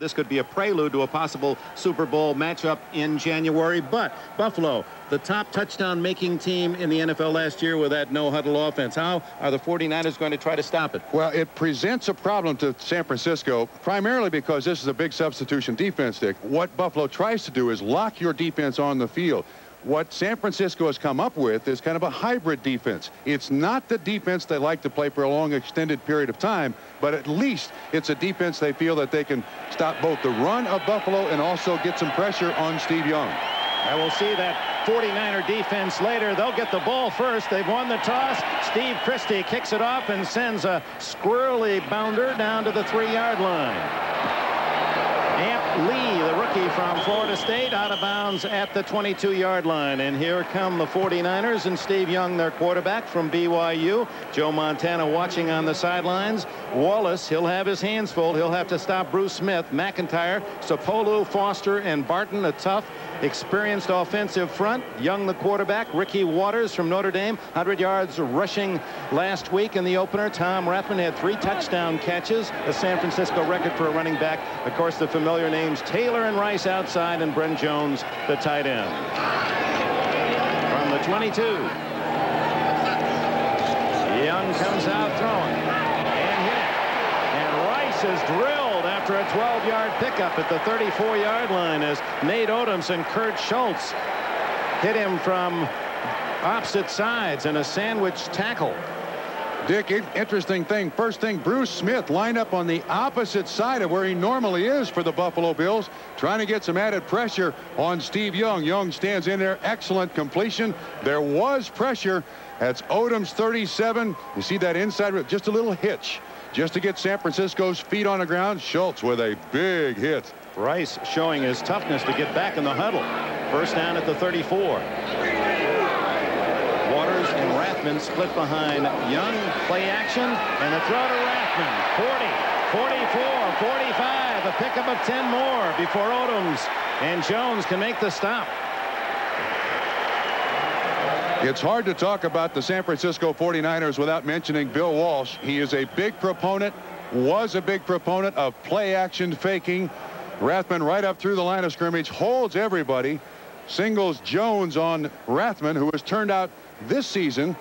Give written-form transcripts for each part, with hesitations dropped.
This could be a prelude to a possible Super Bowl matchup in January. But Buffalo, the top touchdown-making team in the NFL last year with that no-huddle offense. How are the 49ers going to try to stop it? Well, it presents a problem to San Francisco, primarily because this is a big substitution defense, Dick. What Buffalo tries to do is lock your defense on the field. What San Francisco has come up with is kind of a hybrid defense. It's not the defense they like to play for a long extended period of time, but at least it's a defense they feel that they can stop both the run of Buffalo and also get some pressure on Steve Young. I will see that 49er defense later. They'll get the ball first. They've won the toss. Steve Christie kicks it off and sends a squirrely bounder down to the 3-yard line. Lee, the rookie from Florida State, out of bounds at the 22-yard line. And here come the 49ers and Steve Young, their quarterback from BYU. Joe Montana watching on the sidelines. Wallace, he'll have his hands full. He'll have to stop Bruce Smith, McIntyre, Sapolu, Foster, and Barton, a tough, experienced offensive front. Young, the quarterback. Ricky Waters from Notre Dame, 100 yards rushing last week in the opener. Tom Rathman had 3 touchdown catches, a San Francisco record for a running back. Of course, the familiar names Taylor and Rice outside, and Brent Jones, the tight end. From the 22, Young comes out throwing and hit, and Rice is drilled after a 12-yard pickup at the 34-yard line as Nate Odoms and Kurt Schultz hit him from opposite sides in a sandwich tackle. Dick, interesting thing. First thing, Bruce Smith lined up on the opposite side of where he normally is for the Buffalo Bills, trying to get some added pressure on Steve Young. Young stands in there. Excellent completion. There was pressure. That's Odoms 37. You see that inside, just a little hitch just to get San Francisco's feet on the ground. Schultz with a big hit. Rice showing his toughness to get back in the huddle. First down at the 34. Waters and Rathman split behind Young. Play action, and a throw to Rathman. 40, 44, 45. A pickup of 10 more before Odoms and Jones can make the stop. It's hard to talk about the San Francisco 49ers without mentioning Bill Walsh. He is a big proponent, was a big proponent of play action faking. Rathman right up through the line of scrimmage, holds everybody, singles Jones on Rathman, who has turned out this season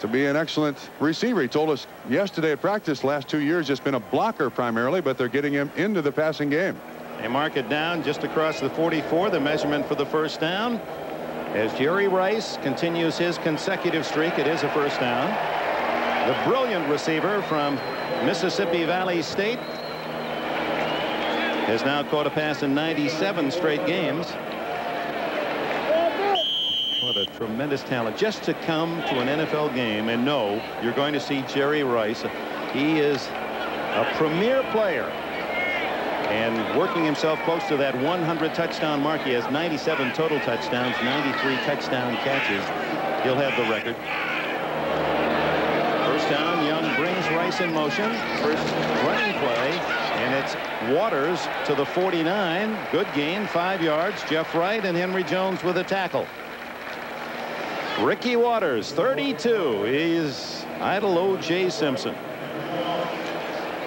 to be an excellent receiver. He told us yesterday at practice, last 2 years just been a blocker primarily, but they're getting him into the passing game. They mark it down just across the 44, the measurement for the first down, as Jerry Rice continues his consecutive streak. It is a first down. The brilliant receiver from Mississippi Valley State has now caught a pass in 97 straight games. What a tremendous talent just to come to an NFL game and know you're going to see Jerry Rice. He is a premier player and working himself close to that 100 touchdown mark. He has 97 total touchdowns, 93 touchdown catches. He'll have the record. First down, Young brings Rice in motion. First running play, and it's Waters to the 49. Good gain, 5 yards. Jeff Wright and Henry Jones with a tackle. Ricky Waters, 32. He's idle O.J. Simpson.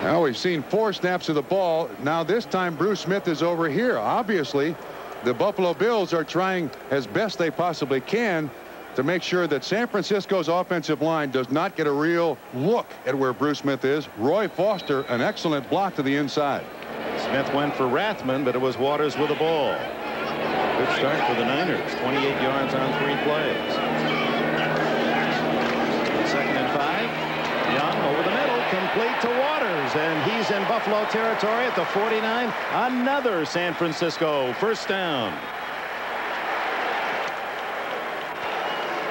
Now we've seen 4 snaps of the ball. Now this time Bruce Smith is over here. Obviously, the Buffalo Bills are trying as best they possibly can to make sure that San Francisco's offensive line does not get a real look at where Bruce Smith is. Roy Foster, an excellent block to the inside. Smith went for Rathman, but it was Waters with the ball. Good start for the Niners. 28 yards on 3 plays. 2nd and 5. Young over the middle, complete to Waters, and he's in Buffalo territory at the 49. Another San Francisco first down.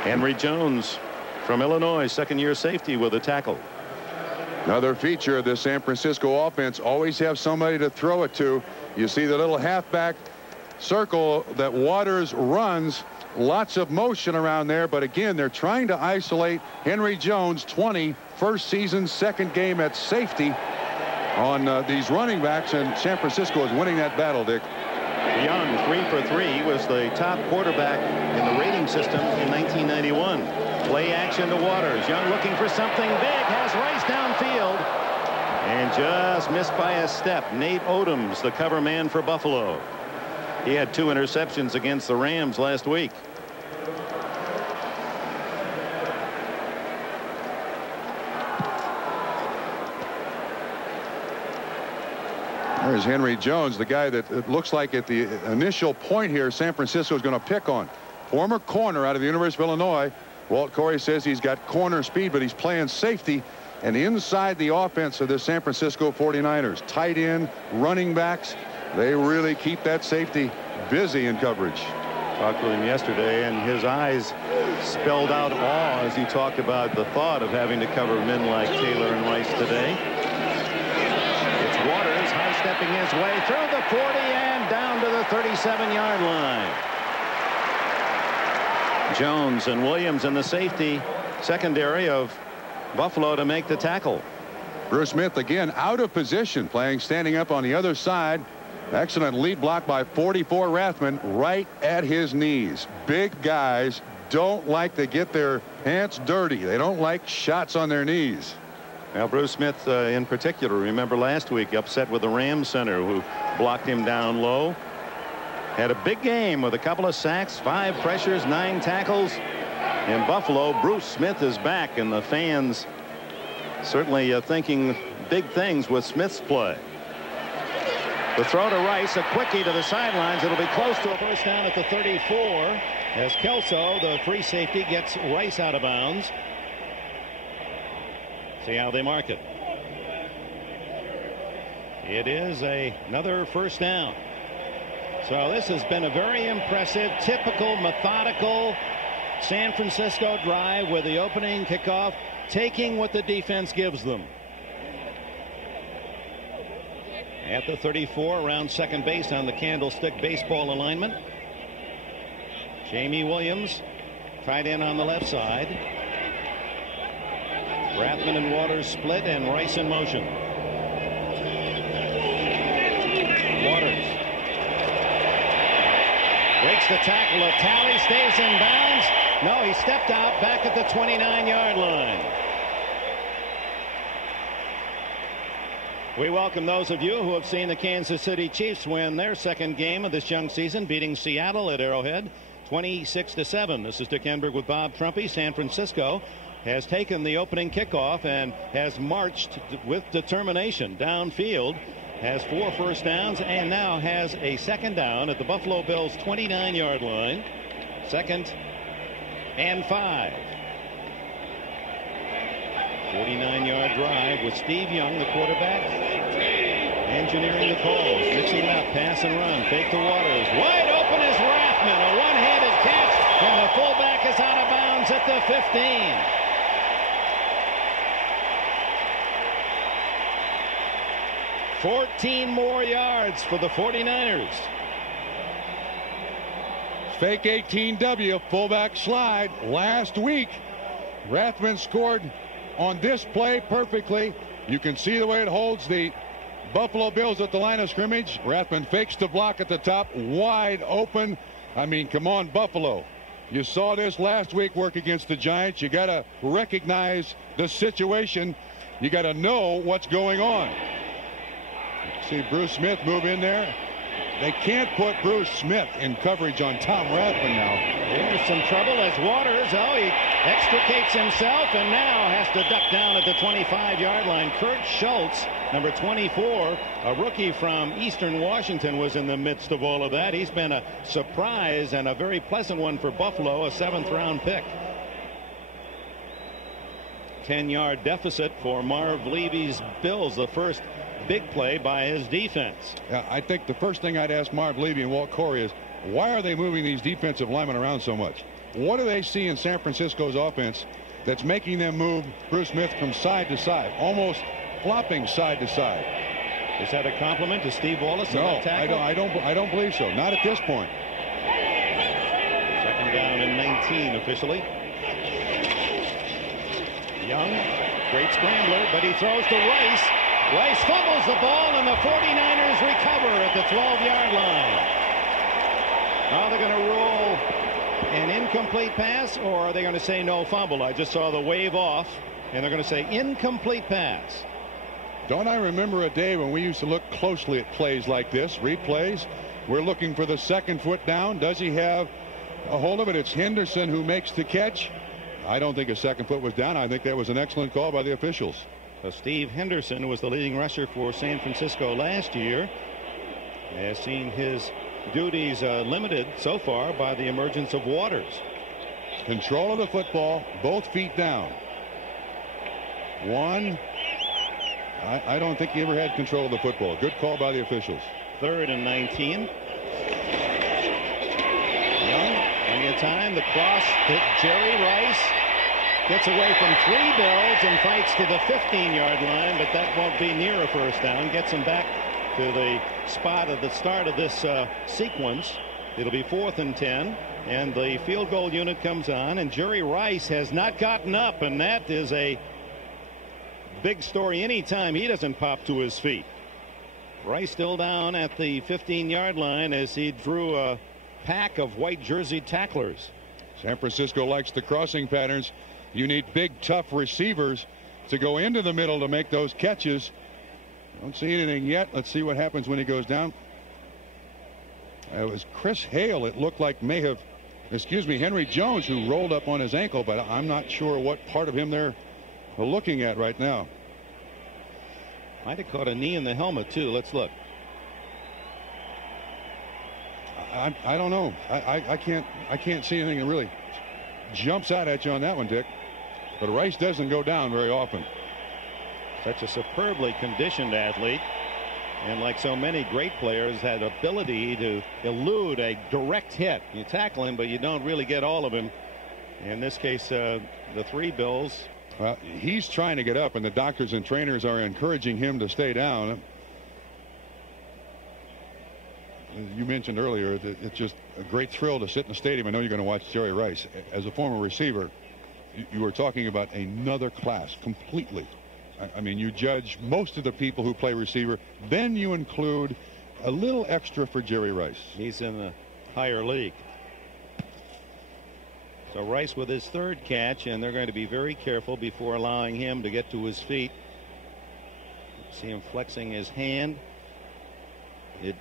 Henry Jones from Illinois, second-year safety with a tackle. Another feature of the San Francisco offense, always have somebody to throw it to. You see the little halfback circle that Waters runs. Lots of motion around there, but again, they're trying to isolate Henry Jones, 20, first season, second game at safety on these running backs, and San Francisco is winning that battle, Dick. Young, 3 for 3, was the top quarterback in the rating system in 1991. Play action to Waters. Young looking for something big, has Rice downfield, And just missed by a step. Nate Odoms, the cover man for Buffalo. He had 2 interceptions against the Rams last week. There's Henry Jones, the guy that it looks like at the initial point here San Francisco is going to pick on. Former corner out of the University of Illinois. Walt Corey says he's got corner speed, but he's playing safety and inside the offense of the San Francisco 49ers. Tight end, running backs, they really keep that safety busy in coverage. Talked to him yesterday, and his eyes spelled out awe as he talked about the thought of having to cover men like Taylor and Weiss today. It's Waters high-stepping his way through the 40 and down to the 37-yard line. Jones and Williams in the safety secondary of Buffalo to make the tackle. Bruce Smith again out of position, playing standing up on the other side. Excellent lead block by 44 Rathman right at his knees. Big guys don't like to get their hands dirty. They don't like shots on their knees. Now Bruce Smith in particular, remember last week, upset with the Rams center who blocked him down low. Had a big game with a couple of sacks, 5 pressures, 9 tackles. In Buffalo, Bruce Smith is back, and the fans certainly thinking big things with Smith's play. The throw to Rice, a quickie to the sidelines. It'll be close to a first down at the 34 as Kelso, the free safety, gets Rice out of bounds. See how they mark it. It is another first down. So this has been a very impressive, typical, methodical San Francisco drive with the opening kickoff, taking what the defense gives them. At the 34, around second base on the candlestick baseball alignment. Jamie Williams, tight end on the left side. Rathman and Waters split, and Rice in motion. Waters breaks the tackle of Talley, stays in bounds. No, he stepped out back at the 29-yard line. We welcome those of you who have seen the Kansas City Chiefs win their second game of this young season, beating Seattle at Arrowhead 26-7. This is Dick Enberg with Bob Trumpy. San Francisco has taken the opening kickoff and has marched with determination downfield, has 4 first downs, and now has a second down at the Buffalo Bills 29-yard line. 2nd and 5. 49-yard drive with Steve Young, the quarterback, engineering the calls, mixing it up, pass and run, fake to Waters. Wide open is Rathman, a one-handed catch, and the fullback is out of bounds at the 15. $14 more yards for the 49ers. Fake 18W, fullback slide. Last week, Rathman scored on this play perfectly. You can see the way it holds the Buffalo Bills at the line of scrimmage. Rathman fakes the block at the top, wide open. I mean, come on, Buffalo. You saw this last week work against the Giants. You got to recognize the situation. You got to know what's going on. See Bruce Smith move in there. They can't put Bruce Smith in coverage on Tom Rathman now. There's some trouble as Waters, he extricates himself and now has to duck down at the 25-yard line. Kurt Schultz, number 24, a rookie from Eastern Washington, was in the midst of all of that. He's been a surprise and a very pleasant one for Buffalo, a 7th-round pick. 10-yard deficit for Marv Levy's Bills, the first big play by his defense. Yeah, I think the first thing I'd ask Marv Levy and Walt Corey is, why are they moving these defensive linemen around so much? What do they see in San Francisco's offense that's making them move Bruce Smith from side to side, almost flopping side to side? Is that a compliment to Steve Wallace? No, I don't believe so. Not at this point. 2nd down and 19 officially. Young, great scrambler, but he throws to Rice. Rice fumbles the ball, and the 49ers recover at the 12-yard line. Now they're going to rule an incomplete pass, or are they going to say no fumble? I just saw the wave off, and they're going to say incomplete pass. Don't I remember a day when we used to look closely at plays like this, replays? We're looking for the second foot down. Does he have a hold of it? It's Henderson who makes the catch. I don't think a second foot was down. I think that was an excellent call by the officials. So Steve Henderson was the leading rusher for San Francisco last year. Has seen his duties limited so far by the emergence of Waters. Control of the football, both feet down. One. I don't think he ever had control of the football. Good call by the officials. 3rd and 19. Young, plenty of time. The cross hit Jerry Rice. Gets away from 3 Bills and fights to the 15-yard line, but that won't be near a first down. Gets him back to the spot at the start of this sequence. It'll be 4th and 10, and the field goal unit comes on, and Jerry Rice has not gotten up, and that is a big story anytime he doesn't pop to his feet. Rice still down at the 15-yard line as he drew a pack of white jersey tacklers. San Francisco likes the crossing patterns. You need big, tough receivers to go into the middle to make those catches. Don't see anything yet. Let's see what happens when he goes down. It was Chris Hale, it looked like Henry Jones, who rolled up on his ankle, but I'm not sure what part of him they're looking at right now. Might have caught a knee in the helmet too. Let's look. I don't know. I can't see anything that really jumps out at you on that one, Dick. But Rice doesn't go down very often. Such a superbly conditioned athlete, and like so many great players, had ability to elude a direct hit. You tackle him, but you don't really get all of him. In this case, the 3 Bills. Well, he's trying to get up, and the doctors and trainers are encouraging him to stay down. You mentioned earlier that it's just a great thrill to sit in the stadium. I know you're going to watch Jerry Rice. As a former receiver, you were talking about another class completely. I mean, you judge most of the people who play receiver, then you include a little extra for Jerry Rice. He's in the higher league. So Rice with his 3rd catch, and they're going to be very careful before allowing him to get to his feet. See him flexing his hand. It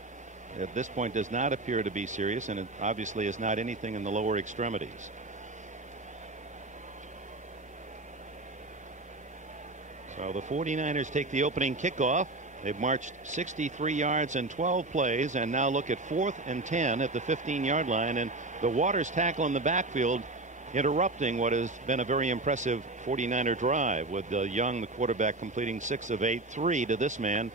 at this point does not appear to be serious, and it obviously is not anything in the lower extremities. So the 49ers take the opening kickoff. They've marched 63 yards in 12 plays, and now look at 4th and 10 at the 15-yard line, and the Waters tackle in the backfield interrupting what has been a very impressive 49er drive, with Young, the quarterback, completing 6 of 8, 3 to this man,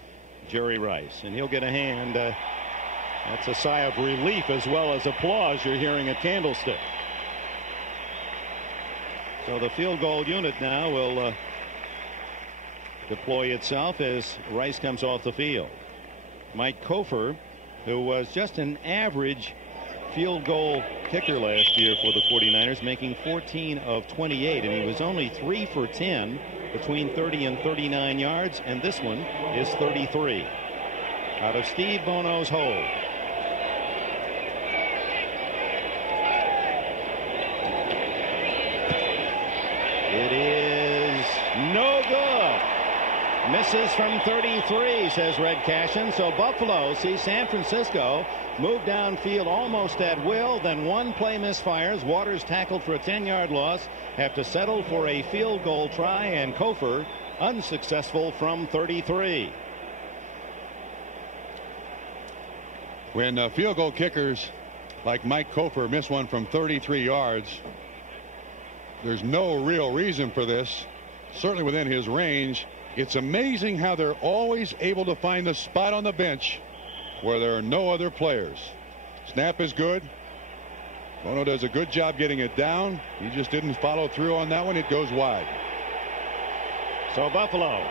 Jerry Rice, and he'll get a hand. That's a sigh of relief as well as applause you're hearing at Candlestick. So the field goal unit now will deploy itself as Rice comes off the field. Mike Cofer, who was just an average field goal kicker last year for the 49ers, making 14 of 28, and he was only 3 for 10 between 30 and 39 yards, and this one is 33 out of Steve Bono's hole. It is no good. Misses from 33, says Red Cashin. So Buffalo sees San Francisco move downfield almost at will. Then one play misfires. Waters tackled for a 10-yard loss. Have to settle for a field goal try, and Cofer unsuccessful from 33. When field goal kickers like Mike Cofer miss one from 33 yards, there's no real reason for this. Certainly within his range. It's amazing how they're always able to find the spot on the bench where there are no other players. Snap is good. Bono does a good job getting it down. He just didn't follow through on that one. It goes wide. So Buffalo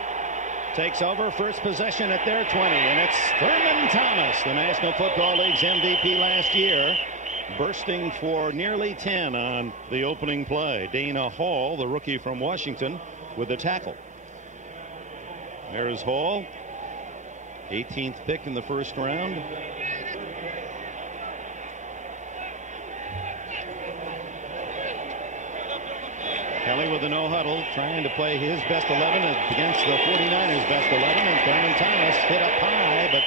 takes over first possession at their 20, and it's Thurman Thomas, the National Football League's MVP last year, bursting for nearly 10 on the opening play. Dana Hall, the rookie from Washington, with the tackle. There's Hall, 18th pick in the first round. Kelly with a no huddle, trying to play his best 11 against the 49ers best 11, and Thurman Thomas hit up high but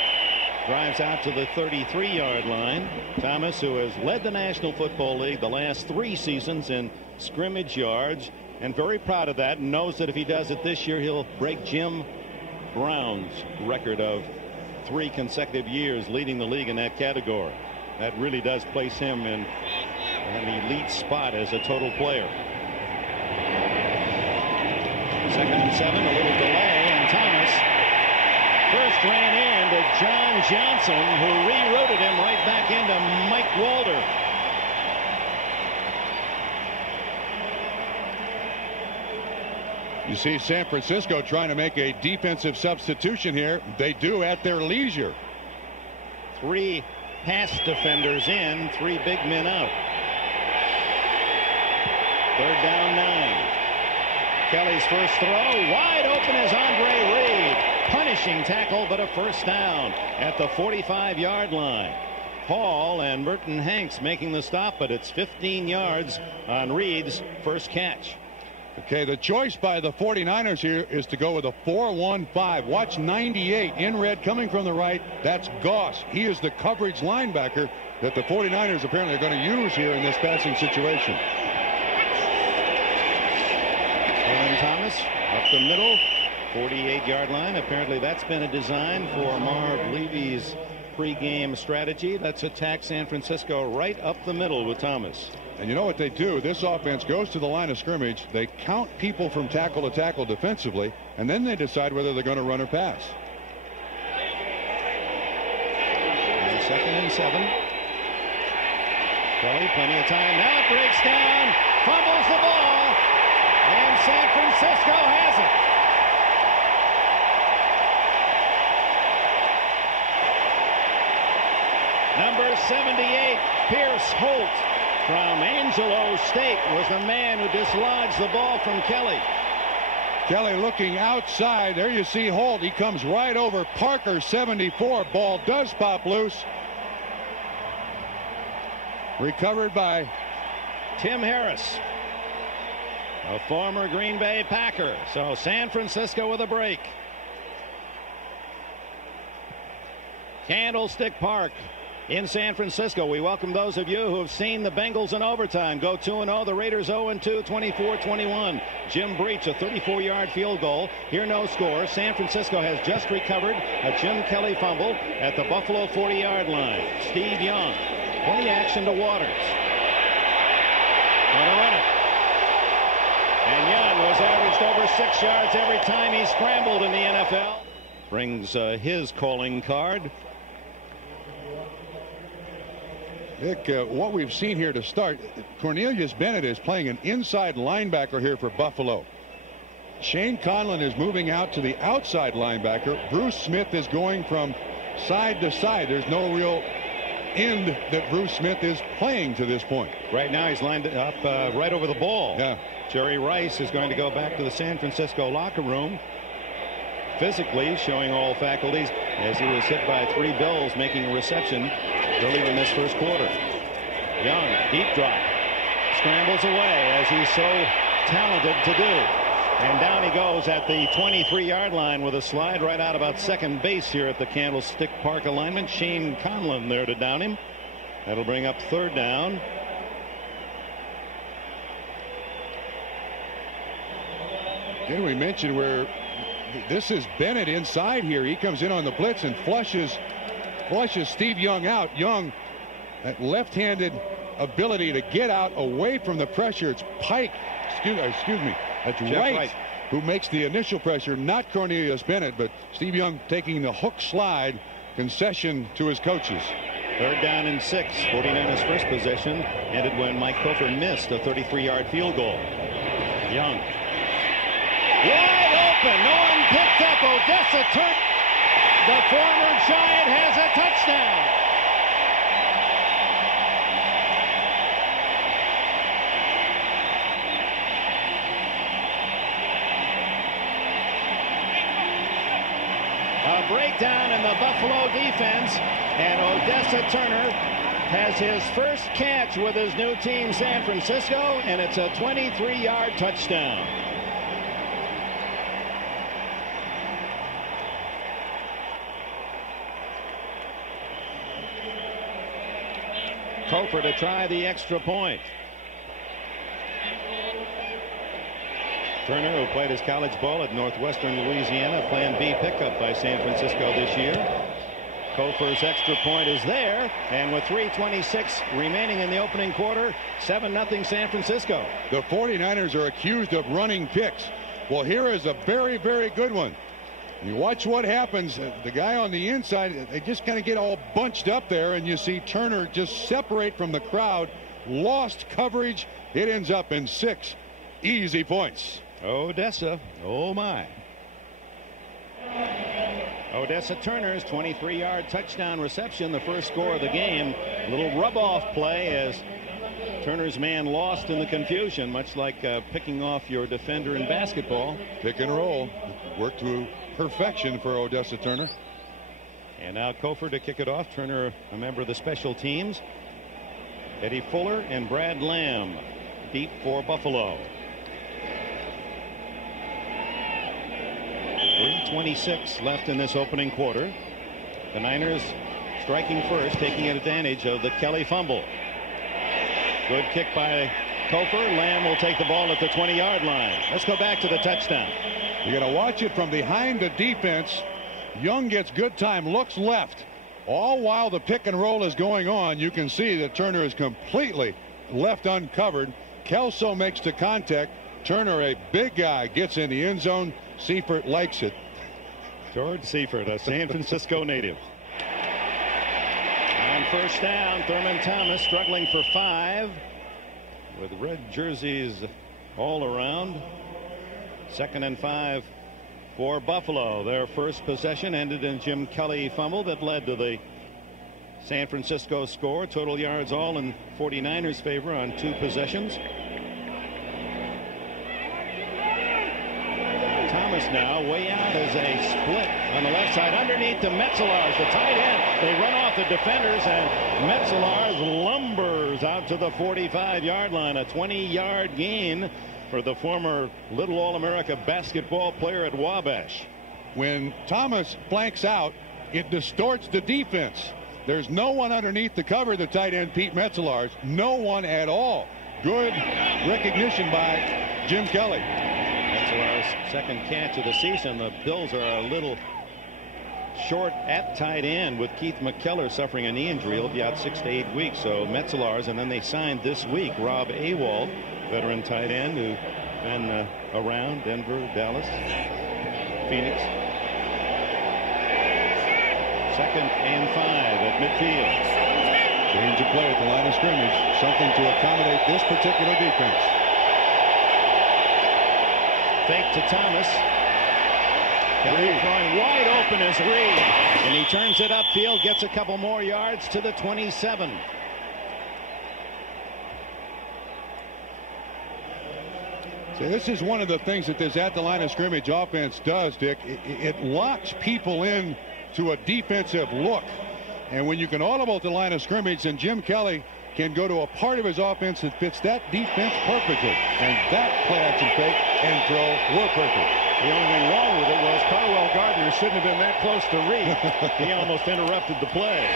drives out to the 33-yard line. Thomas, who has led the National Football League the last 3 seasons in scrimmage yards, and very proud of that, and knows that if he does it this year he'll break Jim Brown's record of 3 consecutive years leading the league in that category. That really does place him in an elite spot as a total player. 2nd and 7, a little delay, and Thomas first ran into John Johnson, who rerouted him right back into Mike Walter. You see San Francisco trying to make a defensive substitution here. They do at their leisure. 3 pass defenders in, 3 big men out. 3rd down 9. Kelly's first throw wide open as Andre Reed. Punishing tackle, but a first down at the 45-yard line. Hall and Merton Hanks making the stop, but it's 15 yards on Reed's first catch. Okay, the choice by the 49ers here is to go with a 4-1-5. Watch 98 in red coming from the right. That's Goss. He is the coverage linebacker that the 49ers apparently are going to use here in this passing situation. Thurman Thomas up the middle, 48-yard line. Apparently that's been a design for Marv Levy's pregame strategy. Let's attack San Francisco right up the middle with Thomas. And you know what they do? This offense goes to the line of scrimmage. They count people from tackle to tackle defensively, and then they decide whether they're going to run or pass. And 2nd and 7. Kelly, plenty of time. Now it breaks down. Fumbles the ball. And San Francisco has it. Number 78, Pierce Holt from Angelo State was the man who dislodged the ball from Kelly. Kelly looking outside. There you see Holt. He comes right over Parker, 74. Ball does pop loose. Recovered by Tim Harris, a former Green Bay Packer. So San Francisco with a break. Candlestick Park in San Francisco. We welcome those of you who have seen the Bengals in overtime go 2-0. The Raiders 0-2, 24-21. Jim Breach, a 34-yard field goal. Here no score. San Francisco has just recovered a Jim Kelly fumble at the Buffalo 40-yard line. Steve Young. Play action to Waters. Going to run it. And Young was averaged over 6 yards every time he scrambled in the NFL. Brings his calling card. Nick, what we've seen here to start, Cornelius Bennett is playing an inside linebacker here for Buffalo. Shane Conlon is moving out to the outside linebacker. Bruce Smith is going from side to side. There's no real end that Bruce Smith is playing to this point. Right now he's lined up right over the ball. Yeah. Jerry Rice is going to go back to the San Francisco locker room, physically showing all faculties, as he was hit by 3 Bills making a reception earlier in this first quarter. Young, deep drop, scrambles away as he's so talented to do. And down he goes at the 23-yard line with a slide right out about second base here at the Candlestick Park alignment. Shane Conlon there to down him. That'll bring up 3rd down. Didn't we mention where this is Bennett inside here? He comes in on the blitz and flushes Steve Young out. Young, that left-handed ability to get out away from the pressure. It's Pike, excuse me, that's Wright who makes the initial pressure, not Cornelius Bennett, but Steve Young taking the hook slide concession to his coaches. 3rd down and 6. 49ers first possession ended when Mike Cofer missed a 33-yard field goal. Young. Wide open. No one picked up. Odessa Turner. The former Giant has a touchdown. A breakdown in the Buffalo defense, and Odessa Turner has his first catch with his new team, San Francisco, and it's a 23-yard touchdown. Cofer to try the extra point. Turner, who played his college ball at Northwestern Louisiana, Plan B pickup by San Francisco this year. Cofer's extra point is there, and with 3:26 remaining in the opening quarter, 7-0 San Francisco. The 49ers are accused of running picks. Well, here is a very, very good one. You watch what happens. The guy on the inside, they just kind of get all bunched up there, and you see Turner just separate from the crowd. Lost coverage. It ends up in 6 easy points. Odessa, oh my. Odessa Turner's 23-yard touchdown reception, the first score of the game. A little rub-off play as Turner's man lost in the confusion, much like picking off your defender in basketball. Pick and roll. Worked to perfection for Odessa Turner. And now Cofer to kick it off. Turner, a member of the special teams. Eddie Fuller and Brad Lamb deep for Buffalo. 3:26 left in this opening quarter. The Niners striking first, taking advantage of the Kelly fumble. Good kick by Cofer. Lamb will take the ball at the 20-yard line. Let's go back to the touchdown. You got to watch it from behind the defense. Young gets good time, looks left. All while the pick and roll is going on, you can see that Turner is completely left uncovered. Kelso makes the contact. Turner, a big guy, gets in the end zone. Seifert likes it. George Seifert, a San Francisco native. On first down, Thurman Thomas struggling for 5 with red jerseys all around. 2nd and 5 for Buffalo. Their first possession ended in Jim Kelly fumble that led to the San Francisco score. Total yards all in 49ers favor on 2 possessions. Thomas now way out as a split on the left side underneath to Metzelaars, the tight end. They run off the defenders, and Metzelaars lumbers out to the 45-yard line. A 20-yard gain for the former Little All-America basketball player at Wabash. When Thomas flanks out, it distorts the defense. There's no one underneath to cover the tight end, Pete Metzelaars. No one at all. Good recognition by Jim Kelly. Metzelaars' second catch of the season. The Bills are a little short at tight end with Keith McKellar suffering a knee injury. He'll be out 6 to 8 weeks. So Metzelaars, and then they signed this week Rob Awald, veteran tight end who's been around Denver, Dallas, Phoenix. 2nd and 5 at midfield. Change of play at the line of scrimmage. Something to accommodate this particular defense. Fake to Thomas. Kelly throwing wide open as Reed, and he turns it upfield, gets a couple more yards to the 27. So this is one of the things that this at the line of scrimmage offense does, Dick. It locks people in to a defensive look, and when you can audible at the line of scrimmage, and Jim Kelly can go to a part of his offense that fits that defense perfectly, and that play action fake and throw were perfect. The only thing wrong with it was Carwell Gardner shouldn't have been that close to Reed. He almost interrupted the play.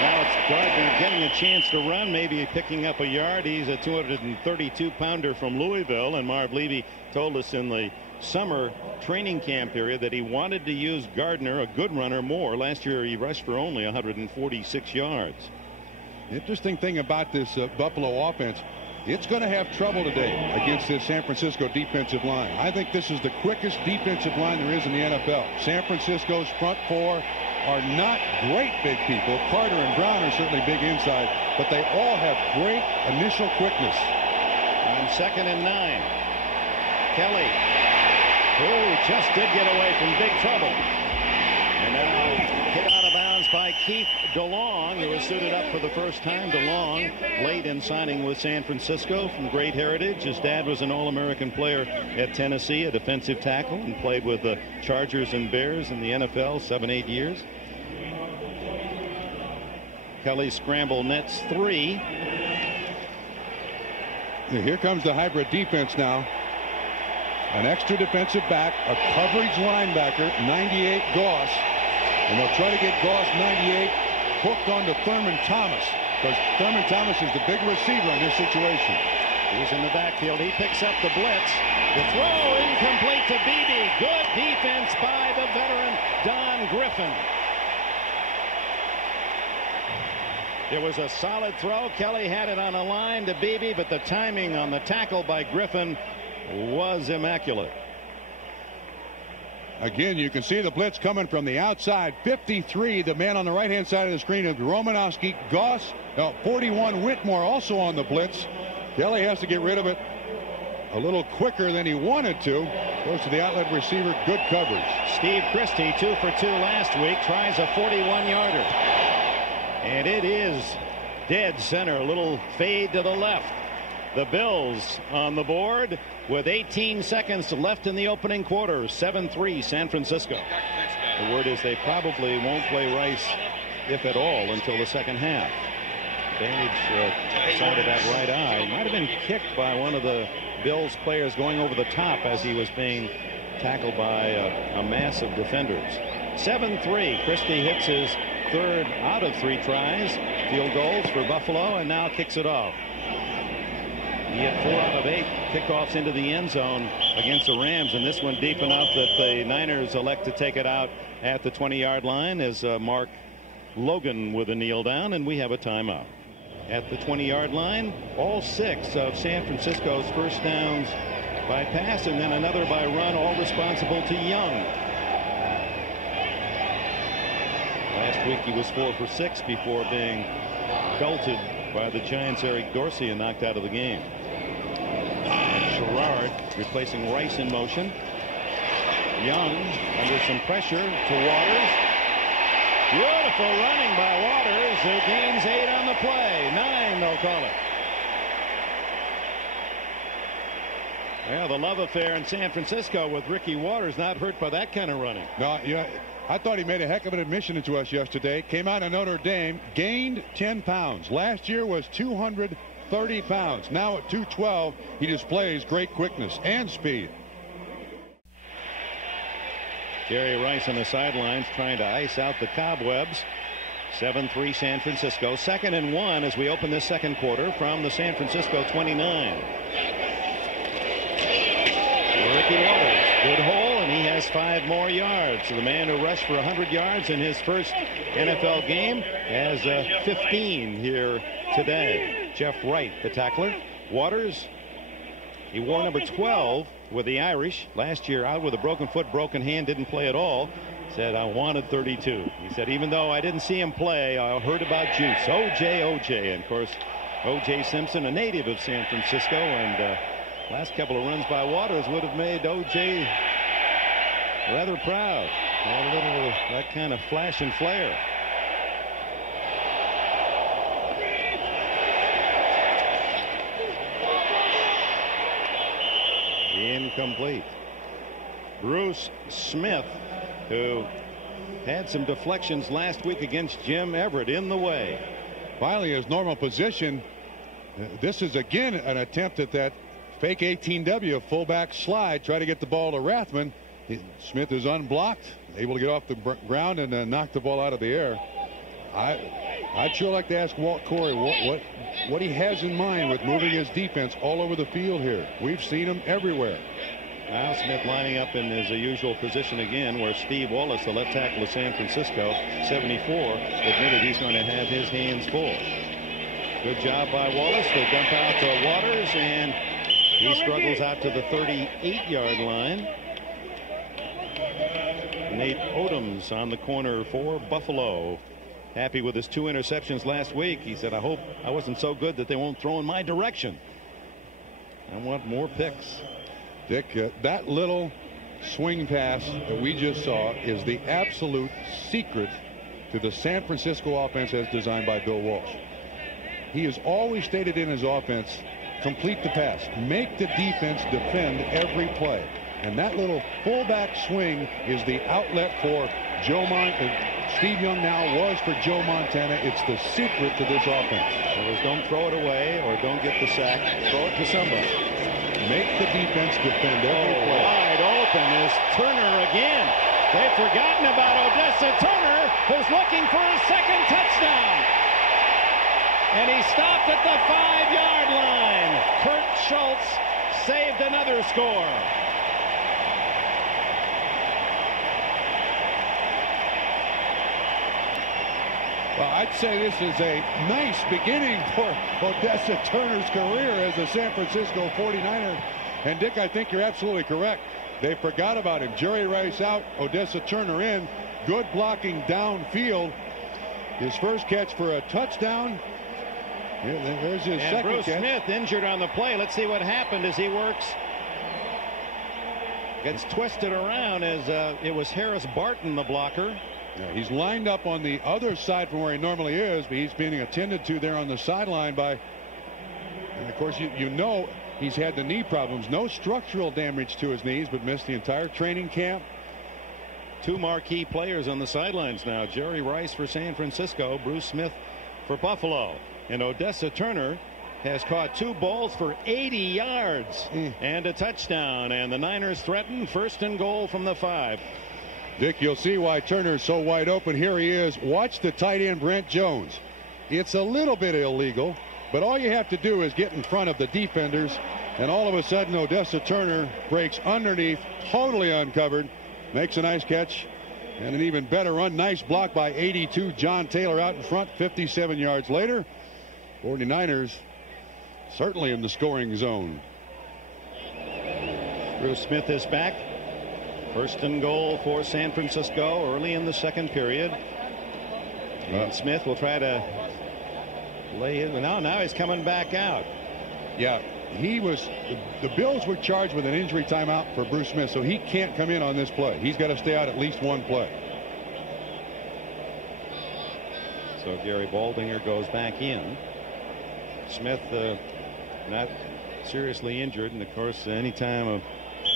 Now it's Gardner getting a chance to run, maybe picking up a yard. He's a 232-pounder from Louisville, and Marv Levy told us in the summer training camp period that he wanted to use Gardner, a good runner, more. Last year he rushed for only 146 yards. Interesting thing about this Buffalo offense, it's going to have trouble today against this San Francisco defensive line. I think this is the quickest defensive line there is in the NFL. San Francisco's front 4 are not great big people. Carter and Brown are certainly big inside, but they all have great initial quickness. On 2nd and 9, Kelly, who just did get away from big trouble. And now hit out of bounds by Keith DeLong, who was suited up for the first time. DeLong late in signing with San Francisco from great heritage. His dad was an All-American player at Tennessee, a defensive tackle, and played with the Chargers and Bears in the NFL 7-8 years. Kelly scramble nets 3. Here comes the hybrid defense now. An extra defensive back, a coverage linebacker, 98 Goss. And they'll try to get Goss, 98, hooked onto Thurman Thomas, because Thurman Thomas is the big receiver in this situation. He's in the backfield. He picks up the blitz. The throw incomplete to Beebe. Good defense by the veteran Don Griffin. It was a solid throw. Kelly had it on a line to Beebe, but the timing on the tackle by Griffin was immaculate. Again, you can see the blitz coming from the outside. 53, the man on the right-hand side of the screen of Romanowski. Goss, 41, Whitmore also on the blitz. Kelly has to get rid of it a little quicker than he wanted to. Goes to the outlet receiver. Good coverage. Steve Christie, 2 for 2 last week, tries a 41-yarder. And it is dead center. A little fade to the left. The Bills on the board with 18 seconds left in the opening quarter. 7-3 San Francisco. The word is they probably won't play Rice, if at all, until the second half. Bandage side of that right eye. Might have been kicked by one of the Bills players going over the top as he was being tackled by a mass of defenders. 7-3. Christie hits his third out of 3 tries. Field goals for Buffalo, and now kicks it off. He had 4 out of 8 kickoffs into the end zone against the Rams, and this one deep enough that the Niners elect to take it out at the 20-yard line as Mark Logan with a kneel down, and we have a timeout. At the 20-yard line, all 6 of San Francisco's first downs by pass, and then another by run, all responsible to Young. Last week he was 4 for 6 before being belted by the Giants' Eric Dorsey and knocked out of the game. And Sherrard replacing Rice in motion. Young under some pressure to Waters. Beautiful running by Waters, who gains 8 on the play. 9, they'll call it. Well, the love affair in San Francisco with Ricky Waters, not hurt by that kind of running. No, yeah, I thought he made a heck of an admission to us yesterday. Came out of Notre Dame, gained 10 pounds. Last year was 230 pounds. Now at 212, he displays great quickness and speed. Jerry Rice on the sidelines trying to ice out the cobwebs. 7-3 San Francisco. 2nd and 1 as we open this second quarter from the San Francisco 29. Ricky Waters, good hole, and he has 5 more yards. So the man who rushed for 100 yards in his first NFL game has 15 here today. Jeff Wright, the tackler. Waters, he wore number 12 with the Irish last year, out with a broken foot, broken hand, didn't play at all. Said, I wanted 32. He said, even though I didn't see him play, I heard about juice. OJ. And of course, OJ Simpson, a native of San Francisco, and last couple of runs by Waters would have made OJ rather proud. Had a little of that kind of flash and flare. Incomplete. Bruce Smith, who had some deflections last week against Jim Everett, in the way. Finally, his normal position. This is again an attempt at that fake 18W, fullback slide. Try to get the ball to Rathman. Smith is unblocked, able to get off the ground and knock the ball out of the air. I'd sure like to ask Walt Corey what he has in mind with moving his defense all over the field here. We've seen him everywhere. Now Smith lining up in his usual position again, where Steve Wallace, the left tackle of San Francisco, 74, admitted he's going to have his hands full. Good job by Wallace. They dump out to Waters, and he struggles out to the 38-yard line. Nate Odoms on the corner for Buffalo. Happy with his 2 interceptions last week. He said, I hope I wasn't so good that they won't throw in my direction. I want more picks. Dick, that little swing pass that we just saw is the absolute secret to the San Francisco offense as designed by Bill Walsh. He has always stated in his offense, complete the pass, make the defense defend every play. And that little fullback swing is the outlet for Steve Young now was for Joe Montana. It's the secret to this offense. Don't throw it away or don't get the sack. Throw it to somebody. Make the defense defend every play. Wide open is Turner again. They've forgotten about Odessa Turner, who's looking for his second touchdown. And he stopped at the 5-yard line. Kurt Schultz saved another score. Well, I'd say this is a nice beginning for Odessa Turner's career as a San Francisco 49er. And Dick, I think you're absolutely correct. They forgot about him. Jerry Rice out, Odessa Turner in. Good blocking downfield. His first catch for a touchdown. There's his second Bruce catch. Smith injured on the play. Let's see what happened as he works. Gets twisted around as it was Harris Barton, the blocker. Yeah, he's lined up on the other side from where he normally is, but he's being attended to there on the sideline by, and of course you know he's had the knee problems. No structural damage to his knees, but missed the entire training camp. Two marquee players on the sidelines now. Jerry Rice for San Francisco, Bruce Smith for Buffalo. And Odessa Turner has caught 2 balls for 80 yards and a touchdown. And the Niners threaten 1st and goal from the 5. Dick, you'll see why Turner's so wide open. Here he is. Watch the tight end Brent Jones. It's a little bit illegal, but all you have to do is get in front of the defenders, and all of a sudden Odessa Turner breaks underneath, totally uncovered, makes a nice catch, and an even better run. Nice block by 82 John Taylor out in front. 57 yards later, 49ers certainly in the scoring zone. Bruce Smith is back. 1st and goal for San Francisco early in the 2nd period. And Smith will try to lay in. Now he's coming back out. Yeah, he was. The Bills were charged with an injury timeout for Bruce Smith, so he can't come in on this play. He's got to stay out at least one play. So Gary Baldinger goes back in. Smith not seriously injured, and of course anytime a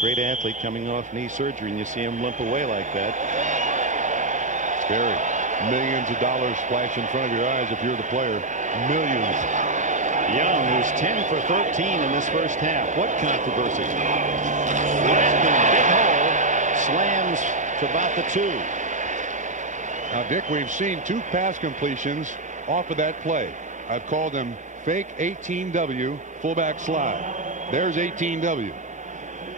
great athlete coming off knee surgery and you see him limp away like that, scary. Millions of dollars flash in front of your eyes if you're the player. Millions. Young, who's 10 for 13 in this first half. What controversy. Rathman, big hole, slams to about the 2. Now, Dick, we've seen 2 pass completions off of that play. I've called them fake 18W fullback slide. There's 18W.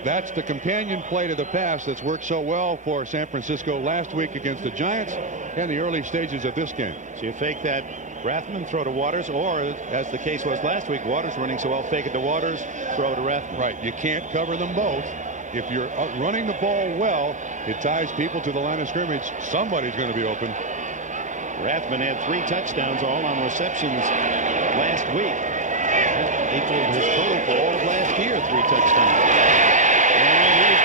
That's the companion play to the pass that's worked so well for San Francisco last week against the Giants and the early stages of this game. So you fake that Rathman, throw to Waters, or as the case was last week, Waters running so well, fake it to Waters, throw to Rathman. Right. You can't cover them both. If you're running the ball well, it ties people to the line of scrimmage. Somebody's going to be open. Rathman had 3 touchdowns, all on receptions last week. Equaled his total for all of last year, 3 touchdowns. And he's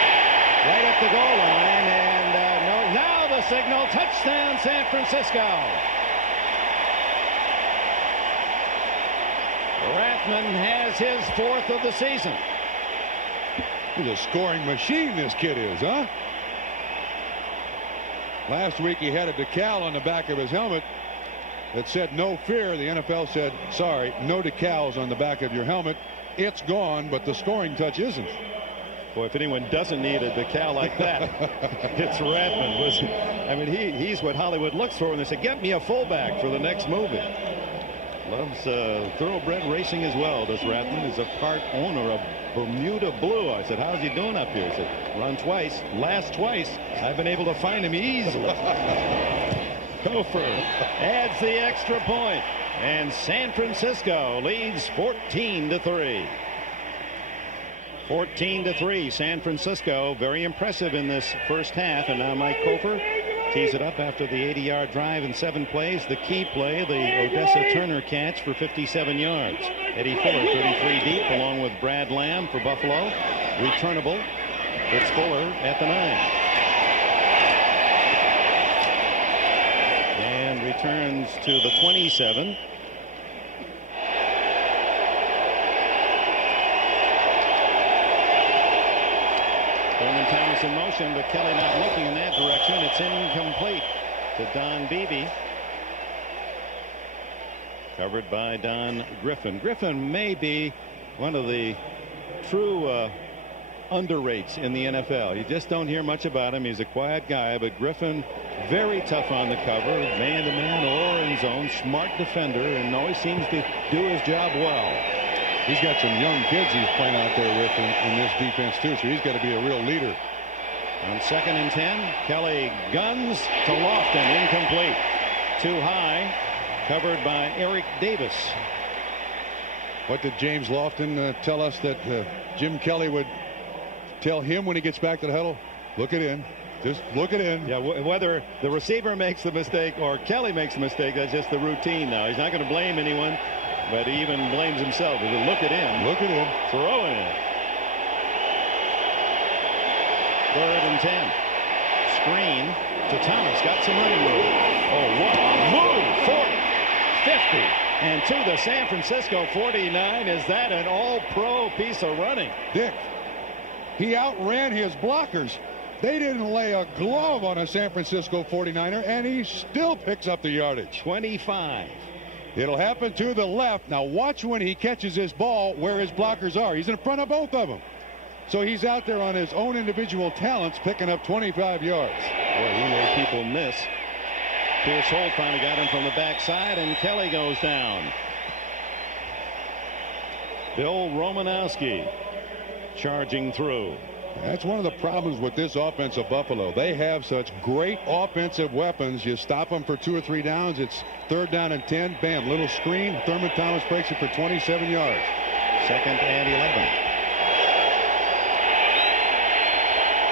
right at the goal line, and now the signal, touchdown San Francisco. Rathman has his 4th of the season. He's a scoring machine, this kid is, huh? Last week he had a decal on the back of his helmet that said no fear. The NFL said, sorry, no decals on the back of your helmet. It's gone, but the scoring touch isn't. Boy, if anyone doesn't need a decal like that, it's Rathman. I mean, he's what Hollywood looks for when they say, get me a fullback for the next movie. Loves thoroughbred racing as well, does Rathman. Is a part owner of Bermuda Blue. I said, how's he doing up here? He said, run twice, last twice. I've been able to find him easily. Cofer adds the extra point, and San Francisco leads 14-3. 14-3. San Francisco very impressive in this first half, and now Mike Cofer tees it up after the 80-yard drive in 7 plays. The key play, the Odessa Turner catch for 57 yards. Eddie Fuller 33 deep along with Brad Lamb for Buffalo. Returnable. It's Fuller at the 9. And returns to the 27. Thurman Thomas in motion, but Kelly not looking in that direction. It's incomplete. to Don Beebe. Covered by Don Griffin. Griffin may be one of the true underrates in the NFL. You just don't hear much about him. He's a quiet guy, but Griffin very tough on the cover, man-to-man or in zone, smart defender, and always seems to do his job well. He's got some young kids he's playing out there with in this defense too, so he's got to be a real leader. On 2nd and 10, Kelly guns to Lofton, incomplete. Too high, covered by Eric Davis. What did James Lofton tell us that Jim Kelly would tell him when he gets back to the huddle? Look it in. Just look it in. Yeah, whether the receiver makes the mistake or Kelly makes a mistake, that's just the routine now. He's not going to blame anyone, but he even blames himself. He'll look it in. Look it in. Throw it in. 3rd and 10. Screen to Thomas. Got some running room. Oh, what a move. 40, 50, and to the San Francisco 49. Is that an all-pro piece of running? Dick, he outran his blockers. They didn't lay a glove on a San Francisco 49er, and he still picks up the yardage. 25. It'll happen to the left. Now watch when he catches this ball where his blockers are. He's in front of both of them. So he's out there on his own individual talents picking up 25 yards. Boy, he made people miss. Pierce Holt finally got him from the backside, and Kelly goes down. Bill Romanowski charging through. That's one of the problems with this offense of Buffalo. They have such great offensive weapons. You stop them for 2 or 3 downs. It's 3rd down and 10. Bam, little screen. Thurman Thomas breaks it for 27 yards. 2nd and 11.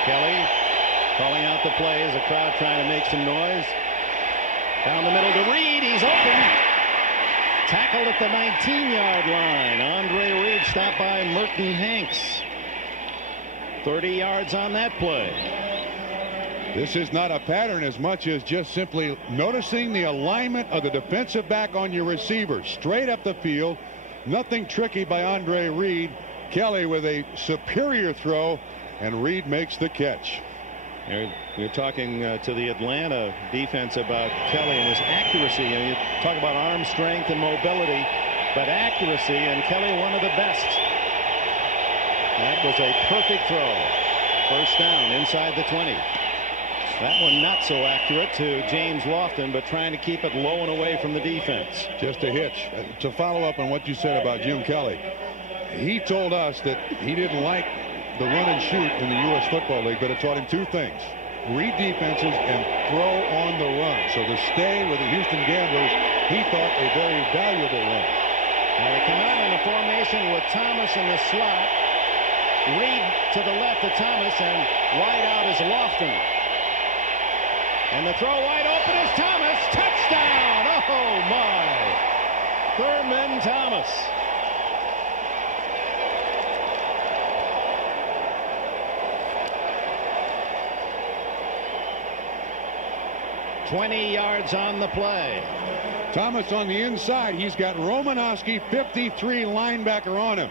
Kelly calling out the plays. A crowd trying to make some noise. Down the middle to Reed. He's open. Tackled at the 19-yard line. Andre Reed stopped by Merton Hanks. 30 yards on that play. This is not a pattern as much as just simply noticing the alignment of the defensive back on your receiver. Straight up the field. Nothing tricky by Andre Reed. Kelly with a superior throw, and Reed makes the catch. You're talking to the Atlanta defense about Kelly and his accuracy. And you talk about arm strength and mobility, but accuracy, and Kelly one of the best. That was a perfect throw. 1st down inside the 20. That one not so accurate to James Lofton, but trying to keep it low and away from the defense. Just a hitch. To follow up on what you said about Jim Kelly, he told us that he didn't like the run and shoot in the U.S. Football League, but it taught him 2 things. Read defenses and throw on the run. So to stay with the Houston Gamblers, he thought a very valuable one. Now they come out in a formation with Thomas in the slot. Reed to the left of Thomas, and wide out is Lofton. And the throw wide open is Thomas. Touchdown! Oh my! Thurman Thomas. $20 yards on the play. Thomas on the inside. He's got Romanowski, 53 linebacker on him.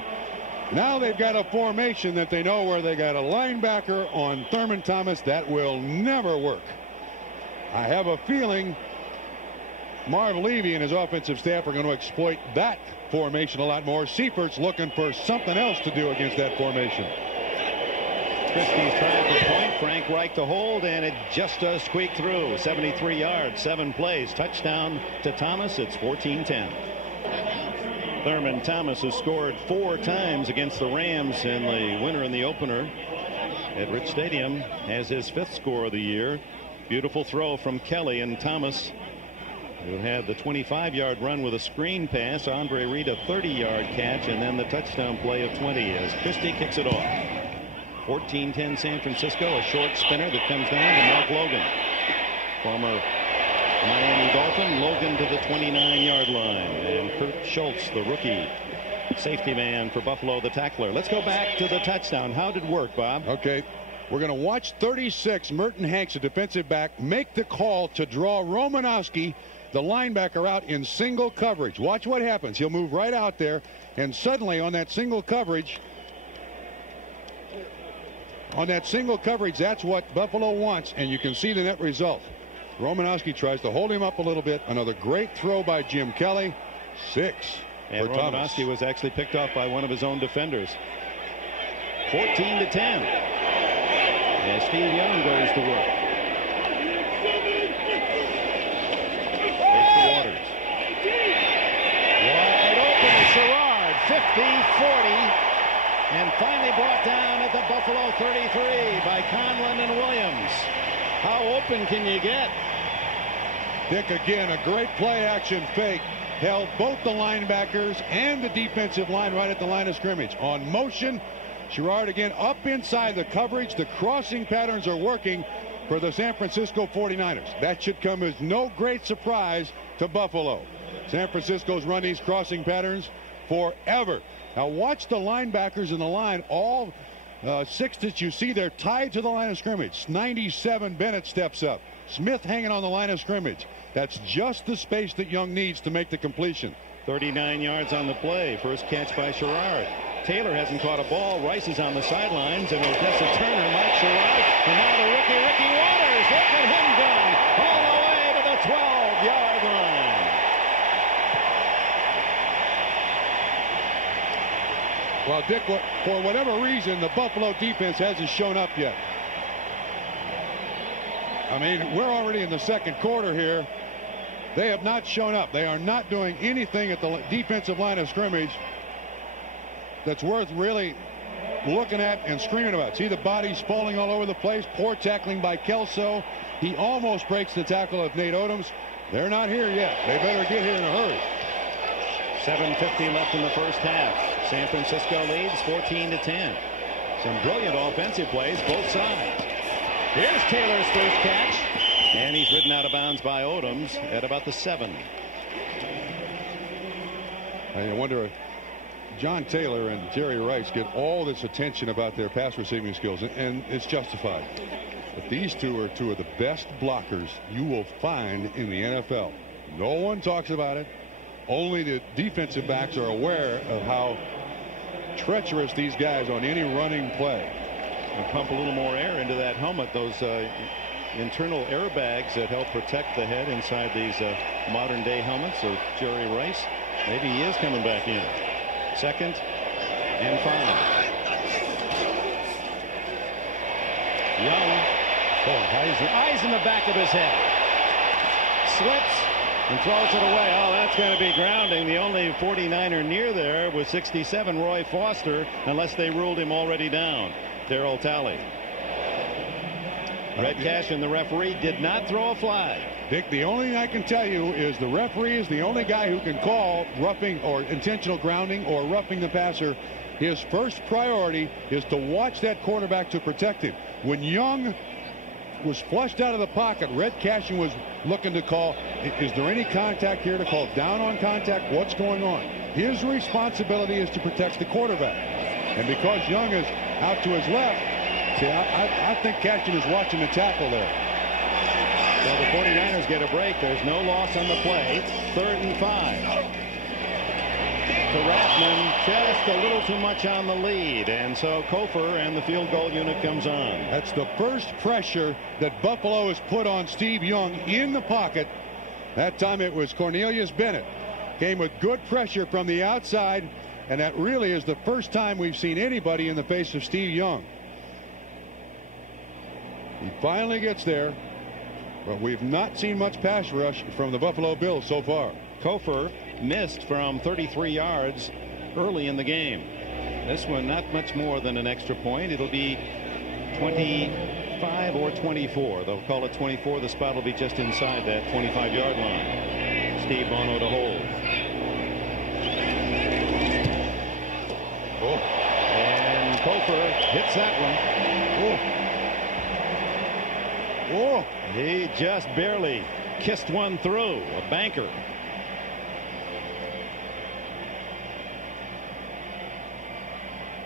Now they've got a formation that they know where they got a linebacker on Thurman Thomas. That will never work. I have a feeling Marv Levy and his offensive staff are going to exploit that formation a lot more. Seifert's looking for something else to do against that formation. Christie's trying at this point. Frank Reich to hold, and it just does squeak through. 73 yards, 7 plays. Touchdown to Thomas. It's 14-10. Thurman Thomas, who scored 4 times against the Rams in the winner in the opener at Rich Stadium, has his 5th score of the year. Beautiful throw from Kelly, and Thomas, who had the 25-yard run with a screen pass. Andre Reed a 30-yard catch, and then the touchdown play of 20 as Christie kicks it off. 14-10 San Francisco. A short spinner that comes down to Mark Logan. Former Miami Dolphin. Logan to the 29-yard line. And Kurt Schultz, the rookie safety man for Buffalo, the tackler. Let's go back to the touchdown. How did it work, Bob? Okay. We're going to watch 36, Merton Hanks, a defensive back, make the call to draw Romanowski, the linebacker, out in single coverage. Watch what happens. He'll move right out there, and suddenly on that single coverage, that's what Buffalo wants, and you can see the net result. Romanowski tries to hold him up a little bit. Another great throw by Jim Kelly. 6 and for Thomas. Romanowski was actually picked off by one of his own defenders. 14-10. And Steve Young goes to work. Take the Waters. Wide open, Sherrard, 50-40. And finally brought down at the Buffalo 33 by Conlon and Williams. How open can you get? Dick, again, a great play action fake. Held both the linebackers and the defensive line right at the line of scrimmage. On motion, Sherrard again up inside the coverage. The crossing patterns are working for the San Francisco 49ers. That should come as no great surprise to Buffalo. San Francisco's run these crossing patterns forever. Now watch the linebackers in the line. All 6 that you see, they're tied to the line of scrimmage. 97 Bennett steps up. Smith hanging on the line of scrimmage. That's just the space that Young needs to make the completion. 39 yards on the play. First catch by Sherrard. Taylor hasn't caught a ball. Rice is on the sidelines, and Odessa Turner, Mike Sherrard, and now the rookie Ricky Waters. Look at him gun all the way to the 12-yard line. Well, Dick, for whatever reason, the Buffalo defense hasn't shown up yet. I mean, we're already in the second quarter here. They have not shown up. They are not doing anything at the defensive line of scrimmage that's worth really looking at and screaming about. See the bodies falling all over the place. Poor tackling by Kelso. He almost breaks the tackle of Nate Odoms. They're not here yet. They better get here in a hurry. 7:50 left in the first half. San Francisco leads 14-10. Some brilliant offensive plays both sides. Here's Taylor's first catch, and he's ridden out of bounds by Odoms at about the 7. I wonder if John Taylor and Jerry Rice get all this attention about their pass receiving skills, and it's justified. But these two are two of the best blockers you will find in the NFL. No one talks about it. Only the defensive backs are aware of how treacherous these guys on any running play. And pump a little more air into that helmet. Those internal airbags that help protect the head inside these modern day helmets. So Jerry Rice, maybe he is coming back in. 2nd and 5. Young. Eyes in the back of his head. Slips and throws it away. Oh, that's going to be grounding. The only 49er near there was 67, Roy Foster, unless they ruled him already down. Darryl Talley. Red Cash and the referee did not throw a flag. Dick, the only thing I can tell you is the referee is the only guy who can call roughing or intentional grounding or roughing the passer. His first priority is to watch that quarterback to protect him. When Young was flushed out of the pocket, Red Cashin was looking to call, is there any contact here, to call down on contact? What's going on? His responsibility is to protect the quarterback. And because Young is out to his left, see, I think Cashin is watching the tackle there. So the 49ers get a break. There's no loss on the play. 3rd and 5. To Rathman, just a little too much on the lead, and so Cofer and the field goal unit comes on. That's the first pressure that Buffalo has put on Steve Young in the pocket. That time it was Cornelius Bennett. Came with good pressure from the outside, and that really is the first time we've seen anybody in the face of Steve Young. He finally gets there, but we've not seen much pass rush from the Buffalo Bills so far. Cofer missed from 33 yards early in the game. This one not much more than an extra point. It'll be 25 or 24. They'll call it 24. The spot will be just inside that 25-yard line. Steve Bono to hold. Oh. And Cofer hits that one. Oh. Oh. He just barely kissed one through. A banker.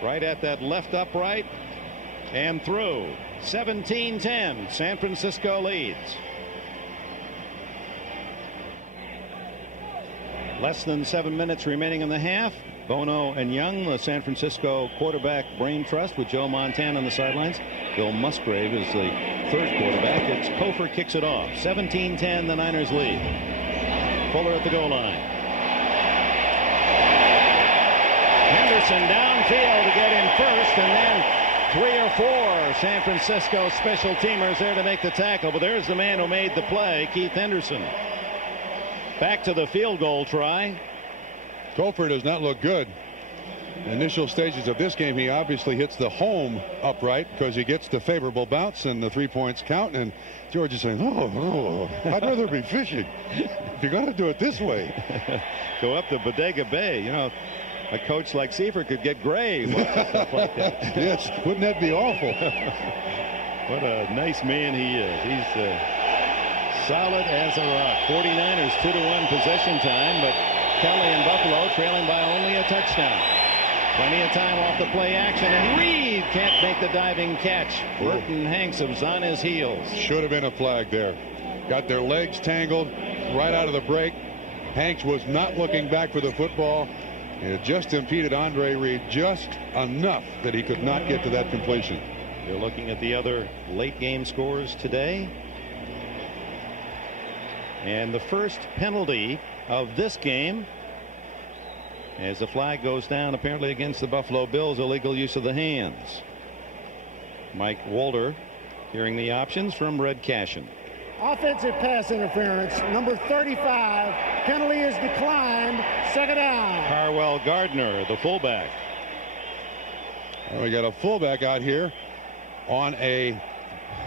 Right at that left upright and through. 17-10. San Francisco leads. Less than 7 minutes remaining in the half. Bono and Young, the San Francisco quarterback brain trust, with Joe Montana on the sidelines. Bill Musgrave is the third quarterback. It's Cofer kicks it off. 17-10, the Niners lead. Fuller at the goal line. Henderson downfield to get in first, and then 3 or 4 San Francisco special teamers there to make the tackle. But there's the man who made the play, Keith Henderson. Back to the field goal try. Cofer does not look good. Initial stages of this game, he obviously hits the home upright because he gets the favorable bounce and the 3 points count. And George is saying, oh, I'd rather be fishing. If you're going to do it this way. Go up to Bodega Bay. You know, a coach like Seifert could get gray. Stuff like that. Yes, wouldn't that be awful? What a nice man he is. He's solid as a rock. 49ers 2-1 possession time, but Kelly and Buffalo trailing by only a touchdown. Plenty of time off the play action, and Reed can't make the diving catch. Burton Hanks was on his heels. Should have been a flag there. Got their legs tangled right out of the break. Hanks was not looking back for the football. It just impeded Andre Reed just enough that he could not get to that completion. You're looking at the other late game scores today. And the first penalty of this game, as the flag goes down apparently against the Buffalo Bills, illegal use of the hands. Mike Walter hearing the options from Red Cashin. Offensive pass interference, number 35. Penalty is declined. Second down. Carwell Gardner, the fullback. Well, we got a fullback out here on a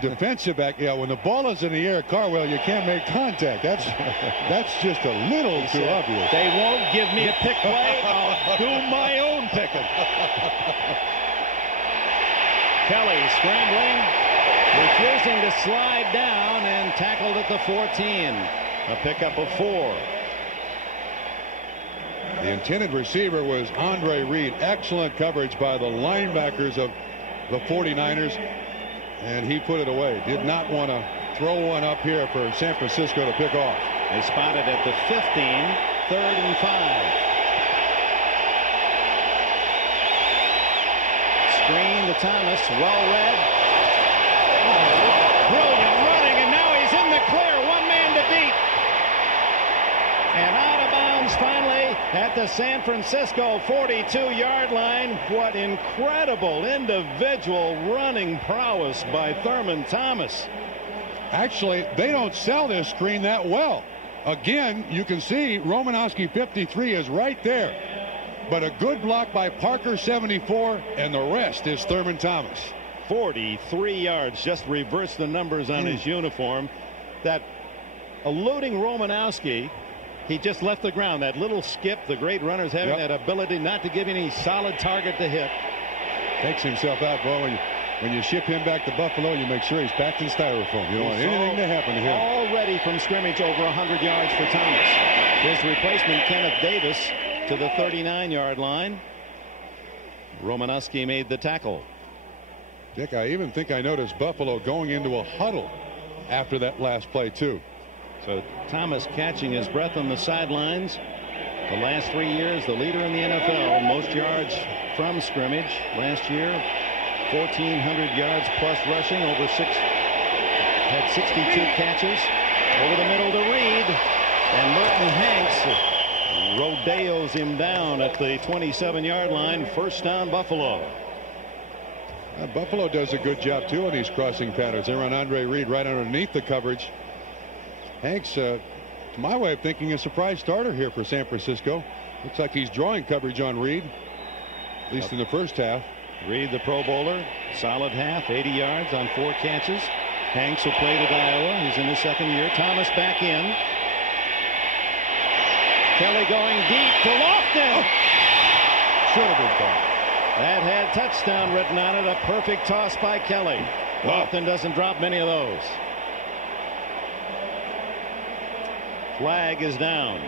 defensive back. Yeah, when the ball is in the air, Carwell, you can't make contact. That's just a little too obvious. They won't give me a pick play. I'll do my own picking. Kelly scrambling, refusing to slide down, and tackled at the 14. A pickup of 4. The intended receiver was Andre Reed. Excellent coverage by the linebackers of the 49ers. And he put it away. Did not want to throw one up here for San Francisco to pick off. They spotted at the 15, 3rd and 5. Screen to Thomas, well read. Brilliant running, and now he's in the clear. One man to beat. And out of bounds finally at the San Francisco 42-yard line. What incredible individual running prowess by Thurman Thomas. Actually, they don't sell this screen that well. Again, you can see Romanowski 53 is right there. But a good block by Parker 74, and the rest is Thurman Thomas. 43 yards, just reversed the numbers on his uniform. That eluding Romanowski, he just left the ground. That little skip, the great runners having that ability not to give any solid target to hit. Takes himself out, boy. When you ship him back to Buffalo, you make sure he's packed in styrofoam. You don't want anything to happen to him. Already from scrimmage over 100 yards for Thomas. His replacement, Kenneth Davis, to the 39-yard line. Romanowski made the tackle. Dick, I even think I noticed Buffalo going into a huddle after that last play, too. So Thomas catching his breath on the sidelines. The last 3 years, the leader in the NFL, most yards from scrimmage. Last year, 1,400 yards plus rushing, had 62 catches. Over the middle to Reed, and Merton Hanks rodeos him down at the 27-yard line. First down, Buffalo. Buffalo does a good job, too, on these crossing patterns. They run Andre Reed right underneath the coverage. Hanks, to my way of thinking, a surprise starter here for San Francisco. Looks like he's drawing coverage on Reed, at least in the first half. Reed, the Pro Bowler, solid half, 80 yards on 4 catches. Hanks, who played at Iowa, he's in his second year. Thomas back in. Kelly going deep to Lofton. Should have been caught. That had touchdown written on it. A perfect toss by Kelly. Lofton doesn't drop many of those. Flag is down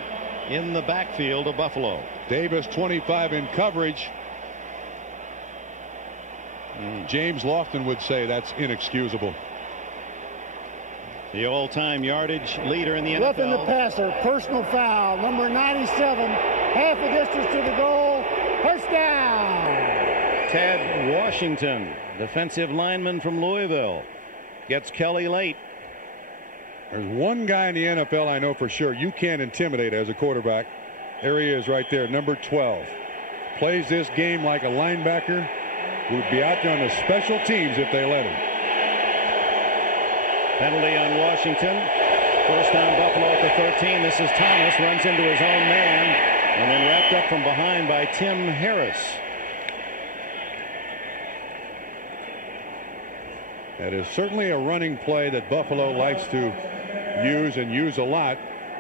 in the backfield of Buffalo. Davis 25 in coverage. James Lofton would say that's inexcusable. The all-time yardage leader in the NFL. Roughing the passer, personal foul, number 97, half a distance to the goal, First down. Ted Washington, defensive lineman from Louisville, gets Kelly late. There's one guy in the NFL I know for sure you can't intimidate as a quarterback. There he is right there, number 12. Plays this game like a linebacker. Would be out there on the special teams if they let him. Penalty on Washington. First down, Buffalo at the 13. This is Thomas, runs into his own man, and then wrapped up from behind by Tim Harris. That is certainly a running play that Buffalo likes to use and use a lot.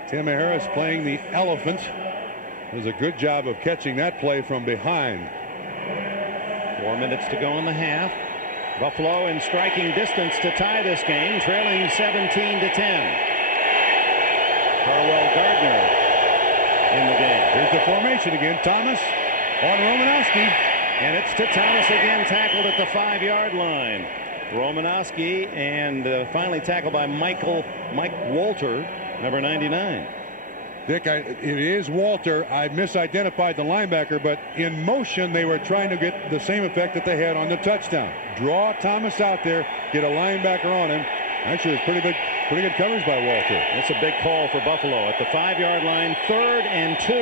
Tim Harris playing the elephant. Does a good job of catching that play from behind. 4 minutes to go in the half. Buffalo in striking distance to tie this game, trailing 17-10. Carwell Gardner in the game. Here's the formation again. Thomas on Romanowski. And it's to Thomas again, tackled at the 5-yard line. Romanowski, and finally tackled by Mike Walter, number 99. Dick, it is Walter. I misidentified the linebacker, but in motion they were trying to get the same effect that they had on the touchdown. Draw Thomas out there, get a linebacker on him. Actually, it's pretty good coverage by Walter. That's a big call for Buffalo at the 5-yard line, 3rd and 2.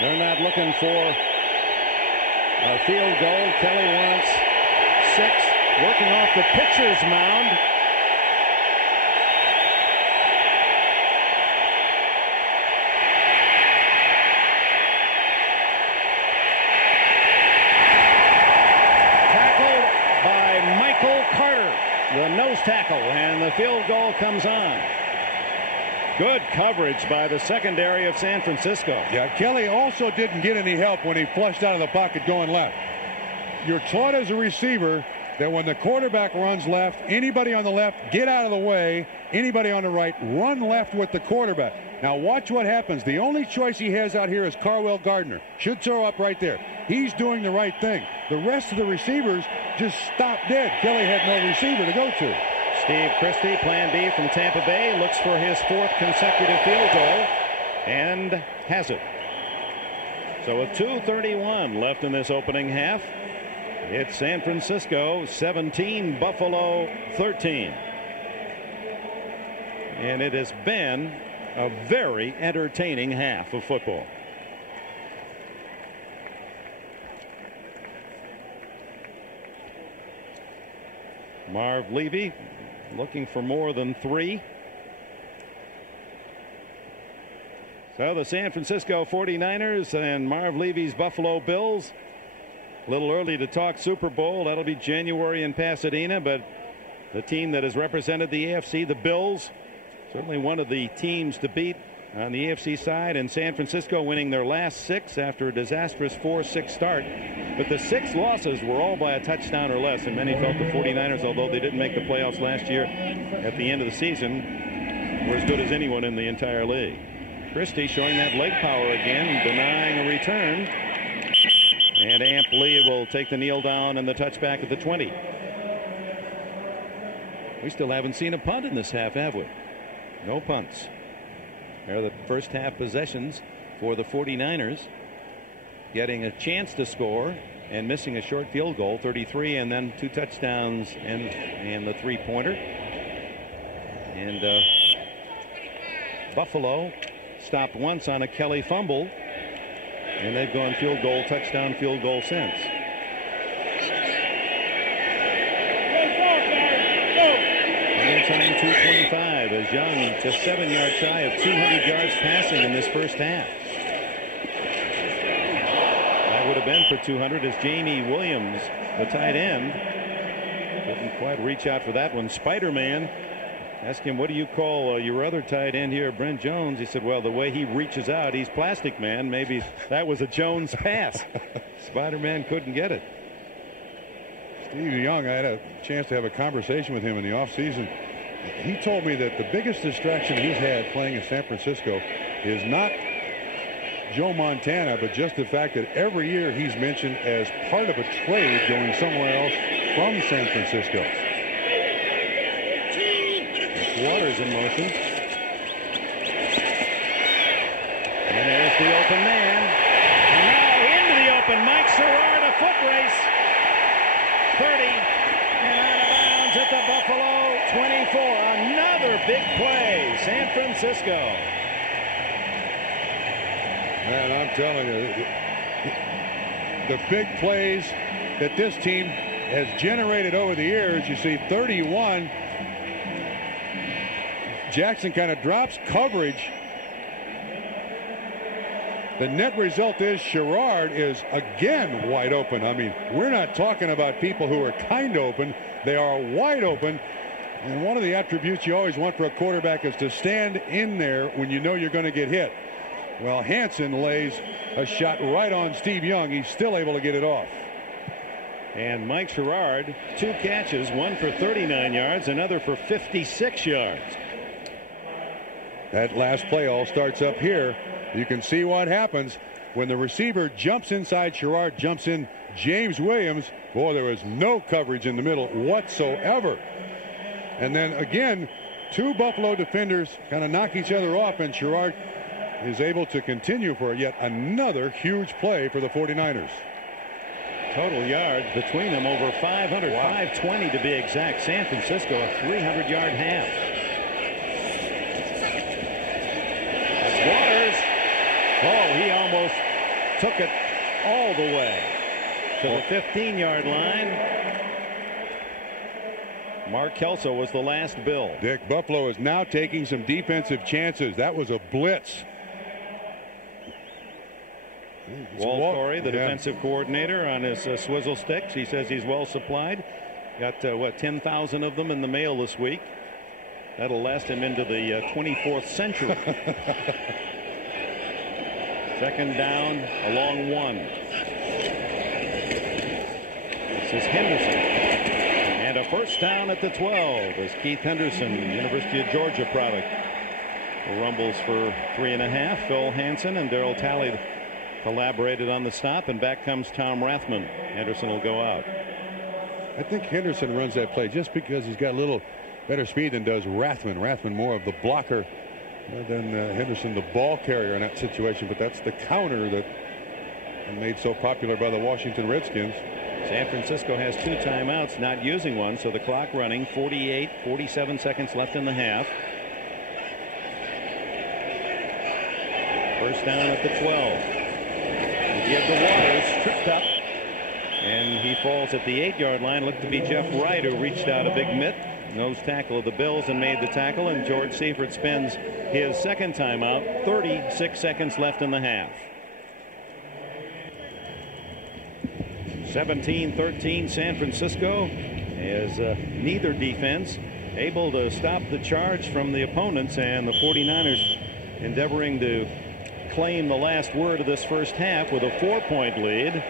They're not looking for a field goal. Kelly wants 6, working off the pitcher's mound. The nose tackle, and the field goal comes on. Good coverage by the secondary of San Francisco. Yeah, Kelly also didn't get any help when he flushed out of the pocket going left. You're taught as a receiver that when the quarterback runs left, anybody on the left, get out of the way. Anybody on the right, run left with the quarterback. Now watch what happens. The only choice he has out here is Carwell Gardner. Should throw up right there. He's doing the right thing. The rest of the receivers just stop dead. Kelly had no receiver to go to. Steve Christie, plan B from Tampa Bay, looks for his 4th consecutive field goal and has it. So with 2:31 left in this opening half, it's San Francisco 17, Buffalo 13. And it has been a very entertaining half of football. Marv Levy looking for more than 3. So the San Francisco 49ers and Marv Levy's Buffalo Bills. A little early to talk Super Bowl. That'll be January in Pasadena, but the team that has represented the AFC, the Bills, certainly one of the teams to beat on the AFC side, and San Francisco winning their last 6 after a disastrous 4-6 start. But the 6 losses were all by a touchdown or less, and many felt the 49ers, although they didn't make the playoffs last year, at the end of the season, were as good as anyone in the entire league. Christie showing that leg power again, denying a return. And Amp Lee will take the kneel down and the touchback at the 20. We still haven't seen a punt in this half, have we? No punts. There are the first half possessions for the 49ers. Getting a chance to score and missing a short field goal, 33, and then 2 touchdowns and the 3-pointer. And Buffalo stopped once on a Kelly fumble, and they've gone field goal, touchdown, field goal since. Time 2:25 as Young just 7 yards shy of 200 yards passing in this first half. That would have been for 200 as Jamie Williams, the tight end, didn't quite reach out for that one. Spider-Man asked him, what do you call your other tight end here, Brent Jones? He said, well, the way he reaches out, he's Plastic Man. Maybe that was a Jones pass. Spider-Man couldn't get it. Steve Young, I had a chance to have a conversation with him in the offseason. He told me that the biggest distraction he's had playing in San Francisco is not Joe Montana, but just the fact that every year he's mentioned as part of a trade going somewhere else from San Francisco. Waters in motion. And there's the open man. And now big play, San Francisco. Man, I'm telling you, the big plays that this team has generated over the years. You see 31. Jackson kind of drops coverage. The net result is Sherrard is again wide open. I mean, we're not talking about people who are kind of open. They are wide open. And one of the attributes you always want for a quarterback is to stand in there when you know you're going to get hit. Well, Hansen lays a shot right on Steve Young. He's still able to get it off. And Mike Sherrard, 2 catches, one for 39 yards, another for 56 yards. That last play all starts up here. You can see what happens when the receiver jumps inside. Sherrard jumps in James Williams. Boy, there was no coverage in the middle whatsoever. And then again, 2 Buffalo defenders kind of knock each other off, and Sherrard is able to continue for yet another huge play for the 49ers. Total yards between them over 500, wow. 520 to be exact. San Francisco a 300-yard half. That's Waters. Oh, he almost took it all the way to the 15-yard line. Mark Kelso was the last Bill. Dick, Buffalo is now taking some defensive chances. That was a blitz. Walt Corey, the defensive coordinator, on his swizzle sticks. He says he's well supplied. Got 10,000 of them in the mail this week. That'll last him into the 24th century. Second down, a long one. This is Henderson. And a first down at the 12 as Keith Henderson, University of Georgia product, rumbles for 3.5. Phil Hansen and Darryl Talley collaborated on the stop, and back comes Tom Rathman. Henderson will go out. I think Henderson runs that play just because he's got a little better speed than does Rathman. Rathman more of the blocker than Henderson the ball carrier in that situation, but that's the counter that made so popular by the Washington Redskins. San Francisco has 2 timeouts, not using one, so the clock running. 47 seconds left in the half. First down at the 12. Give to Waters, tripped up, and he falls at the 8-yard line. Looked to be Jeff Wright, who reached out a big mitt, nose tackle of the Bills, and made the tackle. And George Seifert spends his second timeout. 36 seconds left in the half. 17-13 San Francisco, as neither defense able to stop the charge from the opponents, and the 49ers endeavoring to claim the last word of this first half with a 4-point lead.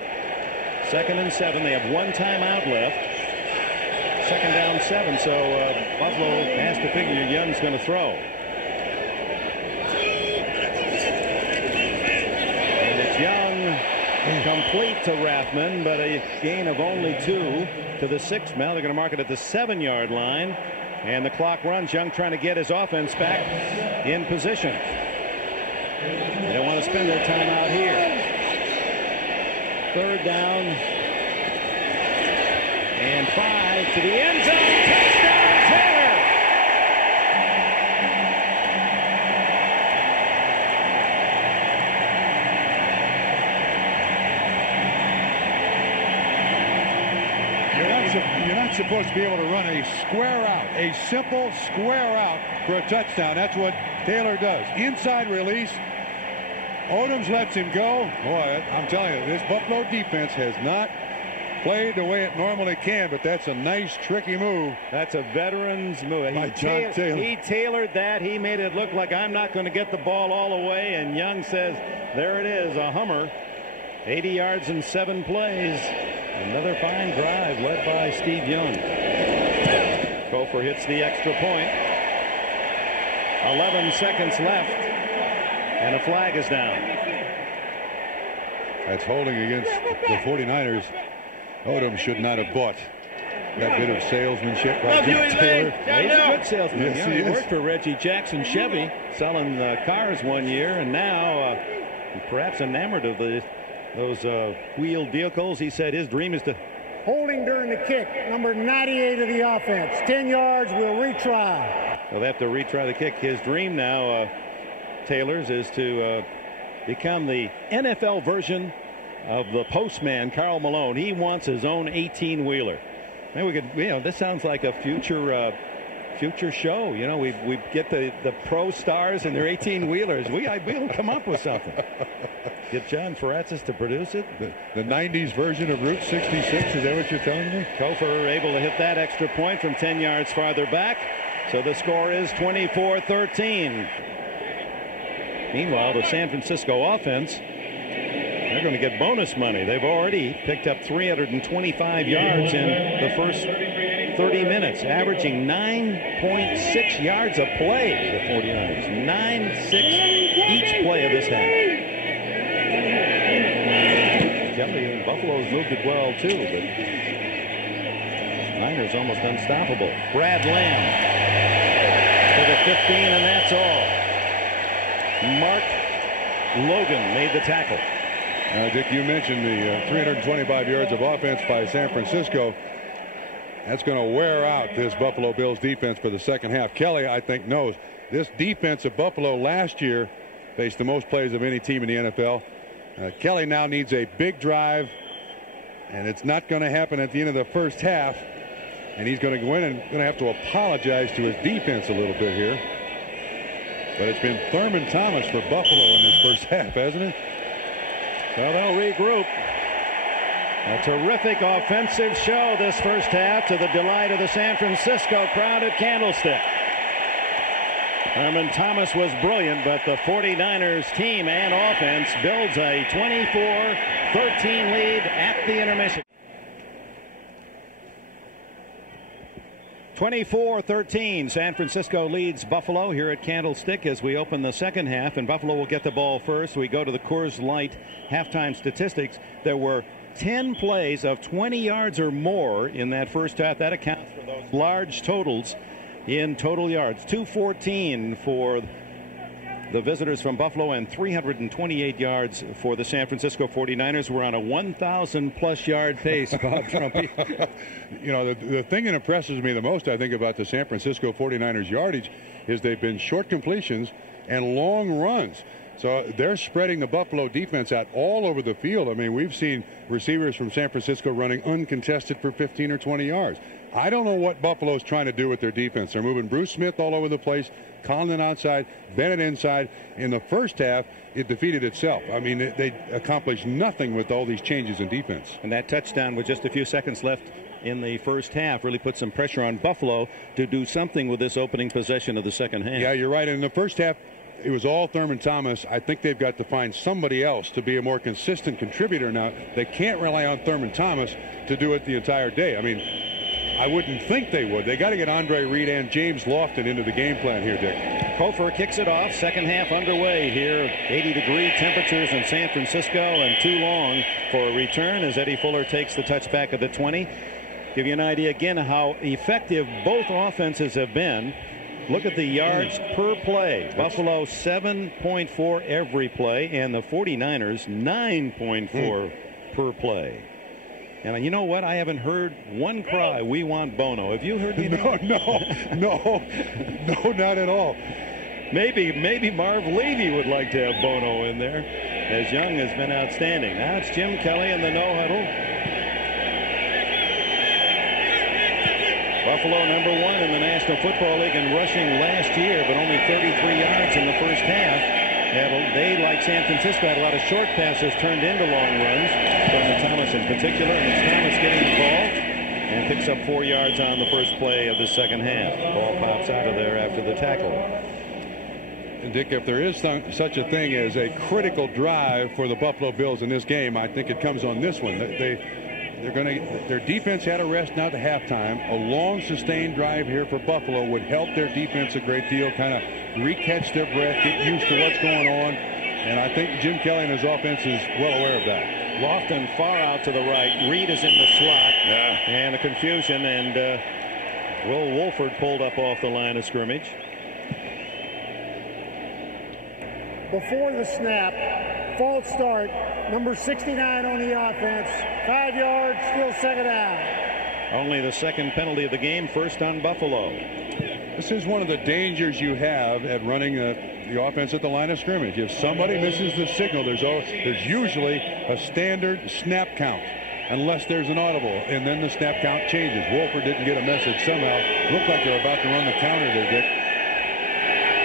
2nd and 7. They have 1 timeout left. 2nd down 7. So Buffalo has to figure Young's going to throw. And it's Young, complete to Rathman, but a gain of only 2 to the 6th. Now they're going to mark it at the 7-yard line, and the clock runs. Young trying to get his offense back in position. They don't want to spend their time out here. 3rd down and 5 to the end zone. Touchdown, Turner! You're not supposed to be able to run a square out, a simple square out for a touchdown. That's what Taylor does. Inside release. Odoms lets him go. Boy, I'm telling you, this Buffalo defense has not played the way it normally can, but that's a nice, tricky move. That's a veteran's move. He tailored that. He made it look like I'm not going to get the ball all the way, and Young says, there it is, a Hummer. 80 yards and 7 plays. Another fine drive led by Steve Young. Cofer hits the extra point. 11 seconds left. And a flag is down. That's holding against the 49ers. Odom should not have bought that bit of salesmanship by Taylor. He's a good salesman. Yes, he worked for Reggie Jackson Chevy, selling cars one year, and now perhaps enamored of those wheeled vehicles. He said his dream is to... Holding during the kick, number 98 of the offense. 10 yards, we'll retry. They'll have to retry the kick. His dream now, Taylor's, is to become the NFL version of the postman, Karl Malone. He wants his own 18-wheeler. Maybe we could, this sounds like a future show. We get the pro stars and their 18-wheelers. We'll come up with something. Get John Faratzis to produce it. The 90s version of Route 66. Is that what you're telling me? Cofer able to hit that extra point from 10 yards farther back. So the score is 24-13. Meanwhile, the San Francisco offense, they're going to get bonus money. They've already picked up 325 yards in the first 30 minutes, averaging 9.6 yards a play. The 49ers, 9.6 each play of this half. Kelly and Buffalo's moved it well too, but Niners almost unstoppable. Brad Lamb to the 15, and that's all. Mark Logan made the tackle. Dick, you mentioned the 325 yards of offense by San Francisco. That's going to wear out this Buffalo Bills defense for the second half. Kelly, I think, knows this defense of Buffalo last year faced the most plays of any team in the NFL. Kelly now needs a big drive, and it's not going to happen at the end of the first half. And he's going to go in and going to have to apologize to his defense a little bit here. But it's been Thurman Thomas for Buffalo in this first half, hasn't it? Well, they'll regroup. A terrific offensive show this first half, to the delight of the San Francisco crowd at Candlestick. Thurman Thomas was brilliant, but the 49ers team and offense builds a 24-13 lead at the intermission. 24-13, San Francisco leads Buffalo here at Candlestick as we open the second half, and Buffalo will get the ball first. We go to the Coors Light halftime statistics. There were 10 plays of 20 yards or more in that first half. That accounts for those large totals in total yards. 214 for the visitors from Buffalo and 328 yards for the San Francisco 49ers. We're on a 1,000-plus yard pace, Bob Trumpy. The thing that impresses me the most, I think, about the San Francisco 49ers yardage is they've been short completions and long runs. So they're spreading the Buffalo defense out all over the field. I mean, we've seen receivers from San Francisco running uncontested for 15 or 20 yards. I don't know what Buffalo's trying to do with their defense. They're moving Bruce Smith all over the place, Conlon outside, Bennett inside. In the first half, it defeated itself. I mean, they accomplished nothing with all these changes in defense. And that touchdown with just a few seconds left in the first half really put some pressure on Buffalo to do something with this opening possession of the second half. Yeah, you're right. In the first half, it was all Thurman Thomas. I think they've got to find somebody else to be a more consistent contributor now. They can't rely on Thurman Thomas to do it the entire day. I mean, I wouldn't think they would. They got to get Andre Reed and James Lofton into the game plan here, Dick. Cofer kicks it off. Second half underway here. 80-degree temperatures in San Francisco, and too long for a return as Eddie Fuller takes the touchback at the 20. Give you an idea again how effective both offenses have been. Look at the yards per play. Buffalo 7.4 every play, and the 49ers 9.4 per play. And you know what? I haven't heard one cry, "We want Bono." Have you heard anything? No, not at all. Maybe Marv Levy would like to have Bono in there, as Young has been outstanding. Now it's Jim Kelly in the no huddle. Buffalo #1 in the National Football League in rushing last year, but only 33 yards in the first half. They, like San Francisco, had a lot of short passes turned into long runs. Thurman Thomas in particular, and it's Thomas getting the ball and picks up 4 yards on the first play of the second half. Ball pops out of there after the tackle. And Dick, if there is such a thing as a critical drive for the Buffalo Bills in this game, I think it comes on this one. Their defense had a rest now to halftime. A long sustained drive here for Buffalo would help their defense a great deal, kind of recatch their breath, get used to what's going on. And I think Jim Kelly and his offense is well aware of that. Lofton far out to the right. Reed is in the slot. Yeah. And a confusion, and Will Wolford pulled up off the line of scrimmage. Before the snap, false start, number 69 on the offense. 5 yards, still second down. Only the second penalty of the game, first on Buffalo. This is one of the dangers you have at running the offense at the line of scrimmage. If somebody misses the signal, there's usually a standard snap count, unless there's an audible, and then the snap count changes. Wolford didn't get a message somehow. Looked like they're about to run the counter there, Dick.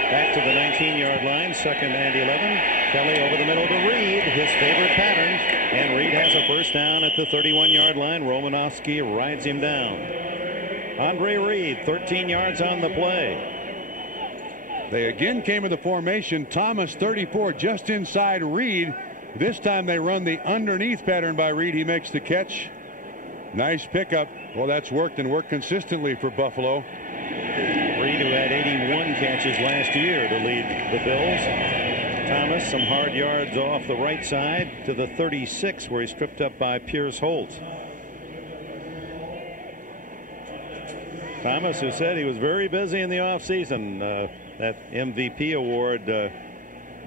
Back to the 19-yard line, 2nd and 11. Kelly over the middle to Reed, his favorite pattern, and Reed has a first down at the 31-yard line. Romanowski rides him down. Andre Reed, 13 yards on the play. They again came with the formation. Thomas, 34, just inside Reed. This time they run the underneath pattern by Reed. He makes the catch. Nice pickup. Well, that's worked and worked consistently for Buffalo. Reed, who had 81 catches last year to lead the Bills. Thomas, some hard yards off the right side to the 36, where he's tripped up by Pierce Holt. Thomas, who said he was very busy in the offseason. That MVP award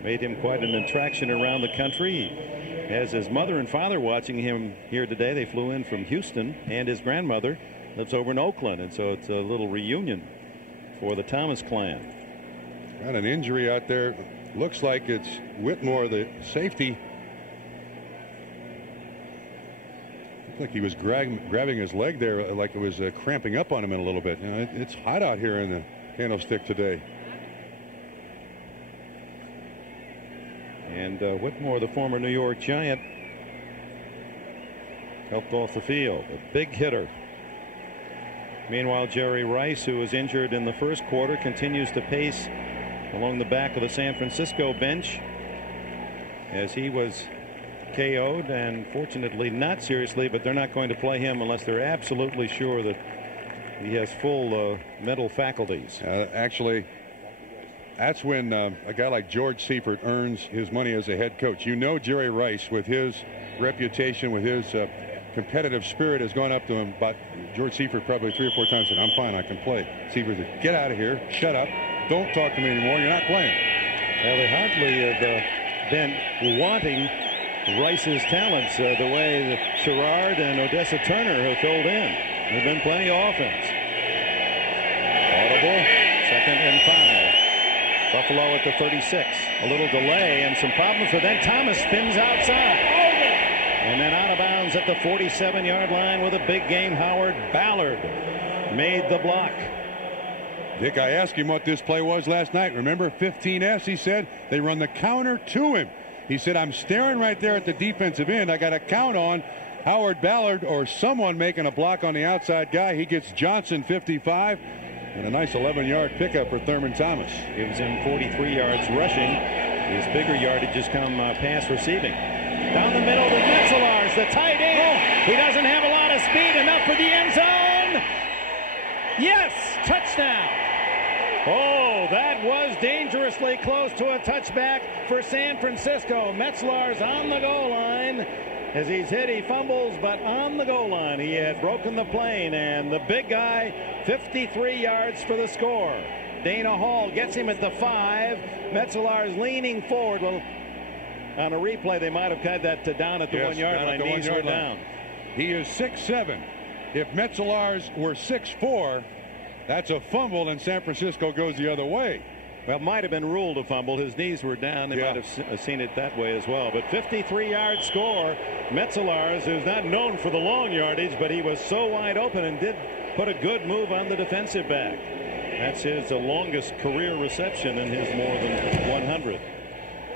made him quite an attraction around the country. He has his mother and father watching him here today. They flew in from Houston, and his grandmother lives over in Oakland, and so it's a little reunion for the Thomas clan. Got an injury out there. Looks like it's Whitmore, the safety. Looked like he was grabbing his leg there, like it was cramping up on him in a little bit. You know, it's hot out here in the Candlestick today. And Whitmore, the former New York Giant, helped off the field. A big hitter. Meanwhile, Jerry Rice, who was injured in the first quarter, continues to pace along the back of the San Francisco bench as he was KO'd, and fortunately not seriously, but they're not going to play him unless they're absolutely sure that he has full mental faculties. Actually, that's when a guy like George Seifert earns his money as a head coach. You know, Jerry Rice, with his reputation, with his competitive spirit, has gone up to him, but George Seifert probably 3 or 4 times said, "I'm fine, I can play." Seifert said, "Get out of here, shut up, don't talk to me anymore, you're not playing." Well, they hardly have been wanting Rice's talents the way that Sherrard and Odessa Turner have filled in. There've been plenty of offense. Audible, 2nd and 5. Buffalo at the 36. A little delay and some problems, but then Thomas spins outside. And then out of bounds at the 47-yard line with a big game. Howard Ballard made the block. Dick, I asked him what this play was last night. Remember 15S, he said. They run the counter to him. He said, "I'm staring right there at the defensive end. I got to count on Howard Ballard or someone making a block on the outside guy." He gets Johnson, 55. And a nice 11-yard pickup for Thurman Thomas. Gives him 43 yards rushing. His bigger yardages come pass receiving. Down the middle to Metzelaars, the tight end. He doesn't have a lot of speed, enough for the end zone. Yes, touchdown. Oh, that was dangerously close to a touchback for San Francisco. Metzelaars on the goal line. As he's hit, he fumbles, but on the goal line, he had broken the plane, and the big guy, 53 yards for the score. Dana Hall gets him at the 5. Metzelaars leaning forward. Well, on a replay, they might have had that down at the 1-yard line. Knees were down. He is 6'7". If Metzelaars were 6'4", that's a fumble, and San Francisco goes the other way. Well, it might have been ruled a fumble. His knees were down. They might have seen it that way as well. But 53-yard score. Metzelaars, who's not known for the long yardage, but he was so wide open and did put a good move on the defensive back. That's his longest career reception in his more than 100.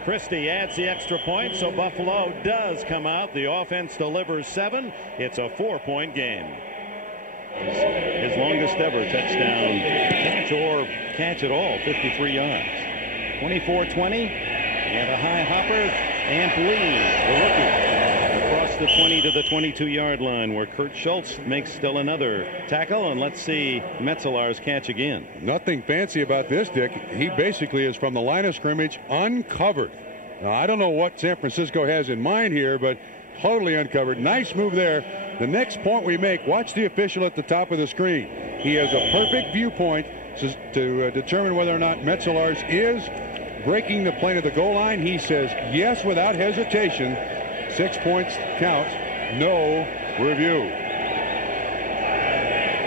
Christie adds the extra point, so Buffalo does come out. The offense delivers 7. It's a 4-point game. His longest ever touchdown catch or catch at all, 53 yards. 24-20, and a high hopper. Amp Lee, the rookie, across the 20 to the 22-yard line, where Kurt Schultz makes still another tackle. And let's see Metzelaars catch again. Nothing fancy about this, Dick. He basically is from the line of scrimmage uncovered. Now, I don't know what San Francisco has in mind here, but totally uncovered. Nice move there. The next point we make, watch the official at the top of the screen. He has a perfect viewpoint to determine whether or not Metzelaars is breaking the plane of the goal line. He says yes without hesitation. 6 points count. No review.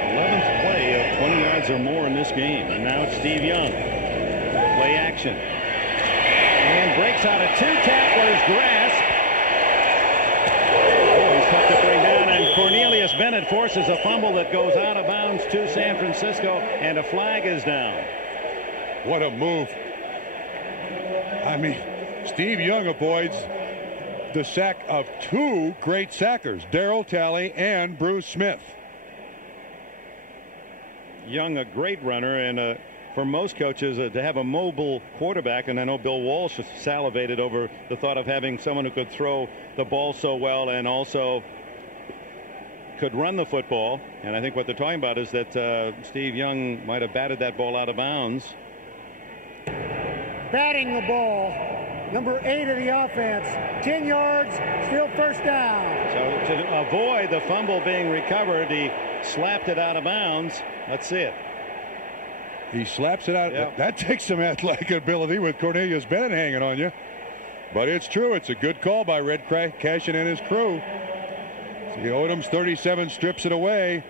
11th play of 20 yards yards or more in this game. And now it's Steve Young. Play action. And breaks out of 2 tacklers grasp. Oh, he's tough to bring down. And Cornelius Bennett forces a fumble that goes out of bounds to San Francisco. And a flag is down. What a move. I mean, Steve Young avoids the sack of 2 great sackers, Darryl Talley and Bruce Smith. Young, a great runner, and for most coaches to have a mobile quarterback, and I know Bill Walsh salivated over the thought of having someone who could throw the ball so well and also could run the football. And I think what they're talking about is that Steve Young might have batted that ball out of bounds. Batting the ball, number 8 of the offense, 10 yards, still first down. So to avoid the fumble being recovered, he slapped it out of bounds. Let's see it. He slaps it out. Yep. That takes some athletic ability with Cornelius Bennett hanging on you. But it's true. It's a good call by Red Cashin and his crew. See, Odom's 37 strips it away.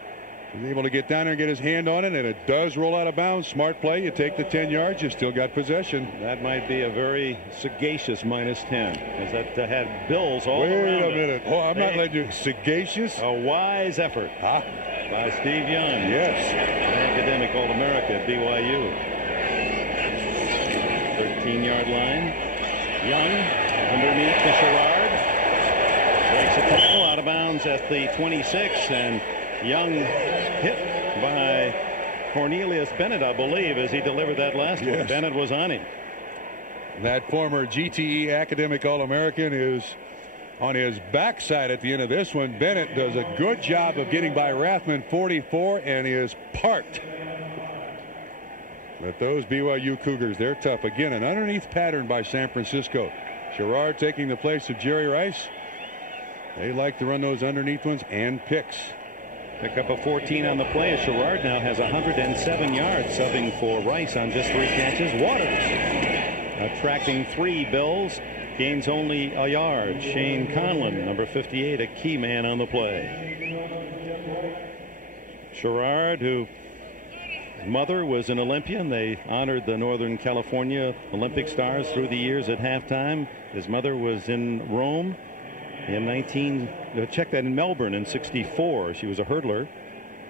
He's able to get down there and get his hand on it, and it does roll out of bounds. Smart play. You take the 10 yards. You still got possession. That might be a very sagacious -10, because that had Bills all around Wait a it. minute. Oh, I'm not letting you. Sagacious? A wise effort by Steve Young. Yes. Academic All-America at BYU. 13-yard line. Young underneath the Sherrard. Breaks a tackle out of bounds at the 26, and Young hit by Cornelius Bennett, I believe, as he delivered that last one. Bennett was on him. That former GTE Academic All-American is on his backside at the end of this one. Bennett does a good job of getting by Rathman, 44, and he is parked. But those BYU Cougars, they're tough. Again, an underneath pattern by San Francisco. Sherrard taking the place of Jerry Rice. They like to run those underneath ones and picks. Pick up a 14 on the play. Sherrard now has 107 yards, subbing for Rice on just 3 catches. Waters attracting 3 Bills, gains only a yard. Shane Conlon, number 58, a key man on the play. Sherrard, who his mother was an Olympian. They honored the Northern California Olympic stars through the years at halftime. His mother was in Rome in in Melbourne in '64. She was a hurdler.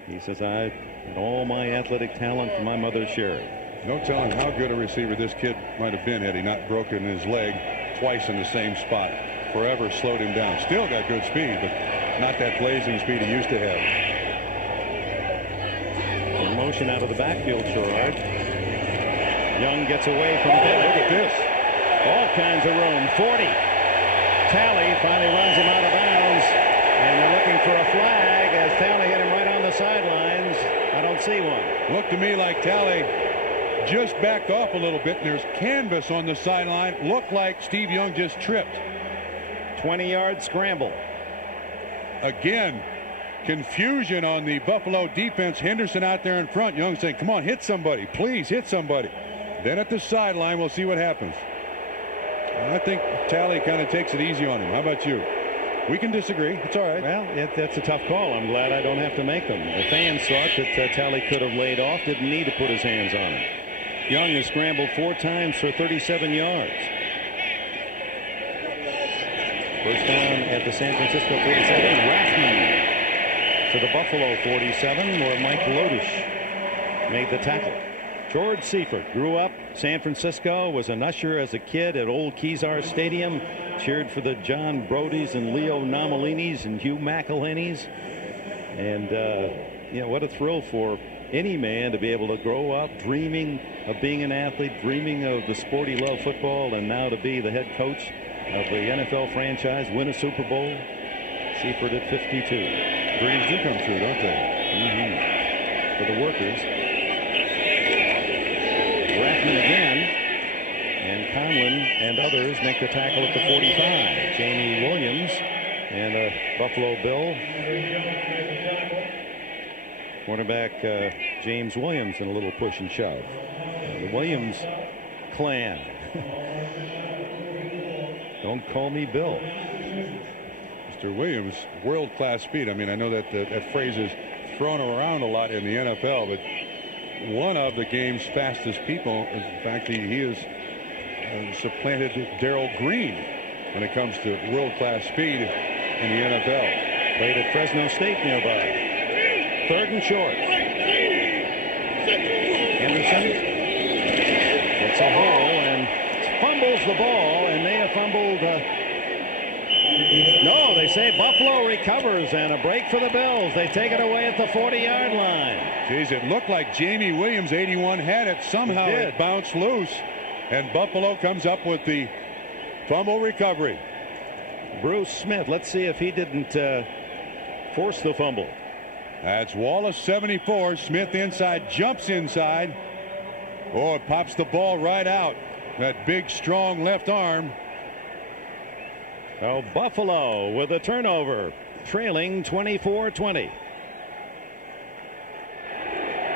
He says, I had all my athletic talent from my mother shared. No telling how good a receiver this kid might have been had he not broken his leg twice in the same spot. Forever slowed him down. Still got good speed, but not that blazing speed he used to have. In motion out of the backfield, Sherrard. Young gets away from Bennett. Look at this. All kinds of room. 40. Talley finally runs him out of bounds, and they're looking for a flag as Talley hit him right on the sidelines. I don't see one. Looked to me like Talley just backed off a little bit, and there's canvas on the sideline. Looked like Steve Young just tripped. 20-yard scramble. Again, confusion on the Buffalo defense. Henderson out there in front. Young saying, come on, hit somebody. Please hit somebody. Then at the sideline, we'll see what happens. I think Talley kind of takes it easy on him. How about you? We can disagree. It's all right. Well, that's a tough call. I'm glad I don't have to make them. The fans thought that Talley could have laid off. Didn't need to put his hands on him. Young has scrambled 4 times for 37 yards. First down at the San Francisco 47. Rathman to the Buffalo 47, where Mike Lodish made the tackle. George Seifert grew up San Francisco, was an usher as a kid at Old Kezar Stadium, cheered for the John Brodys and Leo Nomolinis and Hugh McElhennys. And, what a thrill for any man to be able to grow up dreaming of being an athlete, dreaming of the sport he loved, football, and now to be the head coach of the NFL franchise, win a Super Bowl. Seifert at 52. Dreams do come true, don't they? For the workers. Rathman again, and Conlon and others make the tackle at the 45. Jamie Williams and a Buffalo Bill. Quarterback James Williams in a little push and shove. The Williams clan. Don't call me Bill. Mr. Williams, world-class speed. I mean, I know that that phrase is thrown around a lot in the NFL, but one of the game's fastest people. In fact, he is supplanted Darrell Green when it comes to world-class speed in the NFL. Played at Fresno State nearby. 3rd and short. Henderson gets a hole and fumbles the ball, and they have fumbled. No, they say Buffalo recovers, and a break for the Bills. They take it away at the 40-yard line. Geez, it looked like Jamie Williams, 81, had it. Somehow it bounced loose, and Buffalo comes up with the fumble recovery. Bruce Smith, let's see if he didn't force the fumble. That's Wallace, 74. Smith inside, jumps inside. Oh, it pops the ball right out. That big, strong left arm. Oh, Buffalo with a turnover, trailing 24-20.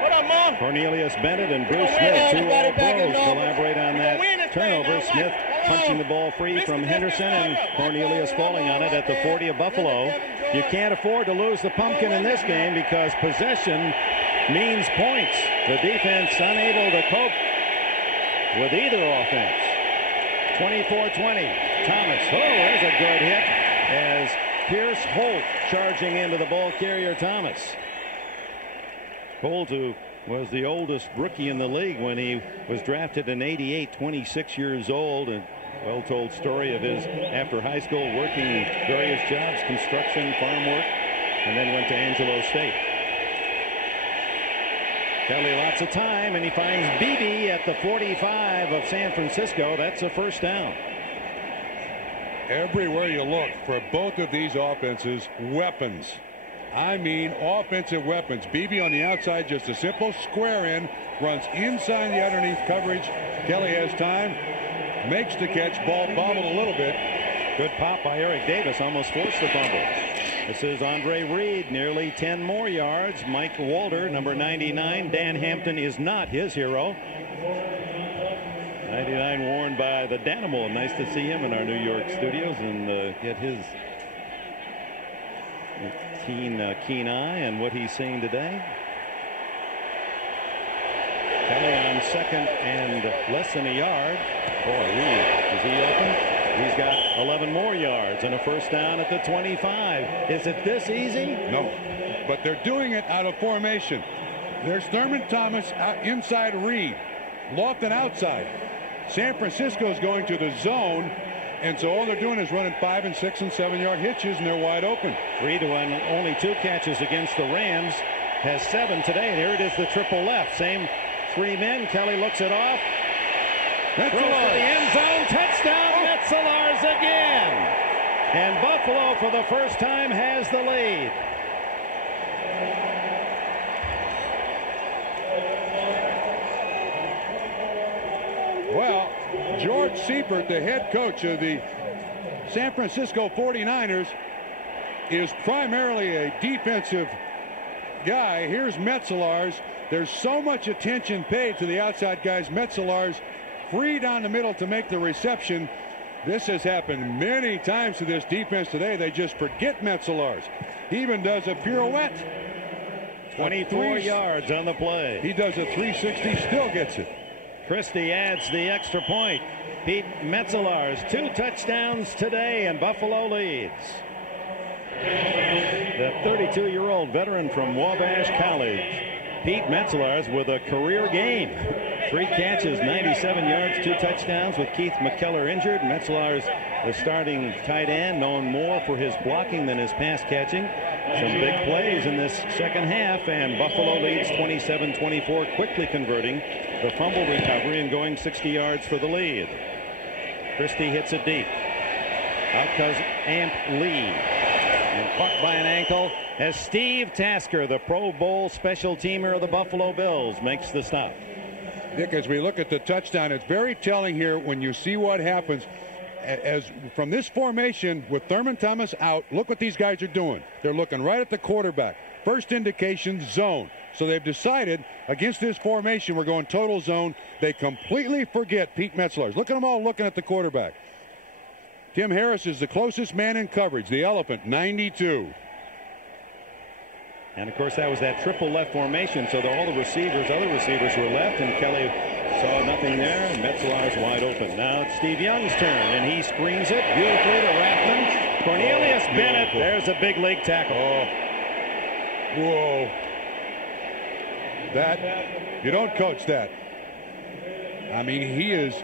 What up, Mom? Cornelius Bennett and Bruce Smith, 2 All-Pros, collaborate on that turnover. Smith punching the ball free from Henderson, and Cornelius falling on it at the 40 of Buffalo. You can't afford to lose the pumpkin in this game because possession means points. The defense unable to cope with either offense. 24-20. Thomas, there's a good hit as Pierce Holt charging into the ball carrier Thomas. Holt, who was the oldest rookie in the league when he was drafted in '88, 26 years old, and well-told story of his after high school working various jobs, construction, farm work, and then went to Angelo State. Kelly lots of time, and he finds Beebe at the 45 of San Francisco. That's a first down. Everywhere you look for both of these offenses, weapons. I mean offensive weapons. Beebe on the outside, just a simple square in, runs inside the underneath coverage. Kelly has time, makes the catch, ball bobbled a little bit. Good pop by Eric Davis, almost forced the fumble. This is Andre Reed, nearly 10 more yards. Mike Walter, number 99. Dan Hampton is not his hero. 99 worn by the Danimal. Nice to see him in our New York studios and get his keen eye and what he's seeing today. Kelly on 2nd and less than a yard. Boy, Reed, is he open? He's got 11 more yards and a first down at the 25. Is it this easy? No, but they're doing it out of formation. There's Thurman Thomas inside Reed. Lofton outside. San Francisco's going to the zone, and so all they're doing is running 5 and 6 and 7 yard hitches, and they're wide open. Reed, who on only 2 catches against the Rams, has 7 today. And here it is, the triple left. Same 3 men. Kelly looks it off. Throw for the end zone. Touchdown, Metzelaars again. And Buffalo, for the first time, has the lead. Well, George Seifert, the head coach of the San Francisco 49ers, is primarily a defensive guy. Here's Metzelaars. There's so much attention paid to the outside guys. Metzelaars free down the middle to make the reception. This has happened many times to this defense today. They just forget Metzelaars. He even does a pirouette. 24 yards on the play. He does a 360, still gets it. Christie adds the extra point. Pete Metzelaars, 2 touchdowns today, and Buffalo leads. The 32-year-old veteran from Wabash College, Pete Metzelaars, with a career game. 3 catches, 97 yards, 2 touchdowns with Keith McKellar injured. Metzelaars, the starting tight end, known more for his blocking than his pass catching. Some big plays in this second half, and Buffalo leads 27-24, quickly converting the fumble recovery and going 60 yards for the lead. Christie hits it deep. Out comes Amp Lee. And caught by an ankle as Steve Tasker, the Pro Bowl special teamer of the Buffalo Bills, makes the stop. Dick, as we look at the touchdown, it's very telling here when you see what happens. As from this formation with Thurman Thomas out, look what these guys are doing. They're looking right at the quarterback. First indication, zone. So they've decided against this formation, we're going total zone. They completely forget Pete Metzelaars. Look at them all looking at the quarterback. Tim Harris is the closest man in coverage. The elephant, 92. And of course that was that triple left formation, so all the other receivers were left, and Kelly saw nothing there. Metzelaars wide open. Now it's Steve Young's turn, and he screens it beautifully to Rathman. Cornelius Bennett, there's a big leg tackle. Oh. Whoa. That, you don't coach that. I mean, he is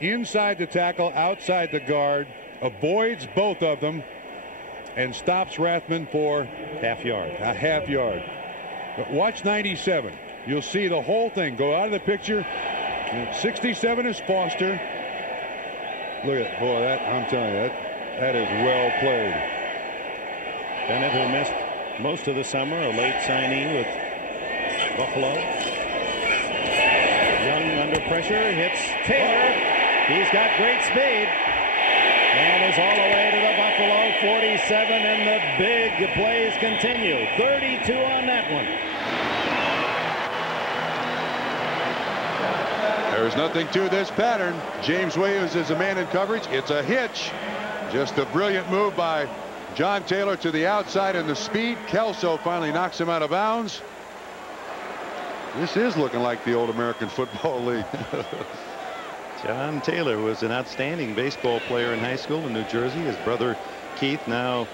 inside the tackle, outside the guard, avoids both of them, and stops Rathman for a half yard. But watch 97. You'll see the whole thing go out of the picture. 67 is Foster. Look at, boy, that, I'm telling you, that is well played. Bennett, who missed most of the summer, a late signee with Buffalo. Young under pressure, hits Taylor. He's got great speed. And is all the way to the Buffalo 47, and the big plays continue. 32 on that one. There's nothing to this pattern. James Williams is a man in coverage. It's a hitch. Just a brilliant move by John Taylor to the outside, and the speed. Kelso finally knocks him out of bounds. This is looking like the old American Football League. John Taylor was an outstanding baseball player in high school in New Jersey. His brother Keith now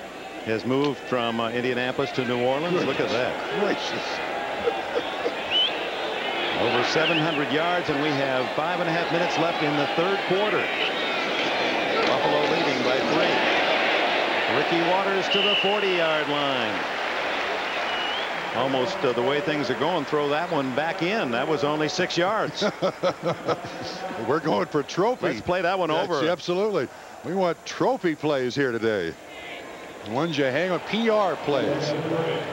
has moved from Indianapolis to New Orleans. Look at that. Gracious. Over 700 yards, and we have 5.5 minutes left in the third quarter. Buffalo leading by 3. Ricky Waters to the 40-yard line. Almost the way things are going, throw that one back in. That was only 6 yards. We're going for trophy. Let's play that one over. Absolutely. We want trophy plays here today. Ones you hang on, PR plays.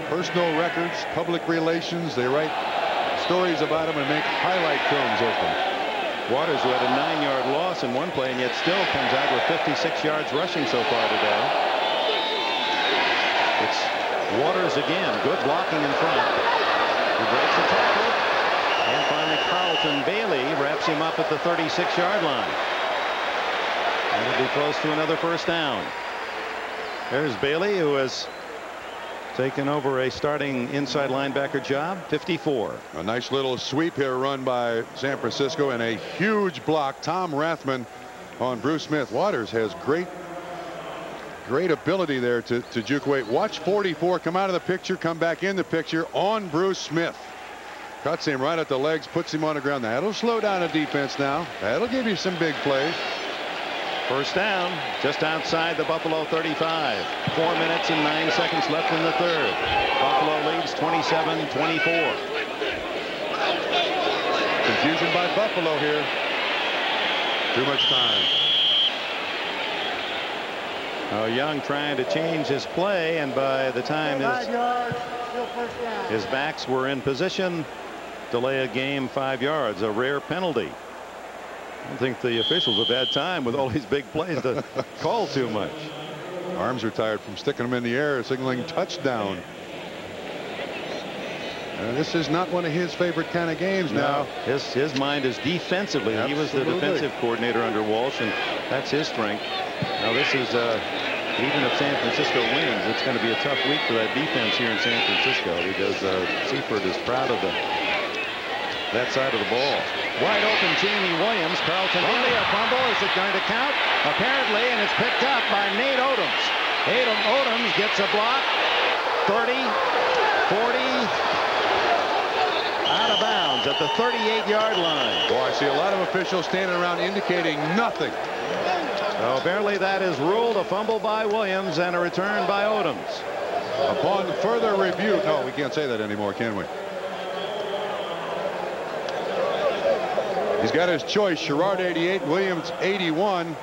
Personal records, public relations. They write stories about them and make highlight films of them. Waters, who had a 9-yard loss in one play and yet still comes out with 56 yards rushing so far today. It's Waters again. Good blocking in front. He breaks the tackle. And finally Carlton Bailey wraps him up at the 36-yard line. That'll be close to another first down. There's Bailey, who has taken over a starting inside linebacker job. 54. A nice little sweep here run by San Francisco, and a huge block. Tom Rathman on Bruce Smith. Waters has great ability there to juke away. Watch 44 come out of the picture, come back in the picture on Bruce Smith. Cuts him right at the legs, puts him on the ground. That'll slow down a defense now. That'll give you some big plays. First down, just outside the Buffalo 35. 4 minutes and 9 seconds left in the third. Buffalo leads 27-24. Confusion by Buffalo here. Too much time. Young trying to change his play, and by the time his backs were in position, delay a game 5 yards, a rare penalty. I don't think the officials have had time with all these big plays to call too much. Arms are tired from sticking them in the air, signaling touchdown. This is not one of his favorite kind of games now. His mind is defensively. Absolutely. He was the defensive coordinator under Walsh, and that's his strength. Now this is even if San Francisco wins, it's going to be a tough week for that defense here in San Francisco, because Seifert is proud of that side of the ball. Wide open Jamie Williams. Carlton Bailey, a fumble. Is it going to count? Apparently, and it's picked up by Nate Odoms. Odoms gets a block. 30, 40, out of bounds at the 38-yard line. Boy, I see a lot of officials standing around indicating nothing. So apparently that is ruled a fumble by Williams and a return by Odoms. Upon further review, no, we can't say that anymore, can we? He's got his choice. Sherrard 88, Williams 81.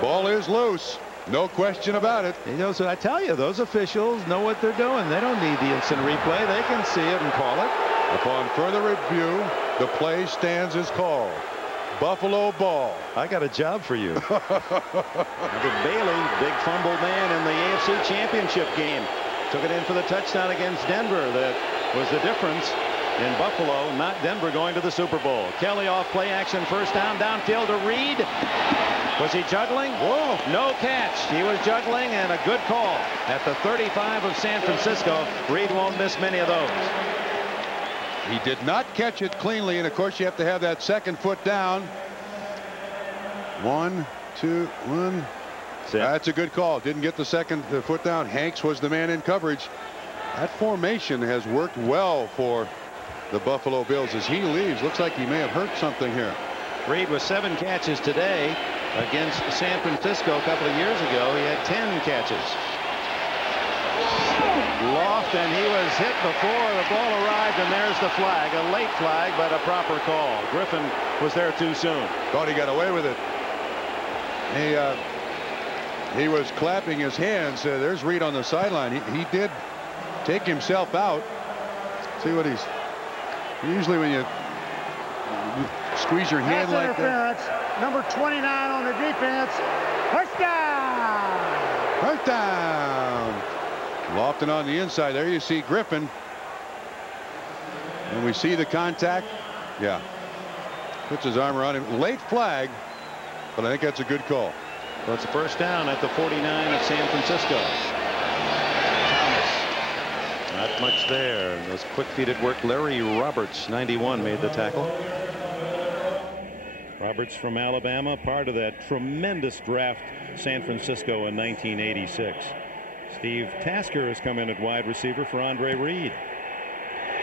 Ball is loose. No question about it. You know, so I tell you, those officials know what they're doing. They don't need the instant replay. They can see it and call it. Upon further review, the play stands as called. Buffalo ball. I got a job for you. Bailey, big fumble man in the AFC Championship game. Took it in for the touchdown against Denver. That was the difference in Buffalo, not Denver going to the Super Bowl. Kelly off play action, first down, downfield to Reed. Was he juggling? Whoa. No catch. He was juggling, and a good call at the 35 of San Francisco. Reed won't miss many of those. He did not catch it cleanly, and of course you have to have that second foot down. 1, 2, 1. That's a good call. Didn't get the second foot down. Hanks was the man in coverage. That formation has worked well for the Buffalo Bills as he leaves. Looks like he may have hurt something here. Reed with 7 catches today against San Francisco a couple of years ago. He had 10 catches. Loft, and he was hit before the ball arrived, and there's the flag. A late flag, but a proper call. Griffin was there too soon. Thought he got away with it. He was clapping his hands. There's Reed on the sideline. He did take himself out. See what he's usually when you squeeze your hand like interference. that. Number 29 on the defense. First down. First down. Lofton on the inside. There you see Griffin. And we see the contact. Yeah. Puts his arm around him. Late flag. But I think that's a good call. Well, it's a first down at the 49 of San Francisco. Thomas. Not much there. Those quick feet at work. Larry Roberts, 91, made the tackle. Roberts from Alabama, part of that tremendous draft San Francisco in 1986. Steve Tasker has come in at wide receiver for Andre Reed.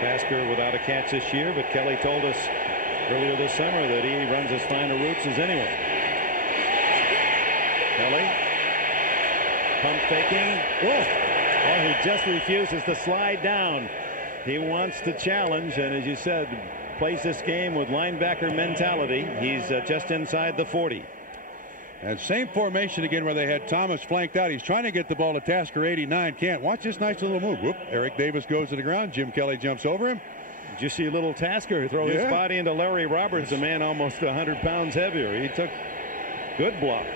Tasker without a catch this year, but Kelly told us earlier this summer that he runs as fine a routes as anyone. Kelly, pump faking. Oh, he just refuses to slide down. He wants to challenge, and as you said, plays this game with linebacker mentality. He's just inside the 40. And same formation again where they had Thomas flanked out. He's trying to get the ball to Tasker. 89 can't. Watch this nice little move. Whoop. Eric Davis goes to the ground. Jim Kelly jumps over him. Did you see a little Tasker throw his body into Larry Roberts, a man almost 100 pounds heavier? He took good block.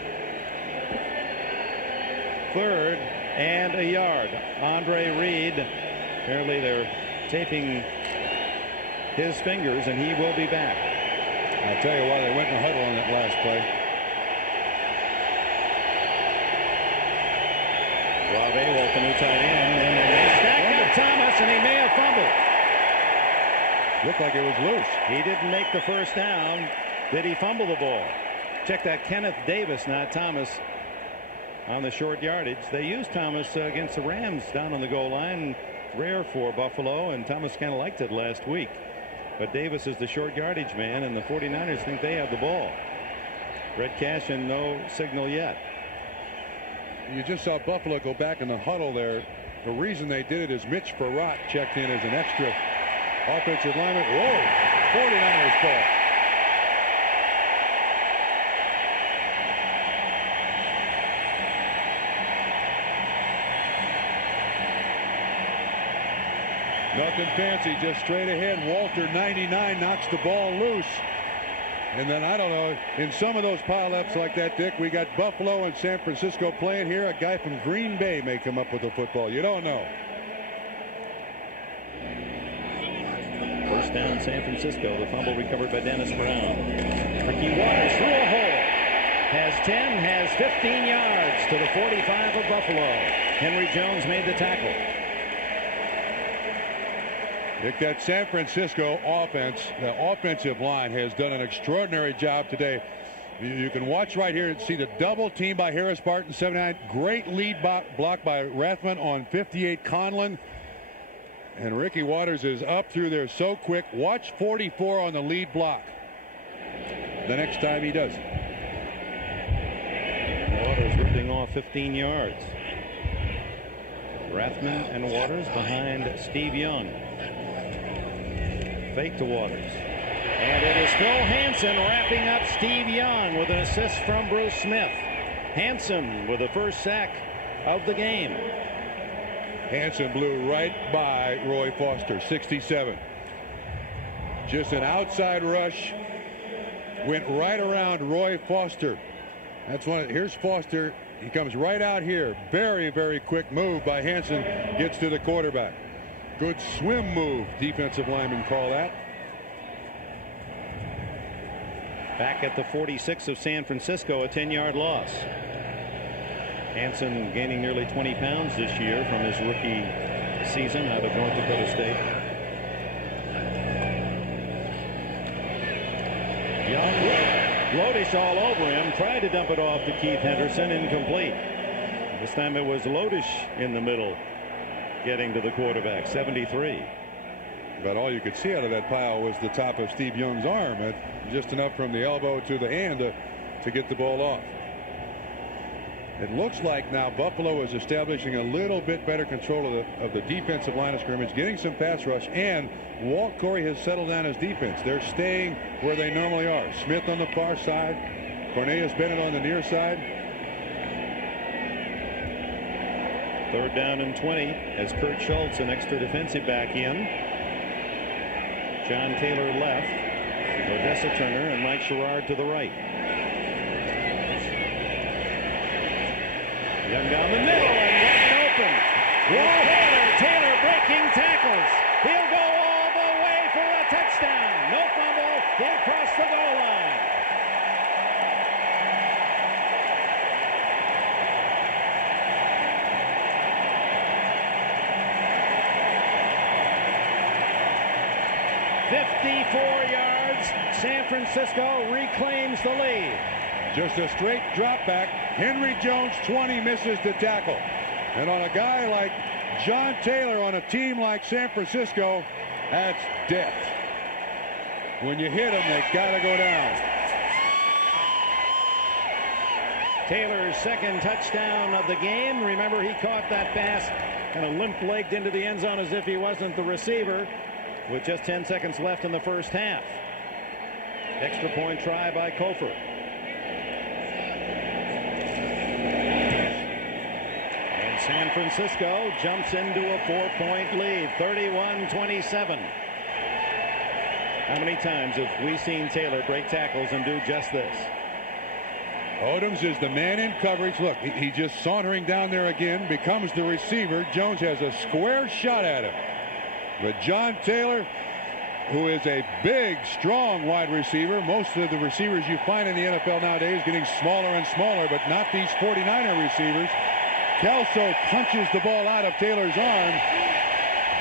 3rd and a yard. Andre Reed, apparently they're taping his fingers, and he will be back. I'll tell you why they went in the huddle on that last play. Rob Awolf, the new tight end, and they stacked up Thomas, and he may have fumbled. Looked like it was loose. He didn't make the first down. Did he fumble the ball? Check that. Kenneth Davis, not Thomas, on the short yardage. They used Thomas against the Rams down on the goal line. Rare for Buffalo, and Thomas kind of liked it last week. But Davis is the short yardage man, and the 49ers think they have the ball. Red Cash and no signal yet. You just saw Buffalo go back in the huddle there. The reason they did it is Mitch Farrat checked in as an extra offensive lineman. Whoa! 49ers ball. Nothing fancy, just straight ahead. Walter, 99, knocks the ball loose. And then, I don't know, in some of those pile-ups like that, Dick, we got Buffalo and San Francisco playing here. A guy from Green Bay may come up with the football. You don't know. First down, San Francisco. The fumble recovered by Dennis Brown. Ricky Waters through a hole. Has 10, has 15 yards to the 45 of Buffalo. Henry Jones made the tackle. Dick, that San Francisco offense, the offensive line has done an extraordinary job today. You can watch right here and see the double team by Harris Barton, 79. Great lead block by Rathman on 58, Conlon. And Ricky Waters is up through there so quick. Watch 44 on the lead block the next time he does it. Waters ripping off 15 yards. Rathman and Waters behind Steve Young. Fake to Waters. And it is Phil Hansen wrapping up Steve Young with an assist from Bruce Smith. Hansen with the first sack of the game. Hansen blew right by Roy Foster, 67. Just an outside rush. Went right around Roy Foster. That's one. Here's Foster. He comes right out here. Very, very quick move by Hansen. Gets to the quarterback. Good swim move, defensive linemen call that. Back at the 46 of San Francisco, a 10-yard loss. Hansen gaining nearly 20 pounds this year from his rookie season out of North Dakota State. Young, Lodish all over him, tried to dump it off to Keith Henderson, incomplete. This time it was Lodish in the middle getting to the quarterback. 73. But all you could see out of that pile was the top of Steve Young's arm, just enough from the elbow to the hand to get the ball off. It looks like now Buffalo is establishing a little bit better control of the defensive line of scrimmage, getting some pass rush, and Walt Corey has settled down his defense. They're staying where they normally are. Smith on the far side, Cornelius Bennett on the near side. 3rd down and 20 as Kurt Schultz, an extra defensive back in. John Taylor left, Odessa Turner and Mike Sherrard to the right. Young down the middle and wide open. Taylor breaking tackles. He'll go all the way for a touchdown. No fumble. He'll cross the goal line. San Francisco reclaims the lead. Just a straight drop back. Henry Jones 20 misses the tackle. And on a guy like John Taylor on a team like San Francisco, that's death. When you hit them, they got to go down. Taylor's 2nd touchdown of the game. Remember, he caught that pass kind of limp-legged into the end zone as if he wasn't the receiver with just 10 seconds left in the first half. Extra point try by Cofer. And San Francisco jumps into a 4-point lead, 31-27. How many times have we seen Taylor break tackles and do just this? Odoms is the man in coverage. Look, he just sauntering down there again, becomes the receiver. Jones has a square shot at him. But John Taylor, who is a big, strong wide receiver. Most of the receivers you find in the NFL nowadays getting smaller and smaller, but not these 49er receivers. Kelso punches the ball out of Taylor's arm,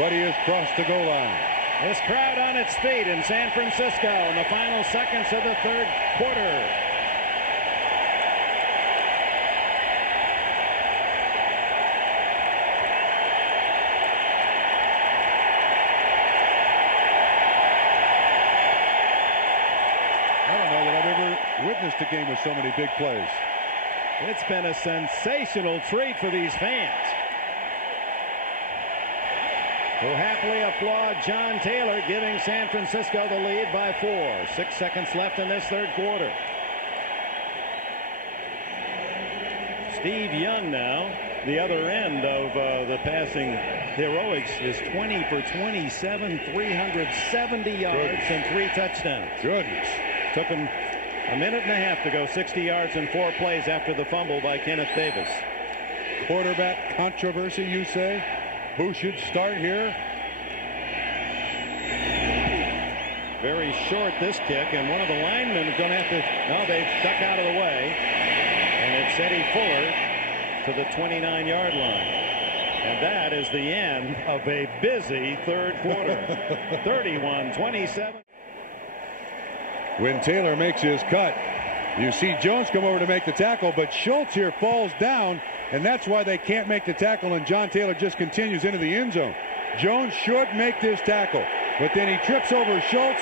but he has crossed the goal line. This crowd on its feet in San Francisco in the final seconds of the 3rd quarter. The game with so many big plays. It's been a sensational treat for these fans, who happily applaud John Taylor, giving San Francisco the lead by 4. 6 seconds left in this 3rd quarter. Steve Young now, the other end of the passing heroics, is 20 for 27, 370 yards and 3 touchdowns. Goodness. Took him a minute and a half to go 60 yards in 4 plays after the fumble by Kenneth Davis. Quarterback controversy, you say? Who should start here? Very short this kick, and one of the linemen is going to have to... No, they've stuck out of the way. And it's Eddie Fuller to the 29-yard line. And that is the end of a busy 3rd quarter. 31-27. When Taylor makes his cut, you see Jones come over to make the tackle, but Schultz here falls down, and that's why they can't make the tackle, and John Taylor just continues into the end zone. Jones should make this tackle, but then he trips over Schultz,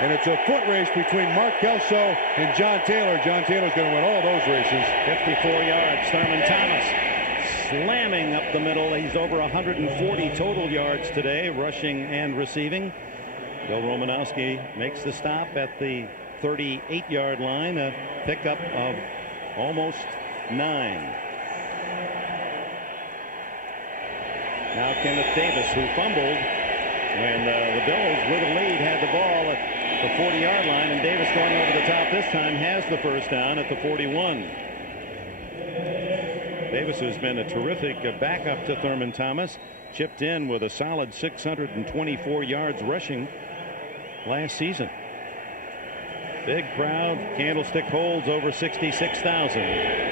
and it's a foot race between Mark Kelso and John Taylor. John Taylor's going to win all those races. 54 yards. Thurman Thomas slamming up the middle. He's over 140 total yards today, rushing and receiving. Bill Romanowski makes the stop at the 38-yard line, a pickup of almost 9. Now Kenneth Davis, who fumbled when the Bills with a lead had the ball at the 40-yard line, and Davis going over the top this time has the first down at the 41. Davis has been a terrific backup to Thurman Thomas, chipped in with a solid 624 yards rushing last season. Big crowd. Candlestick holds over 66,000.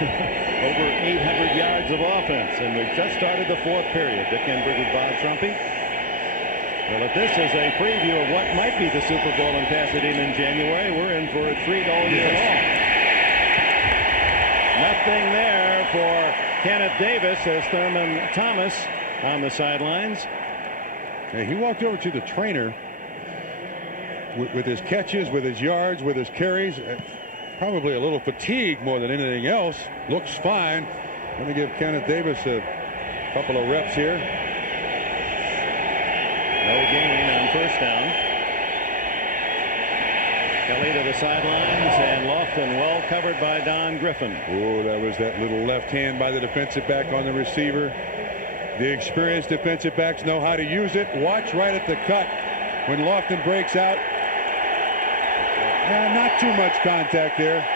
Over 800 yards of offense, and we've just started the fourth period. Dick Enberg with Bob Trumpy. Well, if this is a preview of what might be the Super Bowl in Pasadena in January, we're in for a treat all year long. Nothing there for Kenneth Davis as Thurman Thomas on the sidelines. Hey, he walked over to the trainer with his catches, with his yards, with his carries. Probably a little fatigue more than anything else. Looks fine. Let me give Kenneth Davis a couple of reps here. No gain on first down. Kelly to the sidelines, and Lofton well covered by Don Griffin. Oh, that was that little left hand by the defensive back on the receiver. The experienced defensive backs know how to use it. Watch right at the cut when Lofton breaks out. Not too much contact there.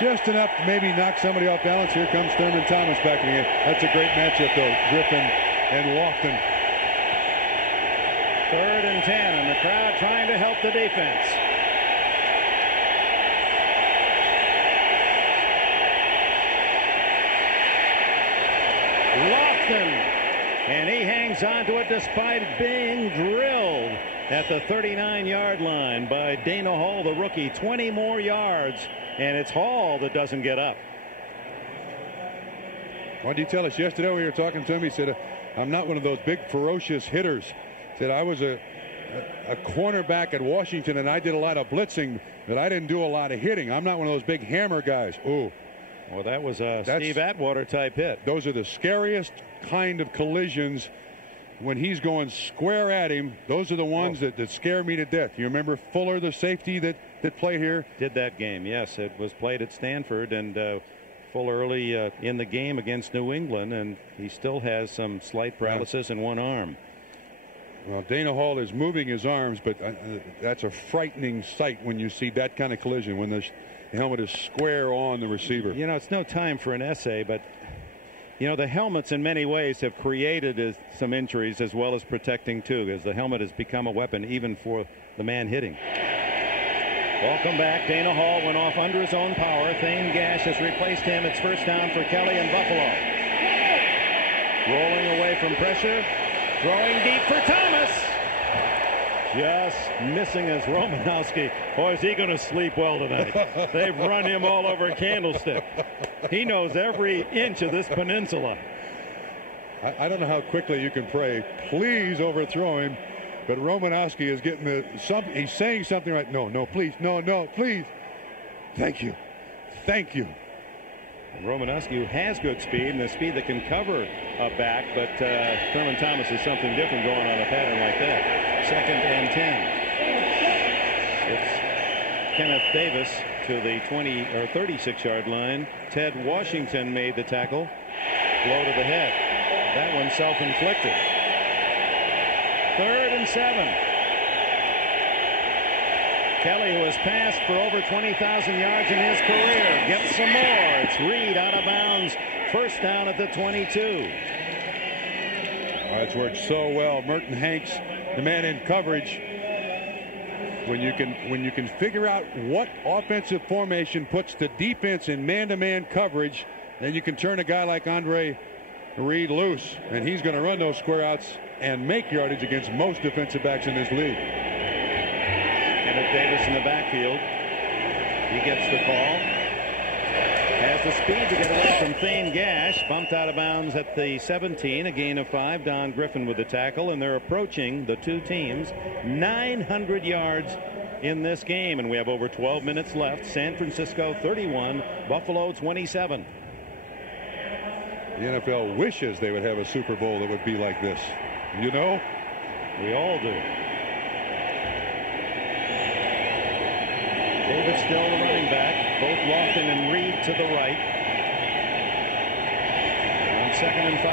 Just enough to maybe knock somebody off balance. Here comes Thurman Thomas back in the game. That's a great matchup, though. Griffin and Lofton. 3rd and 10, and the crowd trying to help the defense. Lofton, and he hangs on to it despite being drilled at the 39-yard line by Dana Hall, the rookie. 20 more yards, and it's Hall that doesn't get up. What did he tell us yesterday? We were talking to him. He said, I'm not one of those big ferocious hitters. He said, I was a cornerback at Washington, and I did a lot of blitzing, but I didn't do a lot of hitting. I'm not one of those big hammer guys. Ooh. Well, that was a Steve Atwater type hit. Those are the scariest kind of collisions. When he's going square at him, those are the ones that scare me to death. You remember Fuller, the safety that played here? Did that game, yes. It was played at Stanford, and Fuller early in the game against New England, and he still has some slight paralysis in one arm. Well, Dana Hall is moving his arms, but that's a frightening sight when you see that kind of collision, when the helmet is square on the receiver. You know, it's no time for an essay, but you know, the helmets in many ways have created some injuries as well as protecting too, because the helmet has become a weapon even for the man hitting. Welcome back. Dana Hall went off under his own power. Thane Gash has replaced him. It's first down for Kelly in Buffalo. Rolling away from pressure. Throwing deep for Thomas. Just missing as Romanowski. Boy, is he going to sleep well tonight. They've run him all over Candlestick. He knows every inch of this peninsula. I don't know how quickly you can pray. Please overthrow him. But Romanowski is getting he's saying something right. No, please. No, please. Thank you. Thank you. And Romanowski, who has good speed and the speed that can cover a back, but Thurman Thomas is something different going on a pattern like that. 2nd and 10. It's Kenneth Davis to the 20 or 36-yard line. Ted Washington made the tackle. Blow to the head. That one self-inflicted. 3rd and 7. Kelly, who has passed for over 20,000 yards in his career, gets some more. It's Reed out of bounds. First down at the 22. That's worked so well. Merton Hanks, the man in coverage. When you can figure out what offensive formation puts the defense in man-to-man coverage, then you can turn a guy like Andre Reed loose, and he's going to run those square outs and make yardage against most defensive backs in this league. Kenneth Davis in the backfield. He gets the call. Has the speed to get away from Thane Gash. Bumped out of bounds at the 17. A gain of 5. Don Griffin with the tackle. And they're approaching, the two teams, 900 yards in this game. And we have over 12 minutes left. San Francisco 31. Buffalo 27. The NFL wishes they would have a Super Bowl that would be like this. You know? We all do. David still the running back. Both Lofton and Reed to the right. On 2nd and 5.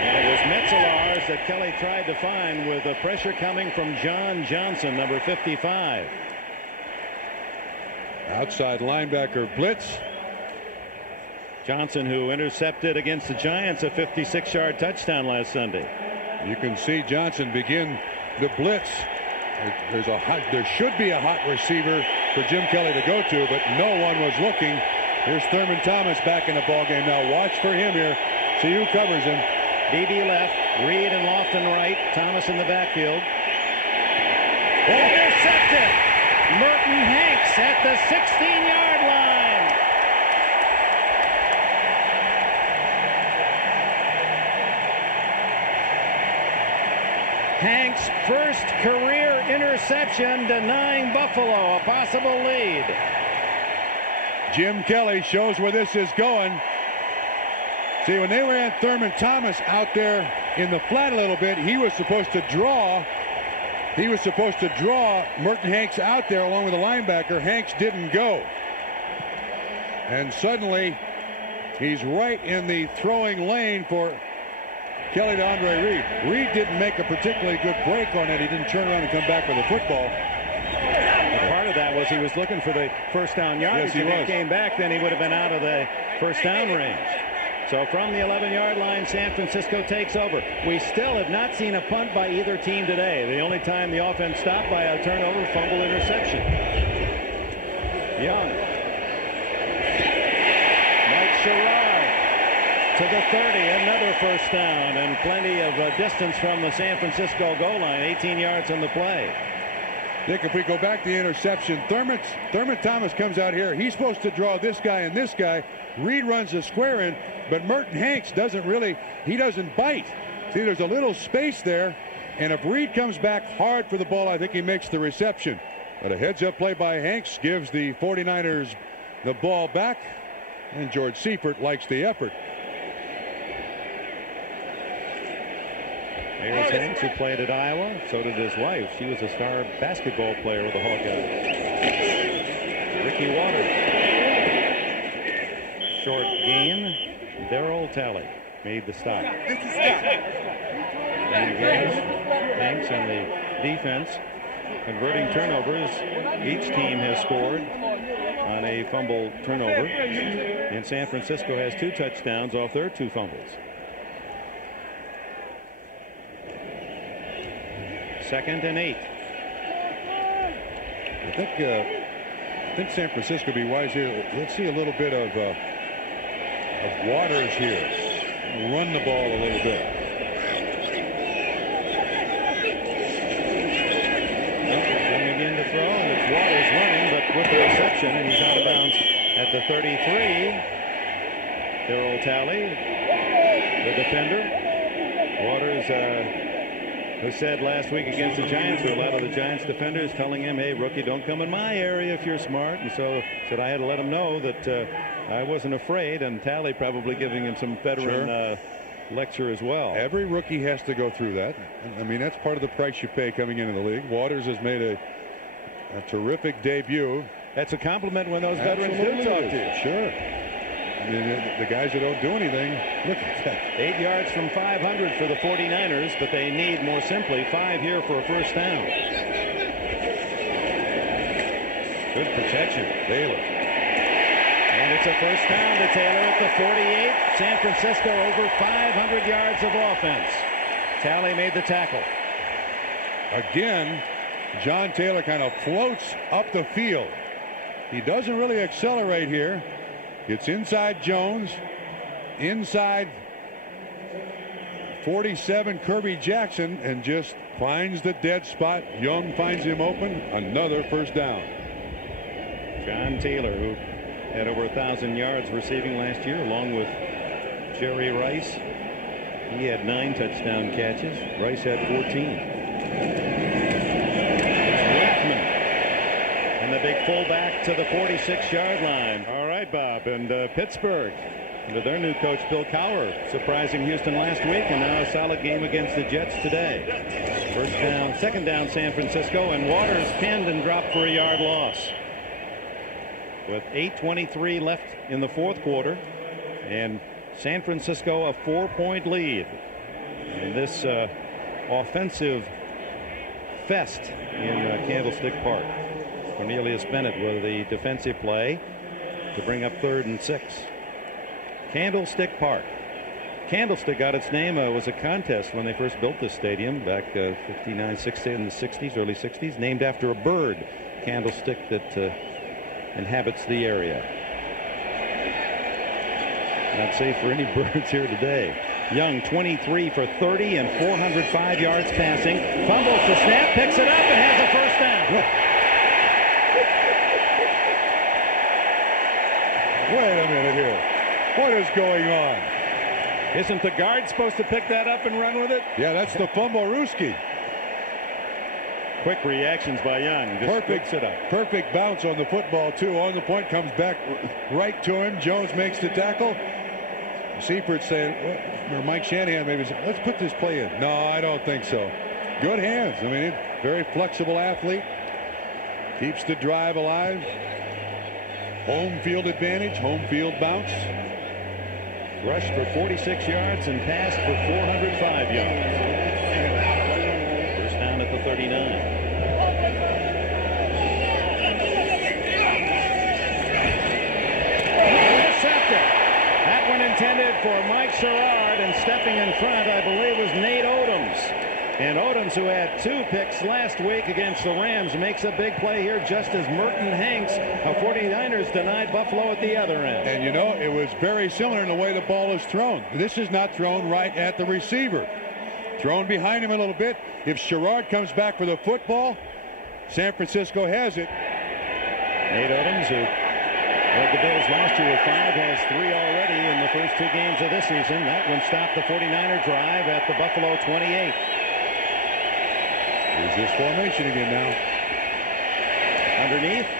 And it was Metzelaars that Kelly tried to find with the pressure coming from John Johnson, number 55. Outside linebacker blitz. Johnson, who intercepted against the Giants a 56-yard touchdown last Sunday. You can see Johnson begin the blitz There should be a hot receiver for Jim Kelly to go to, but no one was looking. Here's Thurman Thomas back in the ballgame now. Watch for him here. See who covers him. DB left, Reed and Lofton right, Thomas in the backfield. Intercepted! Merton Hanks at the 16-yard line. Hanks' first career interception, denying Buffalo a possible lead. Jim Kelly shows where this is going. See, when they ran Thurman Thomas out there in the flat a little bit, he was supposed to draw. Merton Hanks out there along with the linebacker. Hanks didn't go. And suddenly, he's right in the throwing lane for Kelly to Andre Reed. Reed didn't make a particularly good break on it. He didn't turn around and come back with a football. Part of that was he was looking for the first down yardage. Yes, he was. If he came back, then he would have been out of the first down range. So from the 11-yard line, San Francisco takes over. We still have not seen a punt by either team today. The only time the offense stopped by a turnover, fumble, interception. Young. Mike Sherrod to the 30, another first down, and plenty of distance from the San Francisco goal line, 18 yards on the play. Dick, if we go back to the interception, Thurman Thomas comes out here. He's supposed to draw this guy and this guy. Reed runs the square in, but Merton Hanks doesn't bite. See, there's a little space there, and if Reed comes back hard for the ball, I think he makes the reception. But a heads-up play by Hanks gives the 49ers the ball back, and George Seifert likes the effort. Here's Hanks, who played at Iowa. So did his wife. She was a star basketball player with the Hawkeyes. Ricky Waters. Short gain. Darryl Talley made the stop. And Hanks and the defense converting turnovers. Each team has scored on a fumble turnover. And San Francisco has 2 touchdowns off their 2 fumbles. Second and 8. I think San Francisco will be wise here. Let's see a little bit of Waters here. Run the ball a little bit. Going again to throw, and it's Waters running, but with the reception, and he's out of bounds at the 33. Darryl Talley, the defender. Waters, who said last week against the Giants, to a lot of the Giants defenders telling him, hey, rookie, don't come in my area if you're smart. And so said I had to let him know that I wasn't afraid, and Talley probably giving him some veteran lecture as well. Every rookie has to go through that. I mean, that's part of the price you pay coming into the league. Waters has made a terrific debut. That's a compliment when those veterans do talk to you. Sure. I mean, the guys that don't do anything, look at that. 8 yards from 500 for the 49ers, but they need, more simply, 5 here for a first down. Good protection. Taylor. And it's a first down to Taylor at the 48. San Francisco over 500 yards of offense. Talley made the tackle. Again, John Taylor kind of floats up the field. He doesn't really accelerate here. It's inside Jones, inside 47 Kirby Jackson, and just finds the dead spot. Young finds him open. Another first down. John Taylor, who had over 1,000 yards receiving last year, along with Jerry Rice. He had 9 touchdown catches. Rice had 14. Rathman. And the big fullback to the 46-yard line. All right, Bob. And Pittsburgh, under their new coach, Bill Cowher, surprising Houston last week, and now a solid game against the Jets today. First down, second down, San Francisco, and Waters pinned and dropped for a yard loss. With 8:23 left in the fourth quarter, and San Francisco a 4-point lead. And this offensive fest in Candlestick Park. Cornelius Bennett with the defensive play to bring up 3rd and 6. Candlestick Park. Candlestick got its name. It was a contest when they first built this stadium back 59, 60 in the 60s, early 60s, named after a bird, candlestick, that inhabits the area. Not safe for any birds here today. Young, 23 for 30 and 405 yards passing. Fumbles the snap, picks it up, and has a first down. Wait a minute here. What is going on? Isn't the guard supposed to pick that up and run with it? Yeah, that's the fumble-rooski. Quick reactions by Young. Just picks it up. Perfect bounce on the football, too. On the point, comes back right to him. Jones makes the tackle. Seifert saying, or Mike Shanahan maybe said, let's put this play in. No, I don't think so. Good hands. I mean, very flexible athlete. Keeps the drive alive. Home field advantage, home field bounce. Rushed for 46 yards and passed for 405 yards. First down at the 39. Intended for Mike Sherrard, and stepping in front, I believe, was Nate Odoms. And Odoms, who had 2 picks last week against the Rams, makes a big play here, just as Merton Hanks of 49ers denied Buffalo at the other end. And you know, it was very similar in the way the ball is thrown. This is not thrown right at the receiver. Thrown behind him a little bit. If Sherrard comes back with a football, San Francisco has it. Nate Odoms, who led the Bills last year with 5, has 3 already in the first 2 games of this season. That one stopped the 49er drive at the Buffalo 28. Here's his formation again now. Underneath.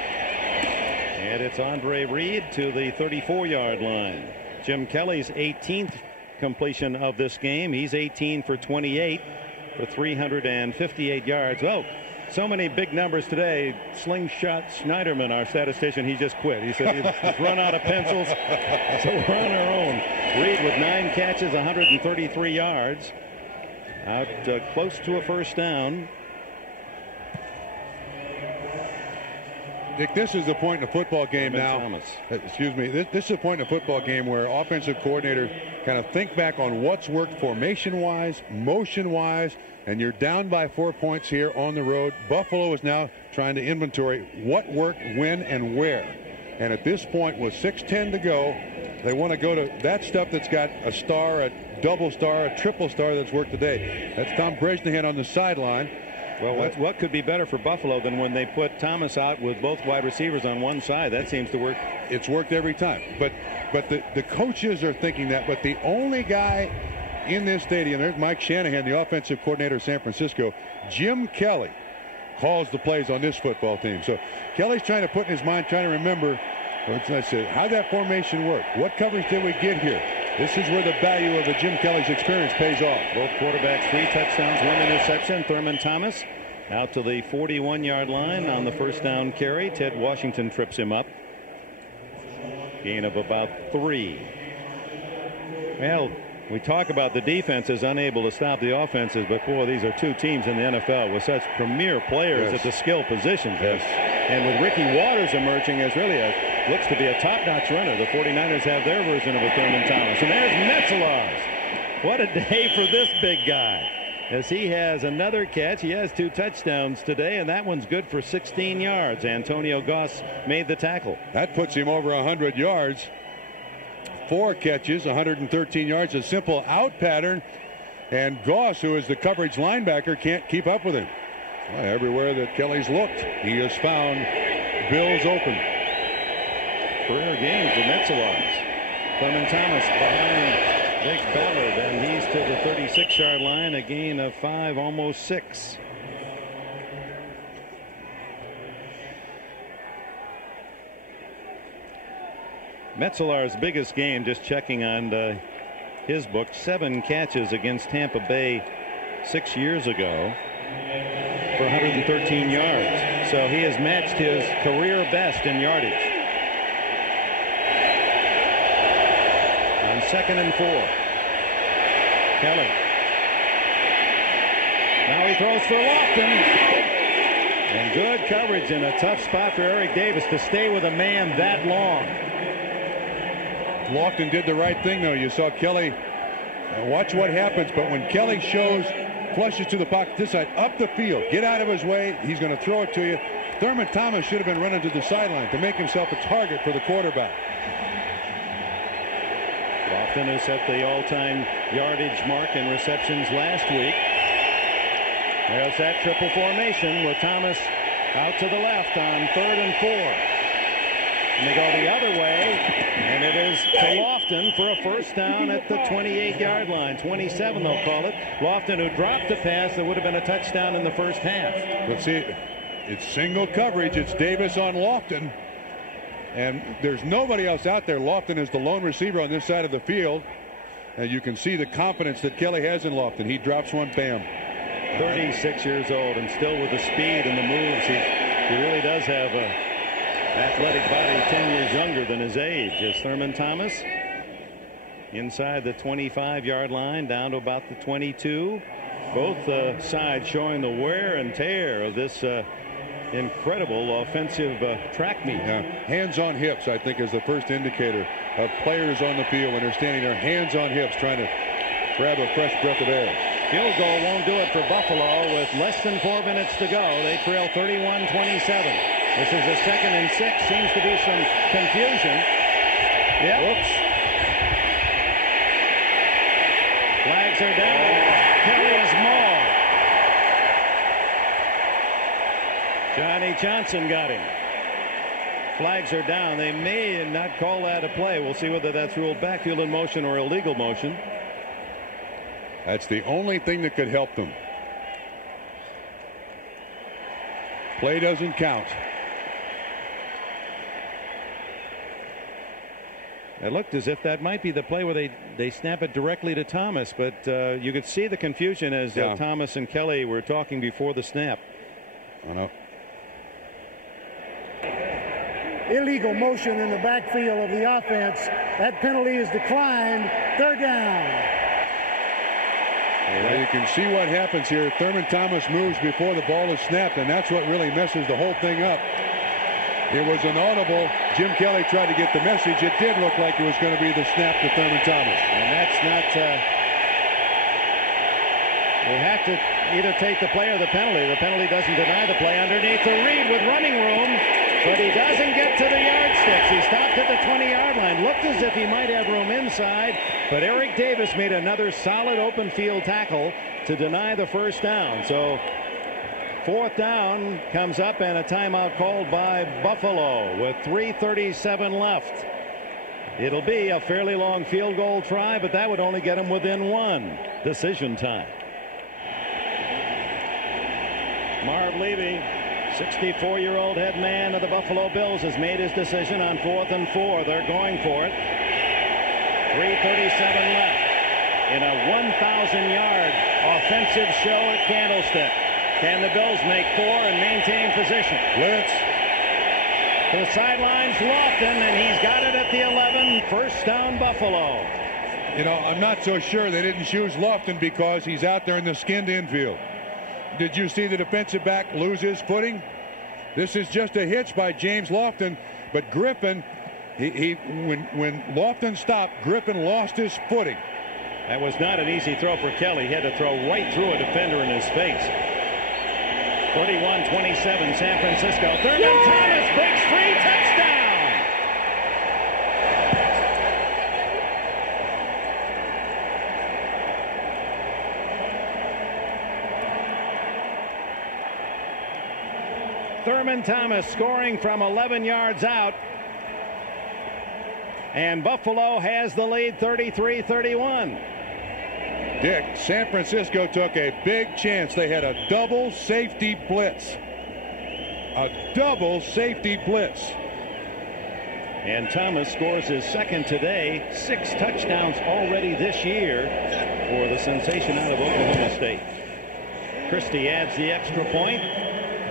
And it's Andre Reed to the 34-yard line. Jim Kelly's 18th completion of this game. He's 18 for 28 for 358 yards. Well, so many big numbers today. Slingshot Schneiderman, our statistician, he just quit. He said he's run out of pencils, so we're on our own. Reed with 9 catches, 133 yards. Out close to a first down. Dick, this is the point in a football game now. Thomas. Excuse me. This is a point in a football game where offensive coordinator kind of think back on what's worked formation-wise, motion-wise, and you're down by 4 points here on the road. Buffalo is now trying to inventory what worked, when, and where. And at this point, with 6:10 to go, they want to go to that stuff that's got a star, a double star, a triple star that's worked today. That's Tom Bresnahan on the sideline. Well, what could be better for Buffalo than when they put Thomas out with both wide receivers on one side? That seems to work. It's worked every time. But the coaches are thinking that. But the only guy in this stadium, there's Mike Shanahan, the offensive coordinator of San Francisco. Jim Kelly calls the plays on this football team. So Kelly's trying to put in his mind, trying to remember, how'd that formation work? What coverage did we get here? This is where the value of the Jim Kelly's experience pays off. Both quarterbacks, 3 touchdowns, 1 interception. Thurman Thomas out to the 41-yard line on the first down carry. Ted Washington trips him up. Gain of about 3. Well, we talk about the defense is unable to stop the offenses, but boy, these are 2 teams in the NFL with such premier players at the skill positions. Yes. And with Ricky Waters emerging as really looks to be a top-notch runner, the 49ers have their version of a Thurman Thomas. And there's Metzelaars. What a day for this big guy, as he has another catch. He has 2 touchdowns today, and that one's good for 16 yards. Antonio Goss made the tackle. That puts him over 100 yards. 4 catches, 113 yards, a simple out pattern. And Goss, who is the coverage linebacker, can't keep up with him. Well, everywhere that Kelly's looked, he has found Bills open. Career game for Metzelaars. Thurman Thomas behind Jake Ballard, and he's to the 36-yard line, a gain of 5, almost 6. Metzelaars' biggest game, just checking on his book, 7 catches against Tampa Bay 6 years ago for 113 yards. So he has matched his career best in yardage. On 2nd and 4. Kelly. Now he throws for Lofton. And good coverage in a tough spot for Eric Davis to stay with a man that long. Lofton did the right thing, though. You saw Kelly And watch what happens. But when Kelly flushes to the pocket this side, up the field, get out of his way, he's going to throw it to you. Thurman Thomas should have been running to the sideline to make himself a target for the quarterback. Lofton who set the all-time yardage mark in receptions last week. There's that triple formation with Thomas out to the left on 3rd and 4. And they go the other way, and it is to Lofton for a first down at the 28-yard line. 27, they'll call it. Lofton, who dropped the pass that would have been a touchdown in the first half. Let's see, it's single coverage. It's Davis on Lofton. And there's nobody else out there. Lofton is the lone receiver on this side of the field. And you can see the confidence that Kelly has in Lofton. He drops one, bam. 36 years old and still with the speed and the moves. He really does have a athletic body 10 years younger than his age. As Thurman Thomas inside the 25-yard line down to about the 22. Both sides showing the wear and tear of this incredible offensive track meet. Hands on hips, I think, is the first indicator of players on the field when they're standing there hands on hips trying to grab a fresh breath of air. Field goal won't do it for Buffalo with less than 4 minutes to go. They trail 31-27. This is a 2nd and 6. Seems to be some confusion. Yep. Whoops. Flags are down. Kelly is mauled. Johnny Johnson got him. Flags are down. They may not call that a play. We'll see whether that's ruled backfield in motion or illegal motion. That's the only thing that could help them. Play doesn't count. It looked as if that might be the play where they snap it directly to Thomas, but you could see the confusion as Thomas and Kelly were talking before the snap. Oh, no. Illegal motion in the backfield of the offense. That penalty is declined. 3rd down. Well, you can see what happens here. Thurman Thomas moves before the ball is snapped, and that's what really messes the whole thing up. It was inaudible. Jim Kelly tried to get the message. It did look like it was going to be the snap to Thurman Thomas. And that's not... they have to either take the play or the penalty. The penalty doesn't deny the play underneath the Reed with running room, but he doesn't get to the yardsticks. He stopped at the 20-yard line. Looked as if he might have room inside, but Eric Davis made another solid open field tackle to deny the first down. So 4th down comes up and a timeout called by Buffalo with 3:37 left. It'll be a fairly long field goal try, but that would only get him within 1. Decision time. Marv Levy, 64-year-old head man of the Buffalo Bills, has made his decision on 4th and 4. They're going for it. 3:37 left in a 1,000-yard offensive show at Candlestick. Can the Bills make 4 and maintain position? Blitz. To the sidelines, Lofton, and he's got it at the 11. First down, Buffalo. You know, I'm not so sure they didn't choose Lofton because he's out there in the skinned infield. Did you see the defensive back lose his footing? This is just a hitch by James Lofton, but Griffin, when Lofton stopped, Griffin lost his footing. That was not an easy throw for Kelly. He had to throw right through a defender in his face. 31-27 San Francisco. Thurman Thomas breaks free. Touchdown. Thurman Thomas scoring from 11 yards out. And Buffalo has the lead 33-31. Dick, San Francisco took a big chance. They had a double safety blitz. A double safety blitz. And Thomas scores his second today. 6 touchdowns already this year for the sensation out of Oklahoma State. Christie adds the extra point.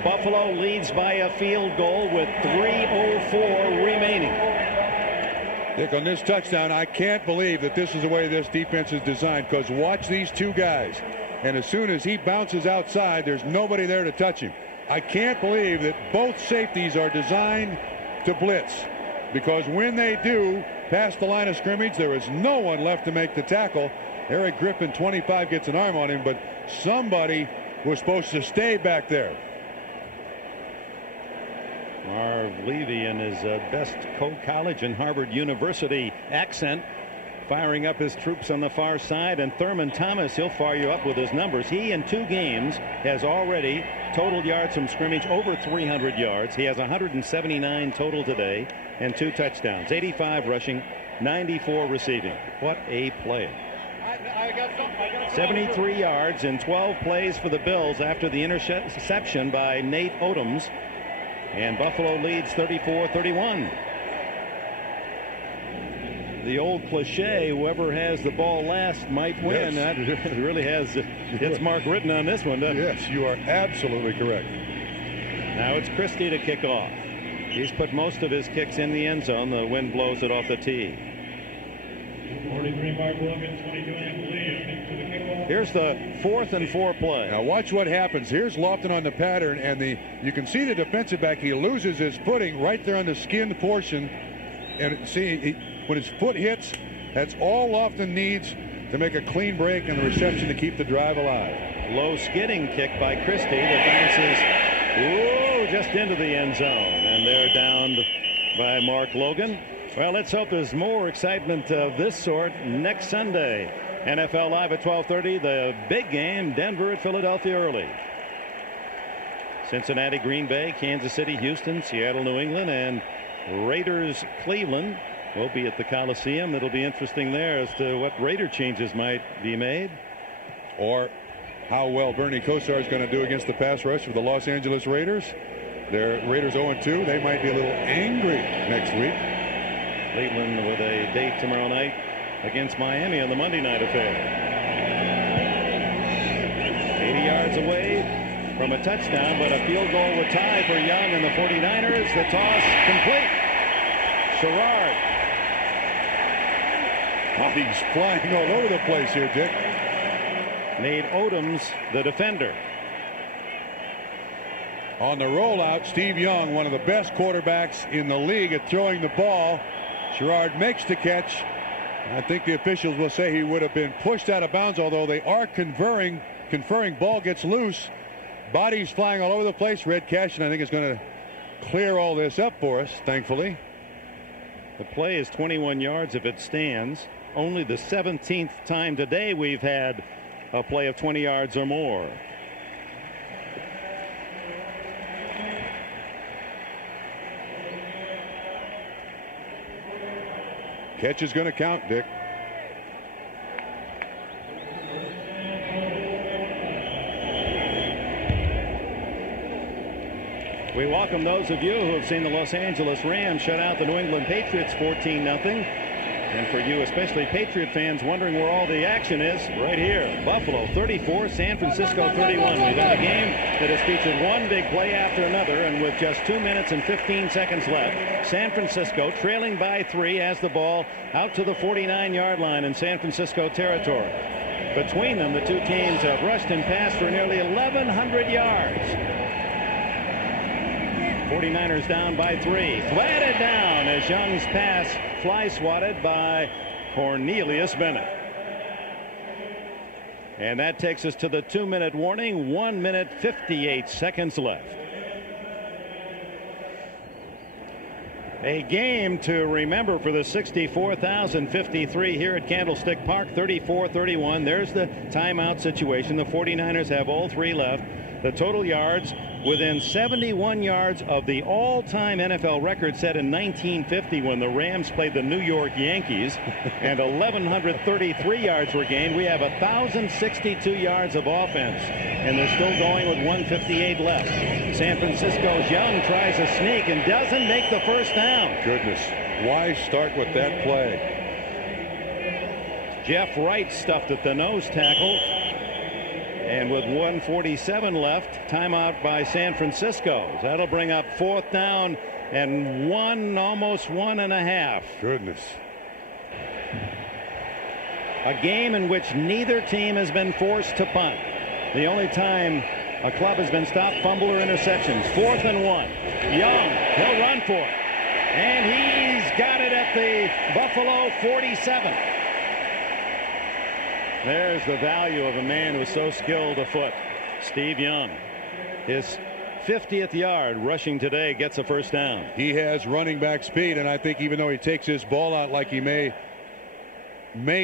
Buffalo leads by a field goal with 3:04 remaining. Dick, on this touchdown, I can't believe that this is the way this defense is designed, because watch these two guys. And as soon as he bounces outside, there's nobody there to touch him. I can't believe that both safeties are designed to blitz, because when they do, past the line of scrimmage. There is no one left to make the tackle. Eric Griffin, 25, gets an arm on him, but somebody was supposed to stay back there. Marv Levy in his best college and Harvard University accent, firing up his troops on the far side. And Thurman Thomas, he'll fire you up with his numbers. He in 2 games has already total yards from scrimmage over 300 yards. He has 179 total today and 2 touchdowns, 85 rushing, 94 receiving. What a player. 73 yards in 12 plays for the Bills after the interception by Nate Odoms, and Buffalo leads 34-31. The old cliche, whoever has the ball last might win. Yes. That really has its mark written on this one, doesn't it? Yes, you are absolutely correct. Now it's Christie to kick off. He's put most of his kicks in the end zone. The wind blows it off the tee. 43 Mark Logan, 22 Here's the 4th and 4 play. Now watch what happens. Here's Lofton on the pattern, and you can see the defensive back. He loses his footing right there on the skinned portion, and see when his foot hits, that's all Lofton needs to make a clean break and the reception to keep the drive alive. Low skidding kick by Christie that bounces just into the end zone, and they're downed by Mark Logan. Well, let's hope there's more excitement of this sort next Sunday. NFL Live at 12:30, the big game, Denver at Philadelphia early. Cincinnati, Green Bay, Kansas City, Houston, Seattle, New England, and Raiders, Cleveland will be at the Coliseum. It'll be interesting there as to what Raider changes might be made. Or how well Bernie Kosar is going to do against the pass rush of the Los Angeles Raiders. They're Raiders 0-2. They might be a little angry next week. Cleveland with a date tomorrow night against Miami on the Monday night affair. 80 yards away from a touchdown, but a field goal would tie for Young and the 49ers. The toss complete. Sherrard. Oh, he's flying all over the place here, Dick. Nate Odoms, the defender. On the rollout, Steve Young, one of the best quarterbacks in the league at throwing the ball. Sherrard makes the catch. I think the officials will say he would have been pushed out of bounds, although they are conferring. Ball gets loose. Bodies flying all over the place. Red Cashin, I think, is going to clear all this up for us, thankfully. The play is 21 yards if it stands. Only the 17th time today we've had a play of 20 yards or more. Catch is going to count, Dick. We welcome those of you who have seen the Los Angeles Rams shut out the New England Patriots 14-0. And for you, especially Patriot fans, wondering where all the action is, right here. Buffalo 34, San Francisco 31. We've got a game that has featured one big play after another, and with just 2 minutes and 15 seconds left, San Francisco trailing by 3 has the ball out to the 49-yard line in San Francisco territory. Between them, the two teams have rushed and passed for nearly 1,100 yards. 49ers down by 3. Flatted down as Young's pass fly swatted by Cornelius Bennett. And that takes us to the 2-minute warning. 1 minute 58 seconds left. A game to remember for the 64,053 here at Candlestick Park. 34-31. There's the timeout situation. The 49ers have all 3 left. The total yards within 71 yards of the all-time NFL record set in 1950 when the Rams played the New York Yankees, and 1,133 yards were gained. We have 1,062 yards of offense, and they're still going with 1:58 left. San Francisco's Young tries a sneak and doesn't make the first down. Goodness, why start with that play? Jeff Wright stuffed at the nose tackle. And with 1:47 left, timeout by San Francisco. That'll bring up 4th down and almost 1.5. Goodness. A game in which neither team has been forced to punt. The only time a club has been stopped, fumble or interceptions. 4th and 1. Young, he'll run for it. And he's got it at the Buffalo 47. There's the value of a man who's so skilled afoot. Steve Young. His 50th yard rushing today, gets a first down. He has running back speed, and I think even though he takes his ball out like he may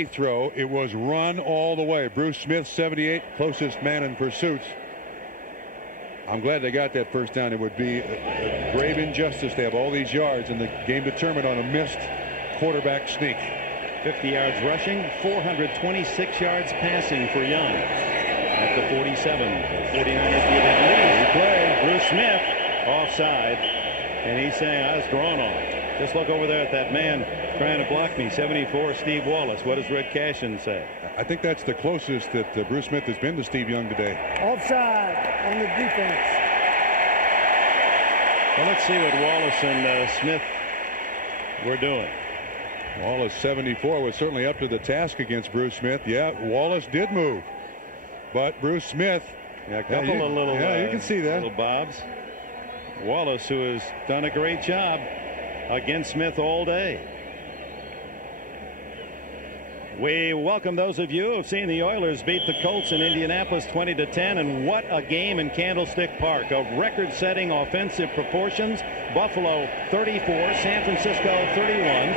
throw, it was run all the way. Bruce Smith, 78, closest man in pursuits. I'm glad they got that first down. It would be a grave injustice to have all these yards and the game determined on a missed quarterback sneak. 50 yards rushing, 426 yards passing for Young. At the 47, the 49ers give it lead. Play. Bruce Smith offside, and he's saying, I was drawn on. Just look over there at that man trying to block me. 74, Steve Wallace. What does Red Cashin say? I think that's the closest that Bruce Smith has been to Steve Young today. Offside on the defense. Well, let's see what Wallace and Smith were doing. Wallace, 74, was certainly up to the task against Bruce Smith. Yeah, Wallace did move, but Bruce Smith, a couple of little, you can see that. Little bobs. Wallace, who has done a great job against Smith all day. We welcome those of you who have seen the Oilers beat the Colts in Indianapolis 20-10, and what a game in Candlestick Park of record-setting offensive proportions. Buffalo 34, San Francisco 31,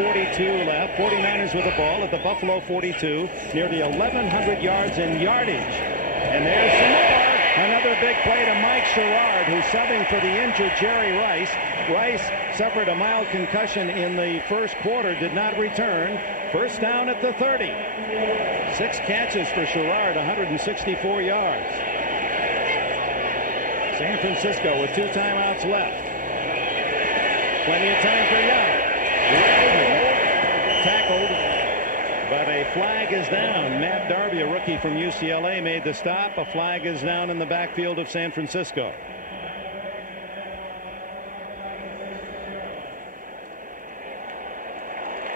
142 left. 49ers with the ball at the Buffalo 42, nearly 1,100 yards in yardage. And there's some more. Another big play to Mike Sherrard, who's subbing for the injured Jerry Rice. Rice suffered a mild concussion in the first quarter, did not return. First down at the 30. 6 catches for Sherrard, 164 yards. San Francisco with 2 timeouts left. Plenty of time for Young. Tackled, but a flag is down. Matt Darby, a rookie from UCLA, made the stop. A flag is down in the backfield of San Francisco.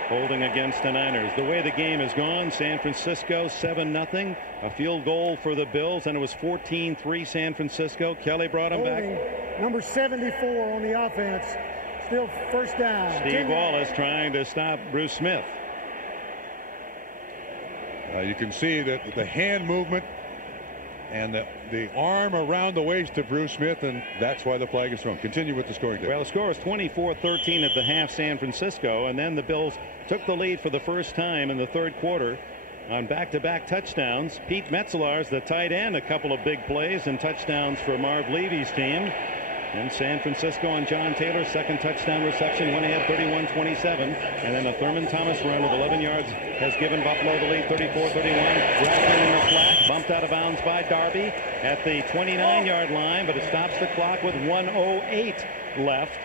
Holding against the Niners. The way the game has gone, San Francisco 7-0. A field goal for the Bills, and it was 14-3 San Francisco. Kelly brought him back. Number 74 on the offense. Still first down. Steve Wallace trying to stop Bruce Smith. You can see that the hand movement and the arm around the waist of Bruce Smith, and that's why the flag is thrown. Continue with the scoring. Well, the score is 24-13 at the half, San Francisco, and then the Bills took the lead for the first time in the third quarter on back-to-back touchdowns. Pete Metzelaars, the tight end, a couple of big plays and touchdowns for Marv Levy's team. And San Francisco on John Taylor's second touchdown reception went ahead 31-27. And then a Thurman Thomas run of 11 yards has given Buffalo the lead 34-31. Rathman in the flat, bumped out of bounds by Darby at the 29-yard line, but it stops the clock with 1:08 left.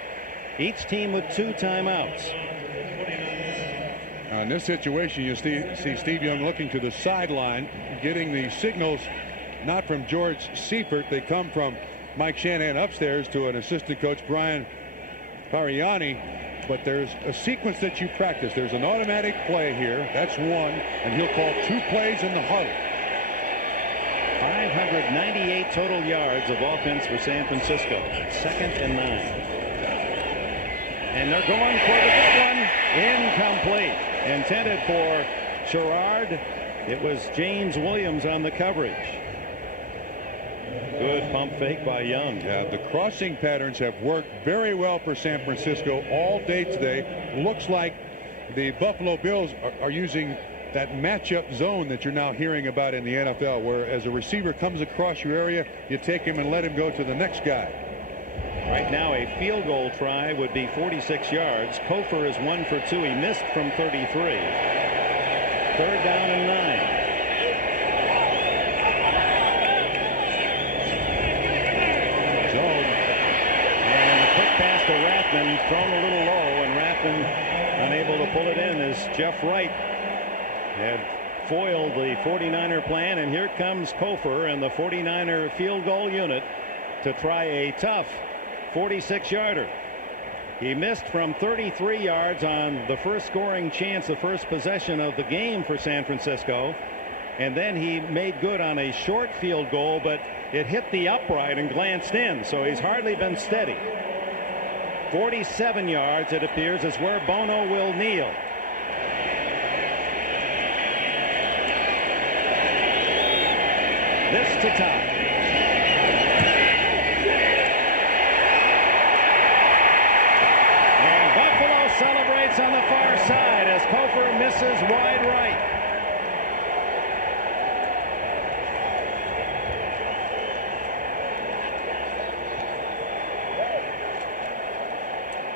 Each team with 2 timeouts. Now in this situation, you see Steve Young looking to the sideline, getting the signals not from George Seifert. They come from Mike Shanahan upstairs to an assistant coach, Brian Pariani. But there's a sequence that you practice. There's an automatic play here. That's one. And he'll call 2 plays in the huddle. 598 total yards of offense for San Francisco. 2nd and 9. And they're going for the big one. Incomplete. Intended for Sherrard. It was James Williams on the coverage. Good pump fake by Young. Yeah, the crossing patterns have worked very well for San Francisco all day today. Looks like the Buffalo Bills are using that matchup zone that you're now hearing about in the NFL, where as a receiver comes across your area, you take him and let him go to the next guy. Right now, a field goal try would be 46 yards. Cofer is 1 for 2. He missed from 33. 3rd down and 9. Rathman thrown a little low, and Rathman unable to pull it in as Jeff Wright had foiled the 49er plan. And here comes Cofer and the 49er field goal unit to try a tough 46-yarder. He missed from 33 yards on the first scoring chance, the first possession of the game for San Francisco. And then he made good on a short field goal, but it hit the upright and glanced in, so he's hardly been steady. 47 yards, it appears, is where Bono will kneel. This to tie. And Buffalo celebrates on the far side as Cofer misses wide right.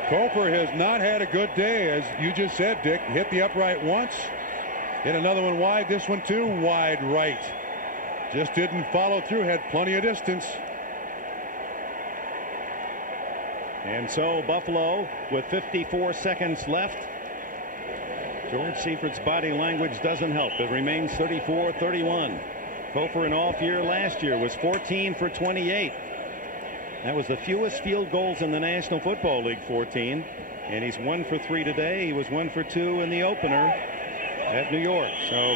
Cofer has not had a good day, as you just said, Dick. Hit the upright once, hit another one wide, this one too, wide right. Just didn't follow through, had plenty of distance. And so Buffalo with 54 seconds left. George Seifert's body language doesn't help. It remains 34-31. Cofer in off year last year was 14 for 28. That was the fewest field goals in the National Football League, 14. And he's 1 for 3 today. He was 1 for 2 in the opener at New York. So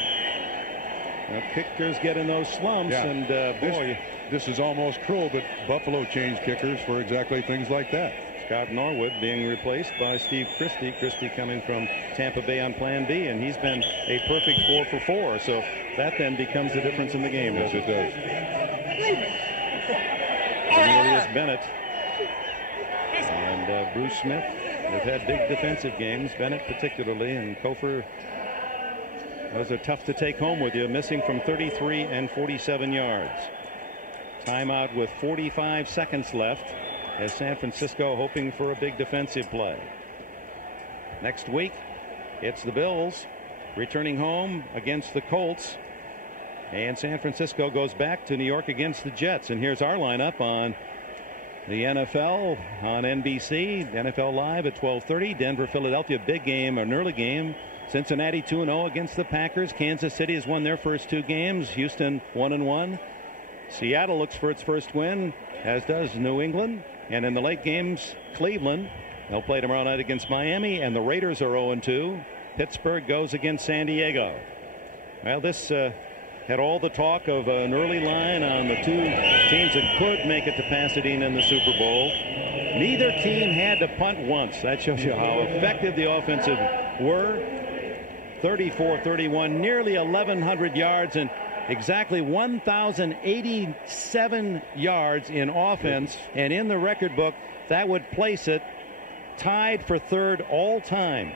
kickers get in those slumps, yeah. and boy, this is almost cruel, but Buffalo changed kickers for exactly things like that. Scott Norwood being replaced by Steve Christie. Christie coming from Tampa Bay on Plan B, and he's been a perfect 4 for 4. So that then becomes the difference in the game. Yes, it does. Cornelius Bennett and Bruce Smith have had big defensive games. Bennett particularly, and Cofer. Those are tough to take home with you, missing from 33 and 47 yards. Timeout with 45 seconds left as San Francisco hoping for a big defensive play. Next week, it's the Bills returning home against the Colts. And San Francisco goes back to New York against the Jets. And here's our lineup on the NFL on NBC. NFL Live at 12:30. Denver, Philadelphia, big game, an early game. Cincinnati 2-0 against the Packers. Kansas City has won their first 2 games. Houston 1-1. Seattle looks for its first win, as does New England. And in the late games, Cleveland. They'll play tomorrow night against Miami, and the Raiders are 0-2. Pittsburgh goes against San Diego. Well, this had all the talk of an early line on the 2 teams that could make it to Pasadena in the Super Bowl. Neither team had to punt once. That shows you how effective the offensive were. 34-31, nearly 1,100 yards and exactly 1,087 yards in offense. And in the record book, that would place it tied for 3rd all time.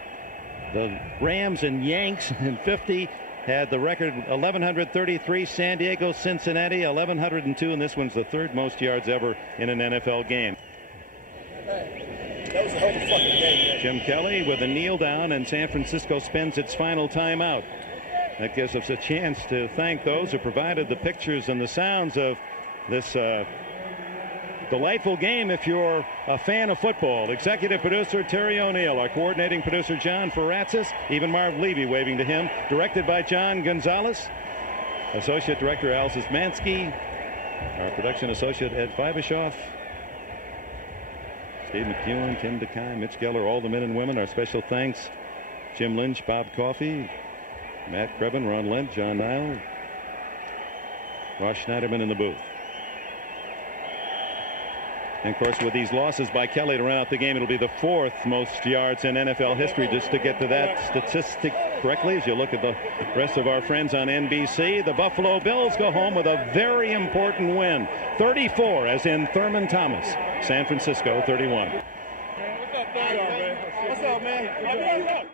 The Rams and Yanks in 50 had the record 1,133. San Diego, Cincinnati 1,102, and this one's the 3rd most yards ever in an NFL game. That was a hell of a fucking game, man. Jim Kelly with a kneel down, and San Francisco spends its final timeout. That gives us a chance to thank those who provided the pictures and the sounds of this delightful game if you're a fan of football. Executive producer Terry O'Neill, our coordinating producer John Ferratzis, even Marv Levy waving to him. Directed by John Gonzalez. Associate Director Al Zismansky. Our production associate Ed Fibishoff. Steve McEwen, Tim DeKay, Mitch Geller, all the men and women. Our special thanks, Jim Lynch, Bob Coffey, Matt Krebin, Ron Lent, John Nile, Ross Schneiderman in the booth. And of course, with these losses by Kelly to run out the game, it'll be the 4th most yards in NFL history. Just to get to that statistic correctly, as you look at the rest of our friends on NBC, the Buffalo Bills go home with a very important win. 34, as in Thurman Thomas. San Francisco 31. What's up, man? What's up, man?